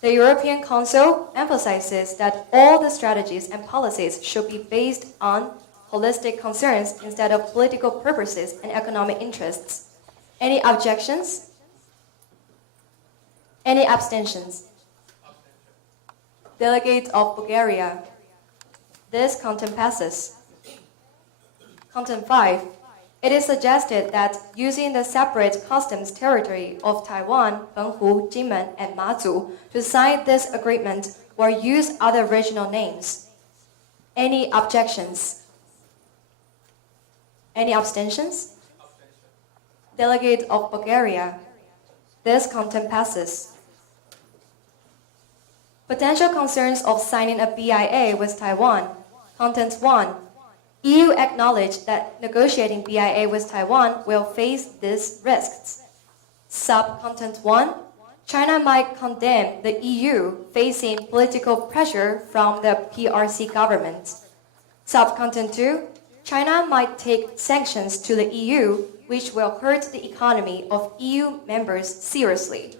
The European Council emphasizes that all the strategies and policies should be based on holistic concerns instead of political purposes and economic interests. Any objections? Any abstentions? Delegate of Bulgaria. This content passes. Content 5. It is suggested that using the separate customs territory of Taiwan, Penghu, Jinmen, and Mazu to sign this agreement or use other regional names. Any objections? Any abstentions? Delegate of Bulgaria. This content passes. Potential concerns of signing a BIA with Taiwan. Content 1. EU acknowledged that negotiating BIA with Taiwan will face these risks. Subcontent 1. China might condemn the EU facing political pressure from the PRC government. Subcontent 2. China might take sanctions to the EU, which will hurt the economy of EU members seriously.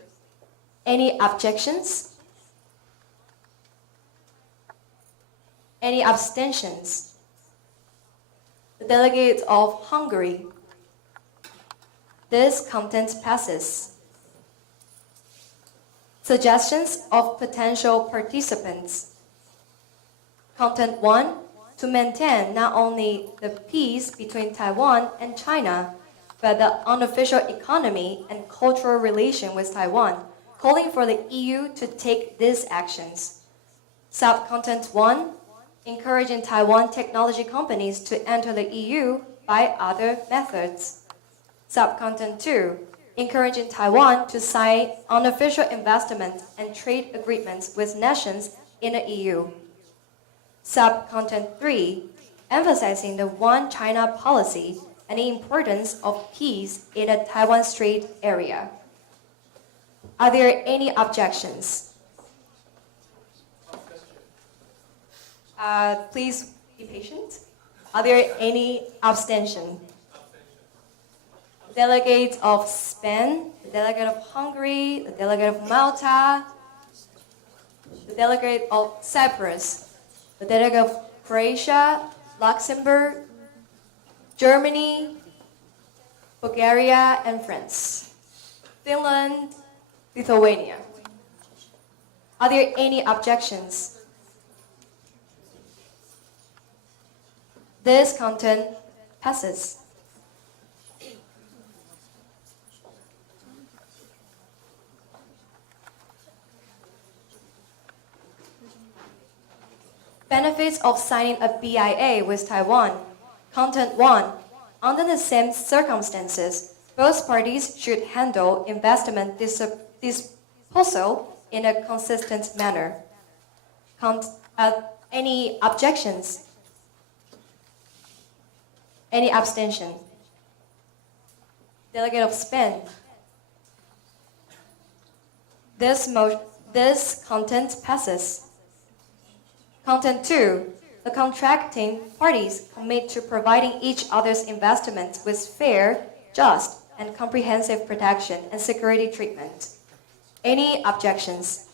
Any objections? Any abstentions? The delegate of Hungary. This content passes. Suggestions of potential participants. Content 1. To maintain not only the peace between Taiwan and China, but the unofficial economy and cultural relation with Taiwan, calling for the EU to take these actions. Subcontent 1. Encouraging Taiwan technology companies to enter the EU by other methods. Subcontent 2. Encouraging Taiwan to sign unofficial investment and trade agreements with nations in the EU. Subcontent 3. Emphasizing the One China policy and the importance of peace in the Taiwan Strait area. Are there any objections? Please be patient. Are there any abstention? Delegate of Spain, the delegate of Hungary, the delegate of Malta, the delegate of Cyprus, the delegate of Croatia, Luxembourg, Germany, Bulgaria, and France. Finland, Lithuania. Are there any objections? This content passes. Benefits of signing a BIA with Taiwan. Content 1. Under the same circumstances, both parties should handle investment disposal in a consistent manner. Any objections? Any abstention? Delegate of Spain. This content passes. Content 2. The contracting parties commit to providing each other's investments with fair, just, and comprehensive protection and security treatment. Any objections?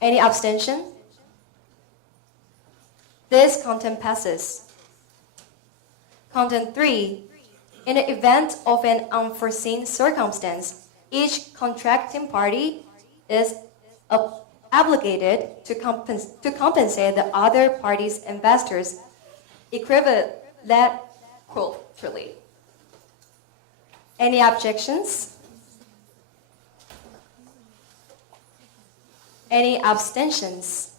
Any abstention? This content passes. Content 3. In the event of an unforeseen circumstance, each contracting party is obligated to compensate the other party's investors equivalently. Any objections? Any abstentions?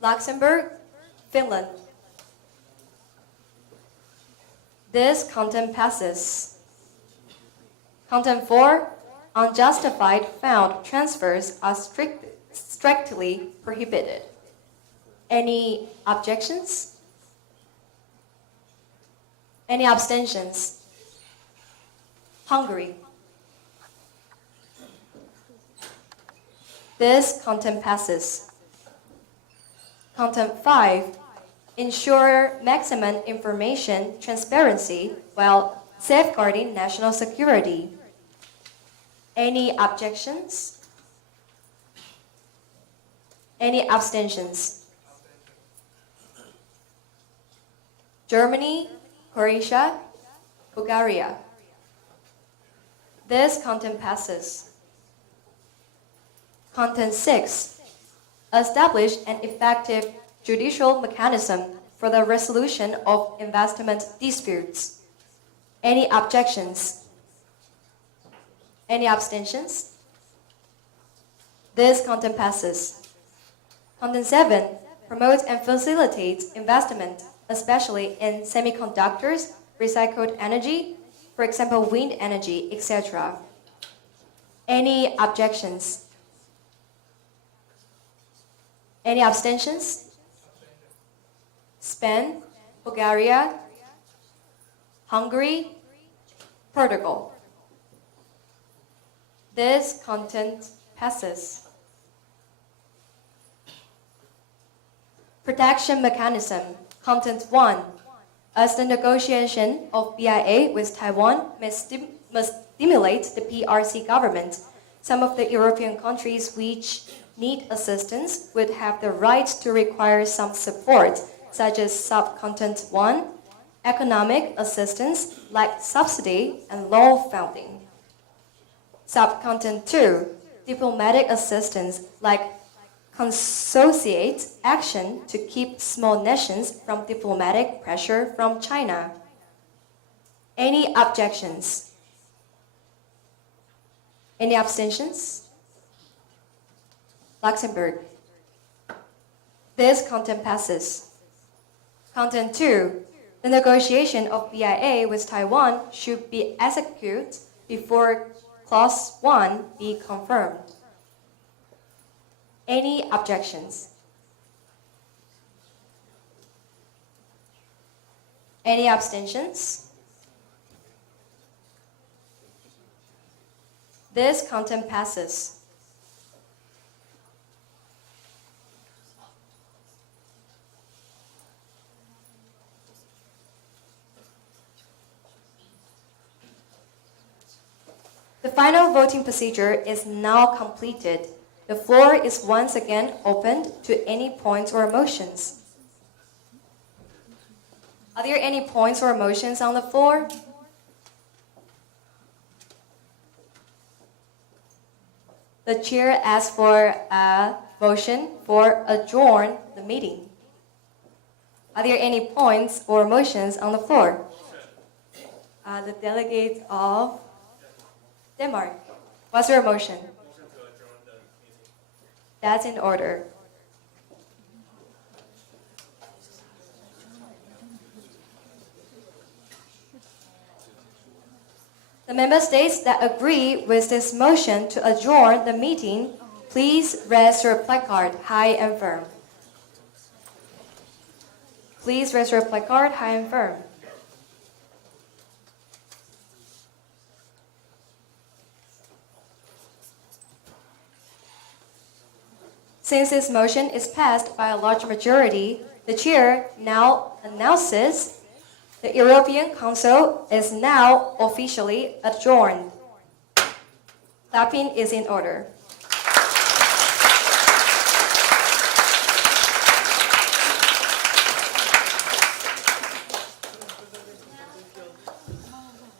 Luxembourg, Finland. This content passes. Content 4. Unjustified fund transfers are strictly prohibited. Any objections? Any abstentions? Hungary. This content passes. Content 5. Ensure maximum information transparency while safeguarding national security. Any objections? Any abstentions? Germany, Croatia, Bulgaria. This content passes. Content 6. Establish an effective judicial mechanism for the resolution of investment disputes. Any objections? Any abstentions? This content passes. Content 7. Promote and facilitate investment, especially in semiconductors, recycled energy, for example, wind energy, etc. Any objections? Any abstentions? Spain, Bulgaria, Hungary, Portugal. This content passes. Protection mechanism. Content 1. As the negotiation of BIA with Taiwan must stimulate the PRC government, some of the European countries which need assistance would have the right to require some support, such as Subcontent 1, economic assistance like subsidy and loan funding. Subcontent 2, diplomatic assistance like consociate action to keep small nations from diplomatic pressure from China. Any objections? Any abstentions? Luxembourg. This content passes. Content 2. The negotiation of BIA with Taiwan should be executed before Clause 1 be confirmed. Any objections? Any abstentions? This content passes. final voting procedure is now completed. The floor is once again opened to any points or motions. Are there any points or motions on the floor? The chair asks for a motion for adjourn the meeting. Are there any points or motions on the floor? The delegate of Denmark. What's your motion? That's in order. The member states that agree with this motion to adjourn the meeting, please raise your placard high and firm. Please raise your placard high and firm. Since this motion is passed by a large majority, the chair now announces the European Council is now officially adjourned. Clapping is in order.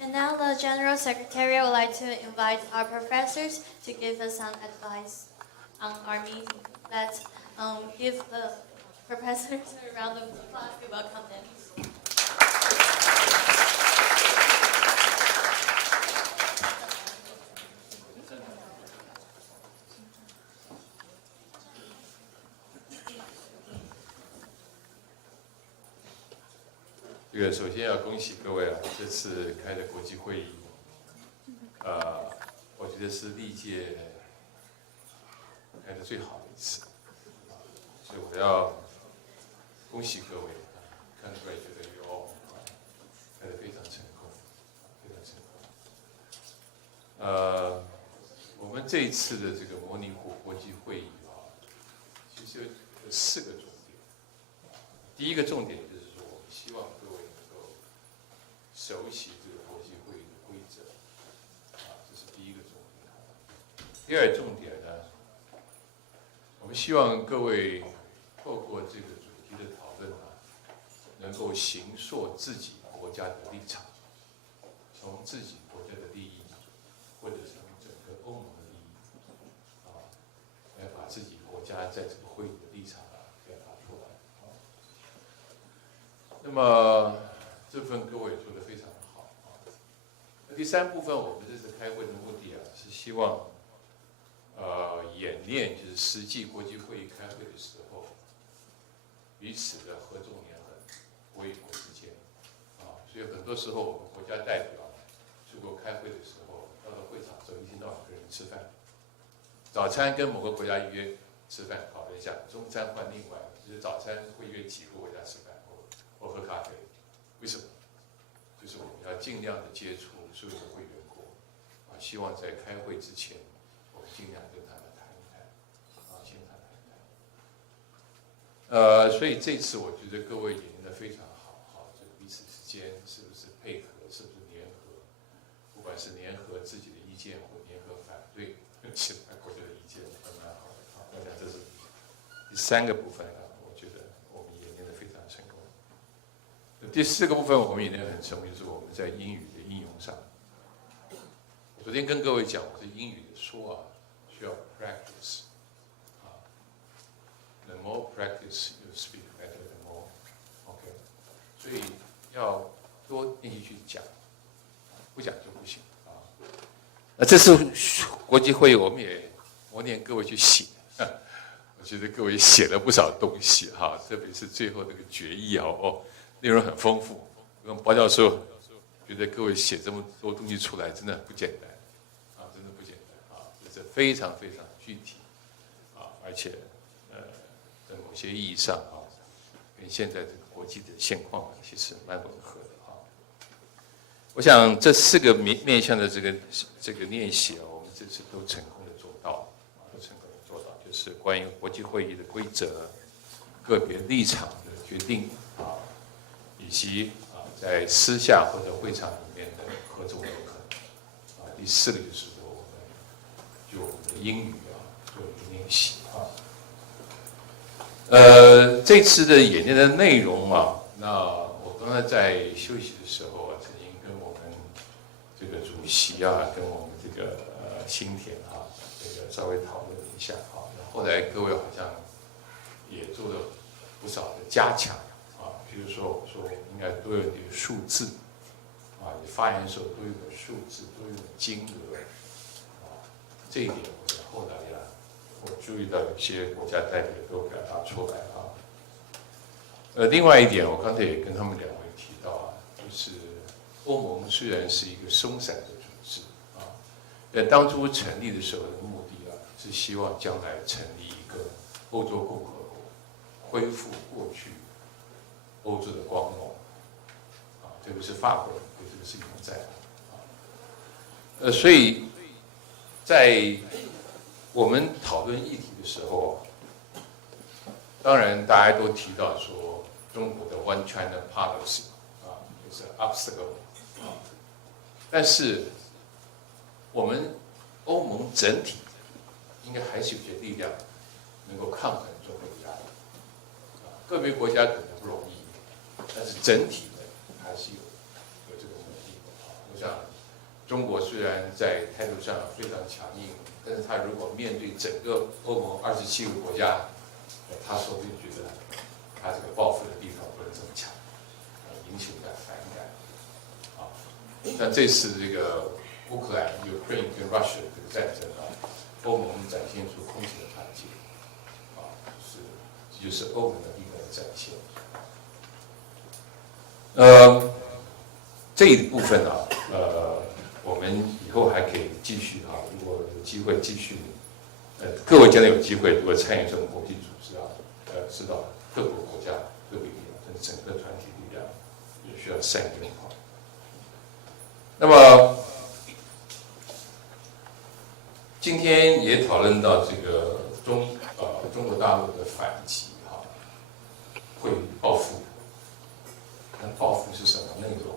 And now the General Secretary would like to invite our professors to give us some advice on our meeting. Let's give the professors a round of applause to welcome them.首先要恭喜各位啊，这次开的国际会议，我觉得是历届开的最好的一次，所以我要恭喜各位 ，congratulate you all， 开得非常成功，非常成功。我们这一次的这个模拟国际会议啊，其实有4个重点。第一个重点就是说，我们希望各位熟悉这个国际会议的规则，这是第一个重点。第二重点呢，我们希望各位透过这个主题的讨论能够形塑自己国家的立场，从自己国家的利益，或者从整个欧盟的利益，来把自己国家在这个会议的立场表达出来。那么这部分各位做得非常好。那第3部分，我们这次开会的目的是希望，演练就是实际国际会议开会的时候，彼此的合纵连横，国与国之间，所以很多时候我们国家代表出国开会的时候，到了会场之后一天到晚跟人吃饭，早餐跟某个国家约吃饭讨论一下，中餐换另外，就是早餐会约几个国家吃饭或喝咖啡。为什么？就是我们要尽量的接触所有的会员国，希望在开会之前，我们尽量跟他们谈一谈，先谈一谈。所以这次我觉得各位演练得非常好，就彼此之间是不是配合，是不是联合，不管是联合自己的意见或联合反对其他国家的意见，都蛮好的。我想这是第3个部分我觉得我们演练得非常成功。第4个部分我们演练很成功，就是我们在英语的应用上。我昨天跟各位讲，我这英语的说需要 practice， the more practice you speak better the more， OK， 所以要多练习去讲，不讲就不行那这次国际会议我们也磨练各位去写，我觉得各位写了不少东西特别是最后那个决议内容很丰富。跟包教授觉得各位写这么多东西出来真的不简单真的不简单这是非常非常具体而且在某些意义上跟现在这个国际的现况其实蛮吻合的我想这4个面向的这个练习我们这次都成功的做到就是关于国际会议的规则、个别立场的决定以及在私下或者会场里面的合纵连横第4个就是我英语做一个练习这次的演练的内容那我刚才在休息的时候曾经跟我们这个主席跟我们这个新田这个稍微讨论一下后来各位好像也做了不少的加强比如说我说应该都有点数字你发言的时候都有点数字，都有点金额这一点我后来我注意到有些国家代表都表达出来另外一点，我刚才也跟他们两位提到就是欧盟虽然是一个松散的组织但当初成立的时候的目的是希望将来成立一个欧洲共和国，恢复过去欧洲的光荣这个是法国人对这个事情在乎所以在我们讨论议题的时候当然大家都提到说中国的 One China Policy 就是 obstacle 但是我们欧盟整体应该还是有些力量能够抗衡中国的压力个别国家可能不容易但是整体的还是有这个能力我想中国虽然在态度上非常强硬但是他如果面对整个欧盟27个国家他说不定觉得他这个报复的力道不能这么强引起点反感像这次这个乌克兰 Ukraine 跟 Russia 这个战争欧盟展现出空前的团结这就是欧盟的力量的展现这一部分我们以后还可以继续如果有机会继续各位将来有机会如果参与这种国际组织知道各国国家各个力量甚至整个团体力量也需要善用那么今天也讨论到这个中国大陆的反击会报复那报复是什么内容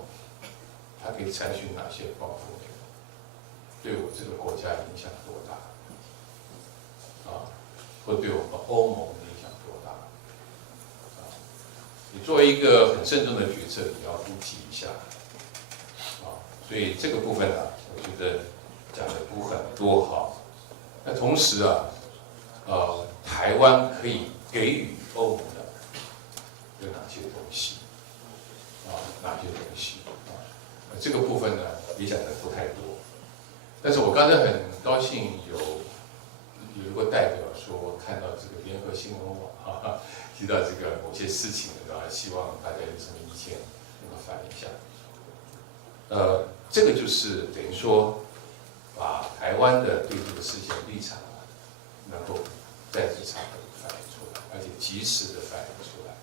它可以采取哪些报复内容对我这个国家影响多大或对我们欧盟影响多大你作为一个很慎重的决策你要估计一下所以这个部分我觉得讲的不很多那同时台湾可以给予欧盟的有哪些东西这个部分呢也讲的不太多但是我刚才很高兴有一个代表说看到这个联合新闻网提到这个某些事情希望大家有什么意见能够反映一下这个就是等于说把台湾的对这个事情的立场能够在这场合反映出来而且及时的反映出来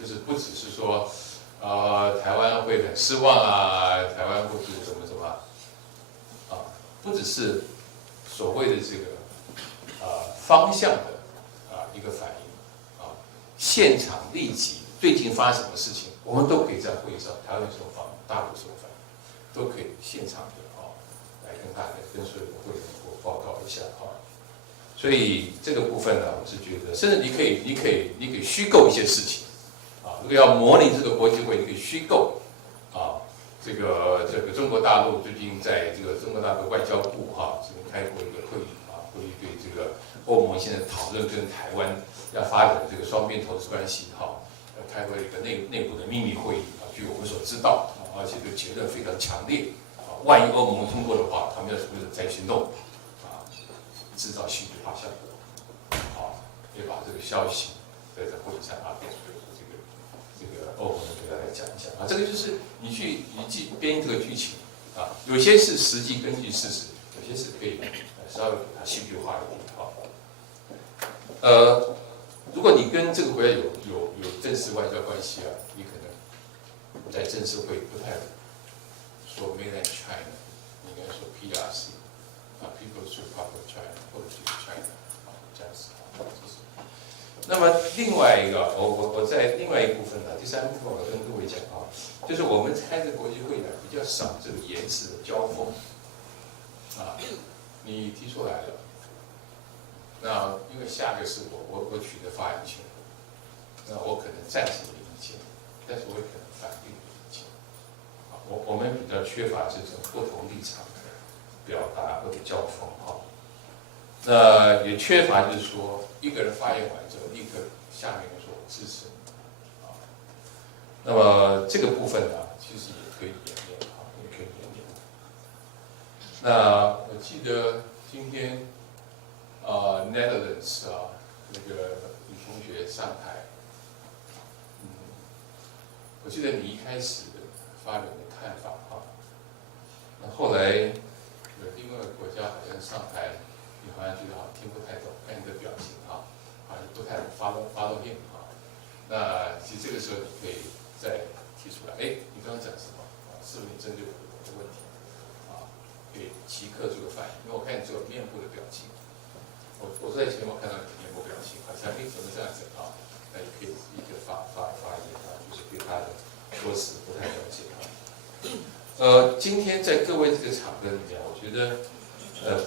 就是不只是说台湾会很失望台湾会是怎么不只是所谓的这个方向的一个反应现场立即最近发生什么事情我们都可以在会议上台湾说法大陆说法都可以现场的来跟大家跟所有的会员国报告一下所以这个部分呢我是觉得甚至你可以虚构一些事情如果要模拟这个国际会你可以虚构这个中国大陆最近在这个中国大陆外交部这边开过一个会议会议对这个欧盟现在讨论跟台湾要发展这个双边投资关系开过一个内部的秘密会议据我们所知道而且这个结论非常强烈万一欧盟通过的话他们要什么采取行动制造戏剧化效果也把这个消息在这会议上变成这个欧盟给大家讲一下这个就是你编这个剧情有些是实际根据事实有些是可以稍微给它戏剧化一点如果你跟这个国家有正式外交关系你可能在正式会不太说 Mainland China 应该说 PRC People's Republic of China 或者是 China 这样子那么另外一个我在另外一部分第三部分我跟各位讲就是我们开这个国际会比较少这个言辞的交锋你提出来了那因为下个是我取得发言权，那我可能赞成你的意见，但是我也可能反对你的意见。我们比较缺乏这种不同立场的表达或者交锋哈。那也缺乏就是说一个人发言完之后，立刻下面说我支持你啊。那么这个部分呢，其实也可以演练啊，也可以演练。那我记得今天Netherlands 那个女同学上台，我记得你一开始发表的看法那后来有另外一个国家好像上台，你好像觉得好像听不太懂，看你的表情好像不太follow him那其实这个时候你可以再提出来，你刚刚讲什么是不是你针对我的问题可以即刻做个反应，因为我看你只有面部的表情。我在前面看到你的面部表情，好像怎么这样子那也可以一个发言就是对他的说辞不太了解今天在各位这个场合里面，我觉得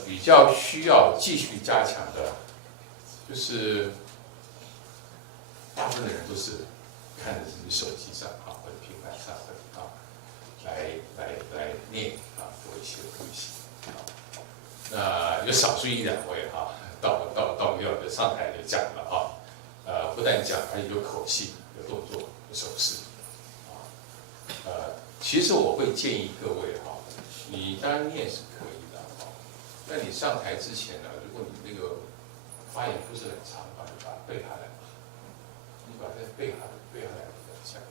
比较需要继续加强的，就是大部分的人都是看着自己手机上或者平板上来念做一些东西那有少数一两位到没有的上台就讲了不但讲，而且有口气、有动作、有手势其实我会建议各位你当然念是可以的但你上台之前呢，如果你那个发言不是很长你把它背下来，你把它背下来比较像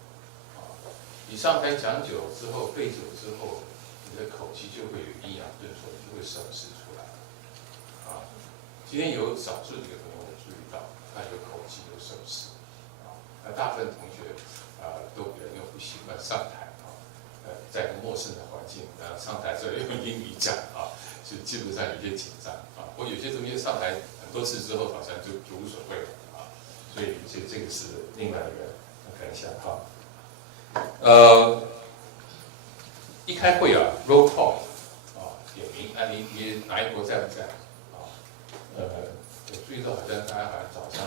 你上台讲久之后，背久之后，你的口气就会有抑扬顿挫，就会手势出来今天有少数几个朋友我注意到，他有口气有手势那大部分同学都比较因为不习惯上台在一个陌生的环境上台之后用英语讲所以基本上有些紧张或有些同学上台很多次之后好像就无所谓了所以这个是另外一个感想一开会roll call 点名你哪一国在不在我注意到好像大家好像早上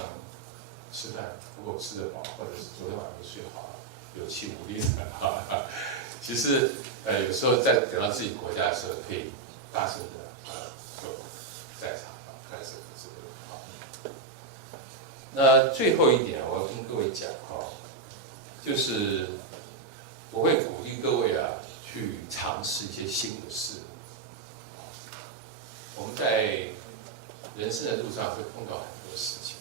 吃饭不够吃得饱，或者是昨天晚上没睡好，有气无力的其实有时候在等到自己国家的时候，可以大声的说在场开始这个那最后一点，我要跟各位讲就是我会鼓励各位去尝试一些新的事物。我们在人生的路上会碰到很多事情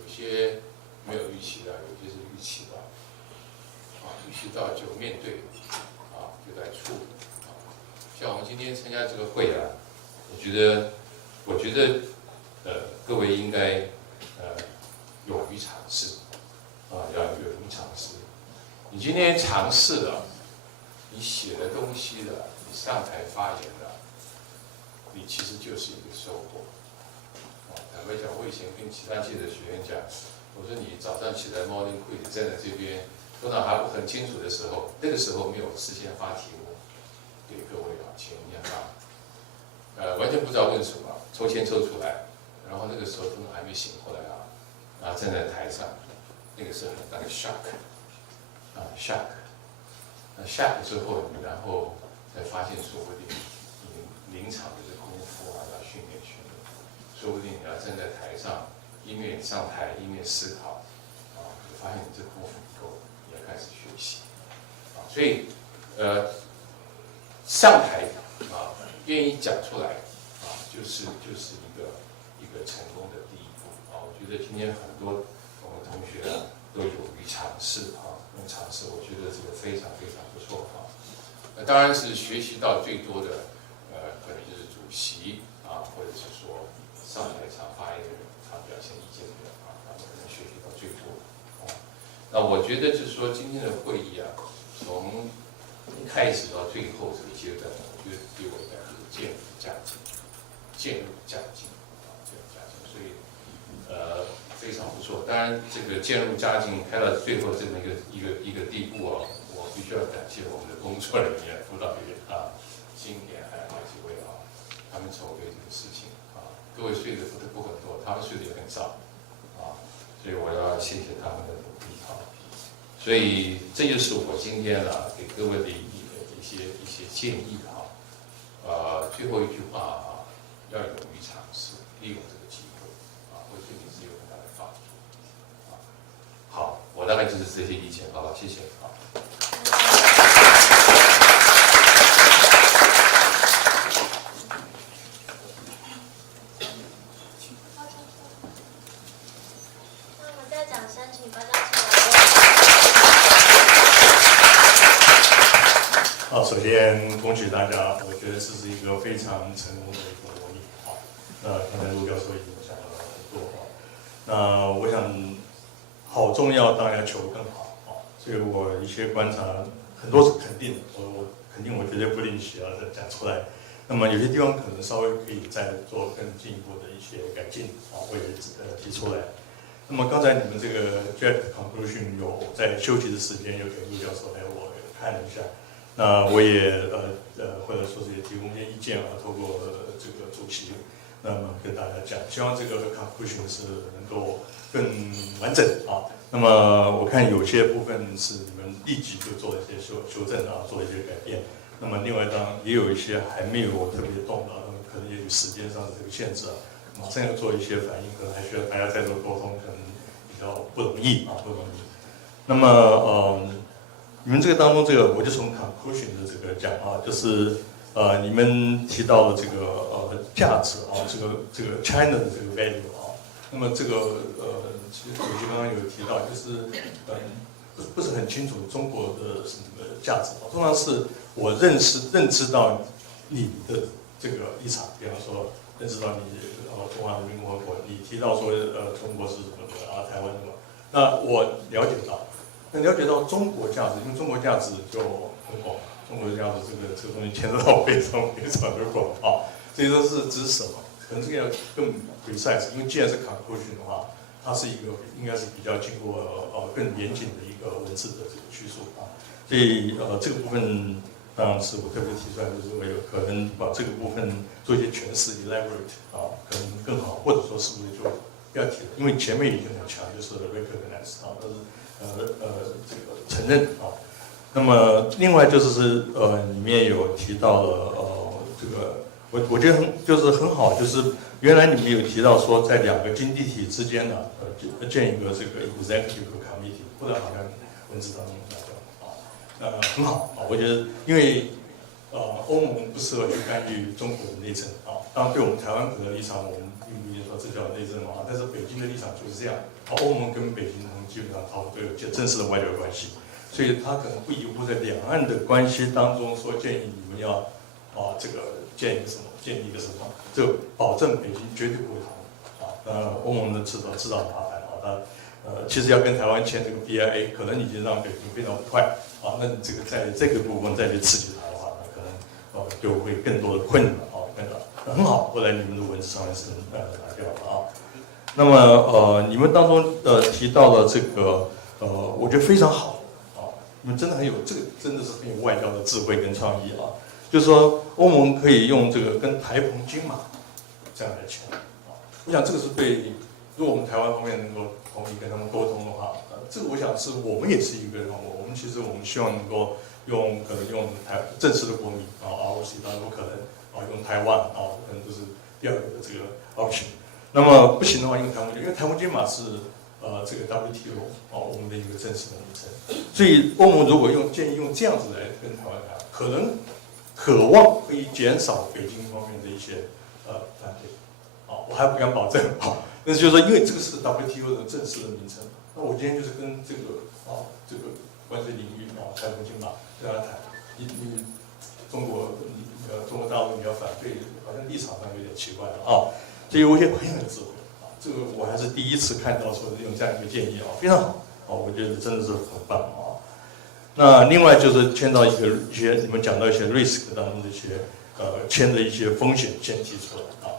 有些没有预期到，有些是预期到预期到就面对就在处理像我们今天参加这个会我觉得各位应该勇于尝试要勇于尝试。你今天尝试了，你写的东西了，你上台发言了，你其实就是一个收获坦白讲，我以前跟其他届的学员讲，我说你早上起来 morning quiz 站在这边头脑还不很清楚的时候，那个时候没有事先发题目给各位前面完全不知道问什么，抽签抽出来，然后那个时候头脑还没醒过来然后站在台上，那个是很大的 shock shock 之后，然后才发现说不定你临场的这功夫要训练，说不定你要站在台上，一面上台一面思考就发现你这功夫不够，你要开始学习所以上台愿意讲出来就是一个成功的第一步我觉得今天很多我们同学都勇于尝试尝试，我觉得这个非常非常不错当然是学习到最多的可能就是主席或者是说上台场发言的人表现意见的人他们可能学习到最多那我觉得就是说今天的会议从一开始到最后这个阶段，我觉得给我的感觉是渐入佳境，所以非常不错。当然，这个渐入佳境开到最后这么一个地步我必须要感谢我们的工作人员、辅导员今天还有好几位他们筹备这个事情各位睡得不很多，他们睡得也很早啊，所以我要谢谢他们的努力啊。所以这就是我今天给各位的一些建议啊。最后一句话啊，要勇于尝试，利用这个机会啊，会对你是有很大的帮助啊。好，我大概就是这些意见，好吧，谢谢啊。首先恭喜大家，我觉得这是一个非常成功的一个模拟啊。刚才陆教授已经讲了很多啊。那我想，好重要，当然要求更好啊。所以我一些观察，很多是肯定的，我肯定我绝对不吝惜要再讲出来。那么有些地方可能稍微可以再做更进一步的一些改进啊，我也提出来。那么刚才你们这个 draft conclusion 有在休息的时间有给陆教授还有我看了一下。那我也或者说是也提供一些意见啊，透过这个主席，那么跟大家讲，希望这个 conclusion 是能够更完整啊。那么我看有些部分是你们立即就做了一些修正啊，做了一些改变。那么另外当然也有一些还没有特别动的，可能也有时间上的这个限制啊，马上要做一些反应，可能还需要大家再做沟通，可能比较不容易啊，不容易。那么你们这个当中，这个我就从 conclusion 的这个讲啊，就是你们提到了这个价值啊，这个 China 的这个 value 啊，那么这个其实主席刚刚有提到，就是不是很清楚中国的什么价值啊，通常是我认知到你的这个立场，比方说认识到你中华人民共和国，你提到说中国是什么的啊，台湾什么，那我了解到。那了解到中国价值，因为中国价值就很广，中国价值这个东西牵扯到非常的广啊，所以说是指什么？可能这个要更 precise， 因为既然是 conclusion 的话，它是一个应该是比较经过更严谨的一个文字的这个叙述啊，所以这个部分当然是我特别提出来，就是我有可能把这个部分做一些诠释 elaborate 啊，可能更好，或者说是不是就不要提了，因为前面已经很强，就是 recognize 啊，但是这个承认啊，那么另外就是里面有提到了这个我觉得就是很好，就是原来你们有提到说在两个经济体之间呢建一个这个 executive committee， 不然好像文字当中很好啊，我觉得因为欧盟不适合去干预中国的内政啊，当然对我们台湾可能立场我们并不一定说这叫内政啊，但是北京的立场就是这样。欧盟跟北京基本上都有正式的外交关系，所以他可能不疑惑在两岸的关系当中说建议你们要这个建一个什么，就保证北京绝对不会同意啊。欧盟的知道很麻烦啊，他其实要跟台湾签这个 BIA， 可能已经让北京非常快啊。那你这个在这个部分再去刺激它的话，那可能就会更多的困难啊，很好。后来你们的文字上面是拿掉了啊。那么你们当中提到了这个我觉得非常好啊，你们真的很有这个真的是很有外交的智慧跟创意啊，就是说欧盟可以用这个跟台澎金马这样来签啊，我想这个是对，如果我们台湾方面能够同意跟他们沟通的话，这个我想是我们也是一个我们其实我们希望能够可能用正式的国民ROC 当然不可能用台湾可能就是第二个的这个 option。那么不行的话，因为台湾金马是这个 WTO 我们的一个正式的名称，所以欧盟如果建议用这样子来跟台湾谈，可能渴望可以减少北京方面的一些反对，我还不敢保证但是就是说，因为这个是 WTO 的正式的名称，那我今天就是跟这个这个关税领域台湾金马跟他谈，你中国大陆你要反对，好像立场上有点奇怪了啊。所以我也很有智慧啊，这个我还是第一次看到说用这样一个建议非常好我觉得真的是很棒啊。那另外就是签到一些你们讲到一些 risk 当中的一些签的一些风险先提出来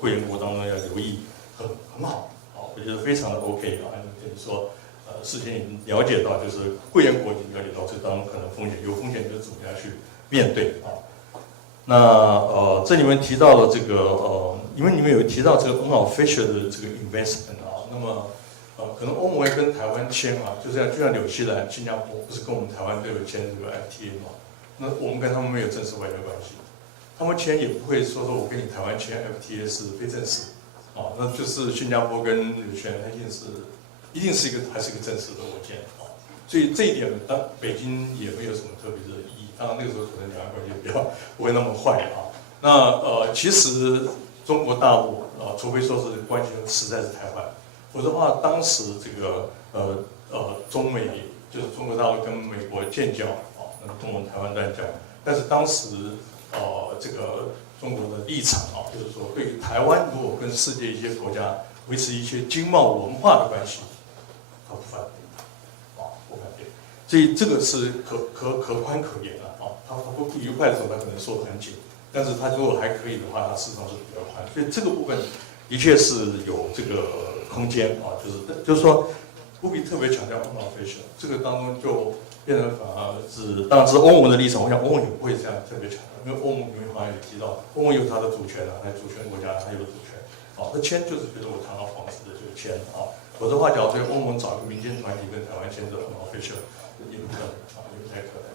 会员国当中要留意，很好我觉得非常的 OK 等于说事先已经了解到，就是会员国已经了解到这当中可能有风险就怎么样去面对那这里面提到了这个因为你们有提到这个 unofficial 的这个 investment 啊，那么可能欧盟会跟台湾签啊，就像纽西兰、新加坡不是跟我们台湾都有签这个 FTA 嘛？那我们跟他们没有正式外交关系，他们签也不会说我跟你台湾签 FTA 是非正式，啊，那就是新加坡跟纽西兰它一定是还是一个正式的文件啊，所以这一点北京也没有什么特别的意义。当然那个时候可能两岸关系不会那么坏啊。那其实中国大陆除非说是关系实在是太坏，否则的话，当时这个中美就是中国大陆跟美国建交啊，那跟我们台湾断交，但是当时这个中国的立场啊，就是说对于台湾如果跟世界一些国家维持一些经贸文化的关系，他不反对啊，不反对，所以这个是可宽可严的啊。他不愉快的时候，他可能说得很紧，但是他如果还可以的话，他事实上是比较宽，所以这个部分的确是有这个空间啊，就是说，不必特别强调 unofficial， 这个当中就变成反而是，当然是欧盟的立场，我想欧盟也不会这样特别强调，因为欧盟好像也提到，欧盟有它的主权啊，它主权国家它有主权，那签就是觉得我堂而皇之的就签啊，否则的话，假如说欧盟找一个民间团体跟台湾签的 unofficial， 也不可能啊，也不太可能。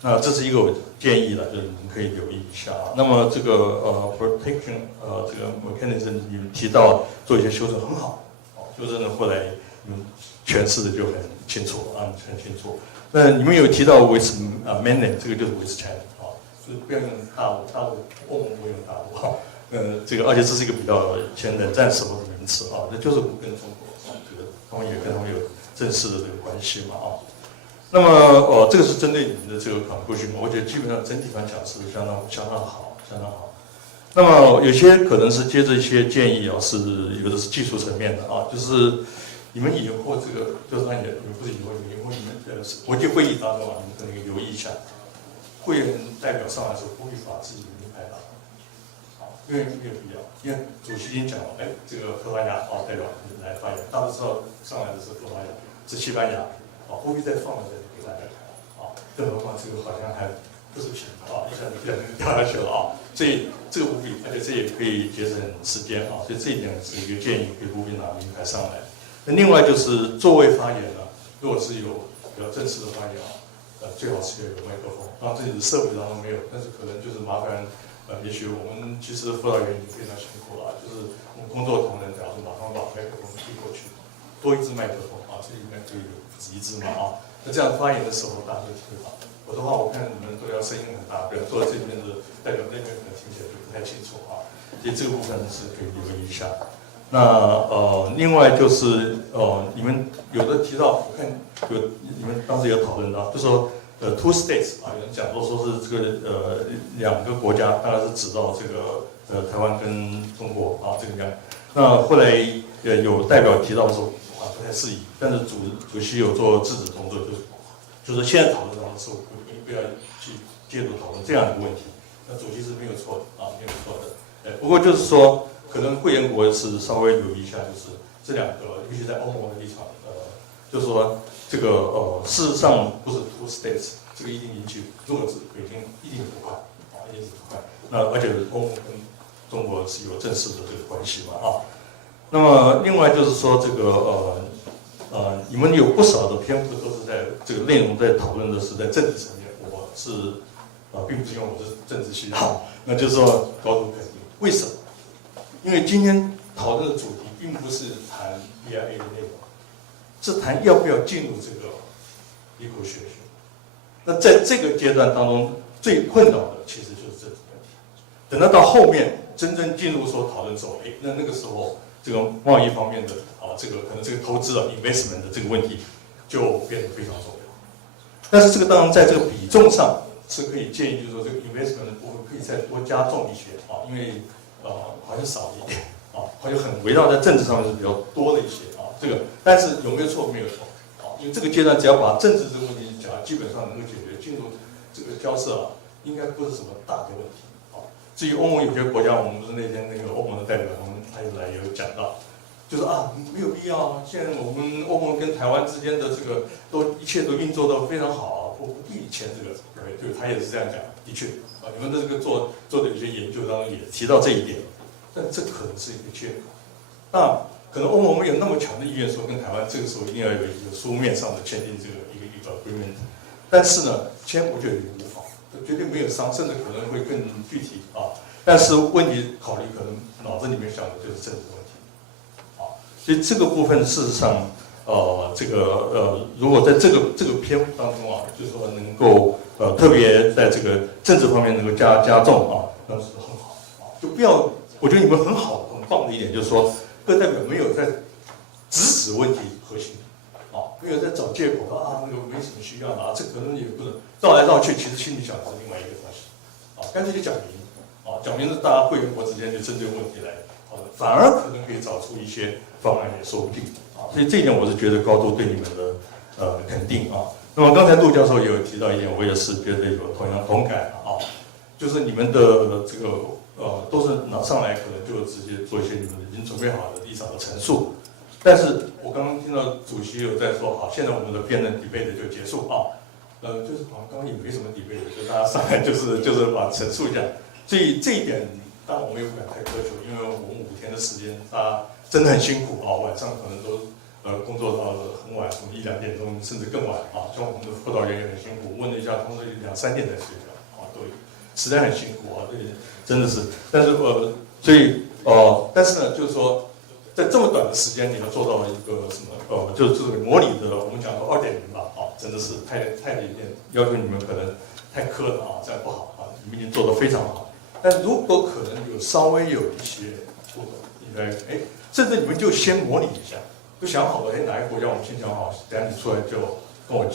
那这是一个建议了，就是你们可以留意一下。那么这个protection这个 mechanism 你们提到做一些修正很好，修正的后来你们诠释的就很清楚啊，很清楚。那你们有提到维持mandate， 这个就是维持 China 啊，就是不要用大陆欧盟不会用大陆啊，这个而且这是一个比较前冷战时候的名词啊，那就是跟中国这个他们也跟他们有正式的这个关系嘛啊。那么这个是针对你们的这个 conclusion， 我觉得基本上整体上讲是相当好。那么有些可能是接着一些建议啊，是有的是技术层面的啊，就是你们以后这个就是说也不是以后你们国际会议当中啊，你们可能留意一下，会员代表上来的时候不会把自己的名牌拿，啊，因为没有必要，因为主席已经讲了，这个葡萄牙代表来发言，大家知道上来的是葡萄牙，是西班牙。不必再放在这里给大家看啊，更何况这个好像还不是平的啊，一下子不小心掉下去了啊，所以这个不必，而且这也可以节省时间啊，所以这一点是一个建议，可以不必拿名牌上来。那另外就是座位发言呢，如果是有比较正式的发言啊，最好是要有麦克风，当然这里的设备当中没有，但是可能就是麻烦也许我们其实辅导员已经非常辛苦了，就是我们工作同仁假如马上把麦克风递过去，多一支麦克风啊，这应该可以有。一致嘛啊，那这样发言的时候大家就听得到。我的话，我看你们都要声音很大，不然坐在这边的代表那边可能听起来就不太清楚啊。所以这个部分是可以留意一下。那另外就是你们有的提到，我看你们当时有讨论到，就说two states 啊，有人讲说是这个两个国家，当然是指到这个台湾跟中国啊这个样。那后来有代表提到说。不太适宜，但是主席有做制止动作，就是现在讨论的时候不要去介入讨论这样一个问题。那主席是没有错的啊，没有错的。不过就是说，可能会员国是稍微留意一下，就是这两个，尤其在欧盟的立场，就是说这个事实上不是 two states， 这个一定引起，如果是北京一定不快啊，一定是不快。那而且欧盟跟中国是有正式的这个关系嘛啊。那么另外就是说这个你们有不少的篇幅都是在这个内容在讨论的是在政治层面，我是并不是因为我是政治系的，那就是说高度肯定。为什么？因为今天讨论的主题并不是谈 BIA 的内容，是谈要不要进入这个ecoshare。那在这个阶段当中，最困扰的其实就是政治问题。等到后面真正进入说讨论之后，那个时候。这个贸易方面的这个可能这个投资investment 的这个问题就变得非常重要。但是这个当然在这个比重上是可以建议，就是说这个 investment 的部分可以再多加重一些啊，因为好像少一点啊，好像很围绕在政治上面是比较多的一些啊。这个但是有没有错？没有错啊，因为这个阶段只要把政治这个问题讲，基本上能够解决，进入这个交涉应该不是什么大的问题啊。至于欧盟有些国家，我们不是那天那个欧盟的代表他有讲到，就是没有必要。现在我们欧盟跟台湾之间的这个一切都运作得非常好，国不替你签这个，对，他也是这样讲，的确啊，你们的这个做的有些研究当中也提到这一点，但这可能是一个借口。那可能欧盟没有那么强的意愿说跟台湾这个时候一定要有一个书面上的签订这个一个 agreement， 但是呢，签我觉得也无妨，绝对没有伤，甚至可能会更具体啊。但是问题考虑可能脑子里面想的就是政治问题，啊，所以这个部分事实上。如果在这个篇当中啊，就是说能够特别在这个政治方面能够加重啊，那是很好啊。就不要，我觉得你们很好很棒的一点就是说，各代表没有在直指问题核心啊，没有在找借口啊，那个没什么需要的啊，这可能也不能绕来绕去，其实心里想的是另外一个东西啊，干脆就讲明啊，讲明了大家会员国之间就针对问题来讨论，反而可能可以找出一些方案也说不定。所以这一点我是觉得高度对你们的肯定啊。那么刚才陆教授也有提到一点，我也是觉得有同感啊，就是你们的这个都是拿上来可能就直接做一些你们已经准备好的立场的陈述。但是我刚刚听到主席有在说，好，现在我们的辩论 debate 就结束啊，就是好像刚刚也没什么 debate， 就大家上来就是把陈述讲。所以这一点当然我们也不敢太苛求，因为我们5天的时间，大家真的很辛苦啊，晚上可能都。工作到很晚，从1、2点钟甚至更晚啊。像我们的辅导员也很辛苦，问了一下，他们2、3点才睡觉啊，都实在很辛苦啊，这真的是。但是所以但是呢，就是说，在这么短的时间，你要做到一个什么就是这个模拟的，我们讲到2.0吧啊，真的是太有点要求你们可能太苛了啊，这样不好啊，你们已经做得非常好。但如果可能有稍微有一些不懂，应该甚至你们就先模拟一下。都想好了，哪一个国家我们先讲好，等下你出来就跟我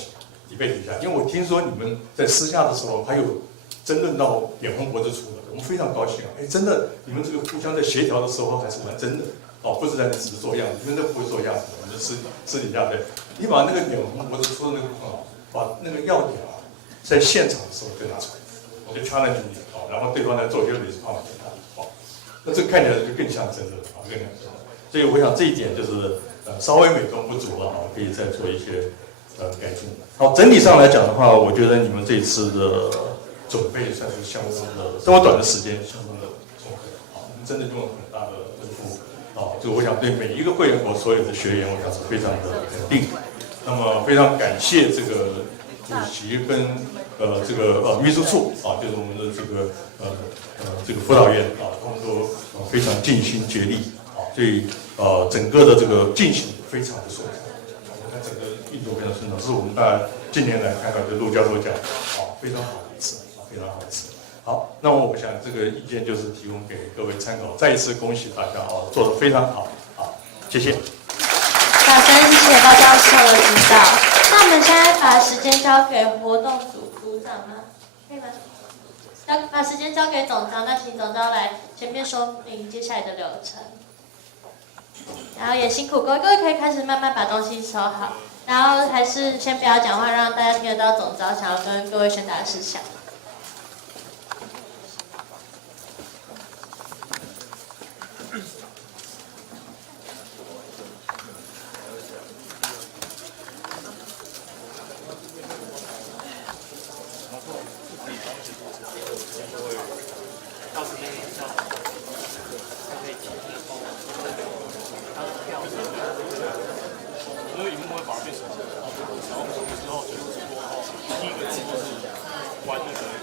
debate一下。因为我听说你们在私下的时候还有争论到眼红脖子粗的，我们非常高兴啊！真的，你们这个互相在协调的时候还是玩真的哦，不是在那只是做样子，你们这不是做样子，我们私底下对，你把那个眼红脖子粗的那个部分啊，把那个要点啊，在现场的时候就拿出来，我就challenge你啊，然后对方来做就response给他，哦，那这个看起来就更像真的啊，更像真的。所以我想这一点就是。稍微美中不足了啊，可以再做一些改进。好，整体上来讲的话，我觉得你们这一次的准备算是相当的这么短的时间，相当的充分啊，你们真的用了很大的功夫啊，就我想对每一个会员国所有的学员，我想是非常的肯定。那么非常感谢这个主席跟秘书处啊，就是我们的这个辅导员啊，他们都非常尽心竭力啊，所以。整个的这个进行非常的顺畅，我看整个运作非常顺畅，是我们大家近年来看到的陆教授讲，非常好的一次，非常好的一次。好，那我想这个意见就是提供给各位参考，再一次恭喜大家啊，做得非常好，好，谢谢。好，先谢谢陆教授的指导。那我们现在把时间交给活动组长吗？可以吗？把时间交给总召，那请总召来前面说明接下来的流程。然后也辛苦各位可以开始慢慢把东西收好，然后还是先不要讲话，让大家听得到总召想要跟各位宣达的事项。然后之后就是说，第一个字就是关那个。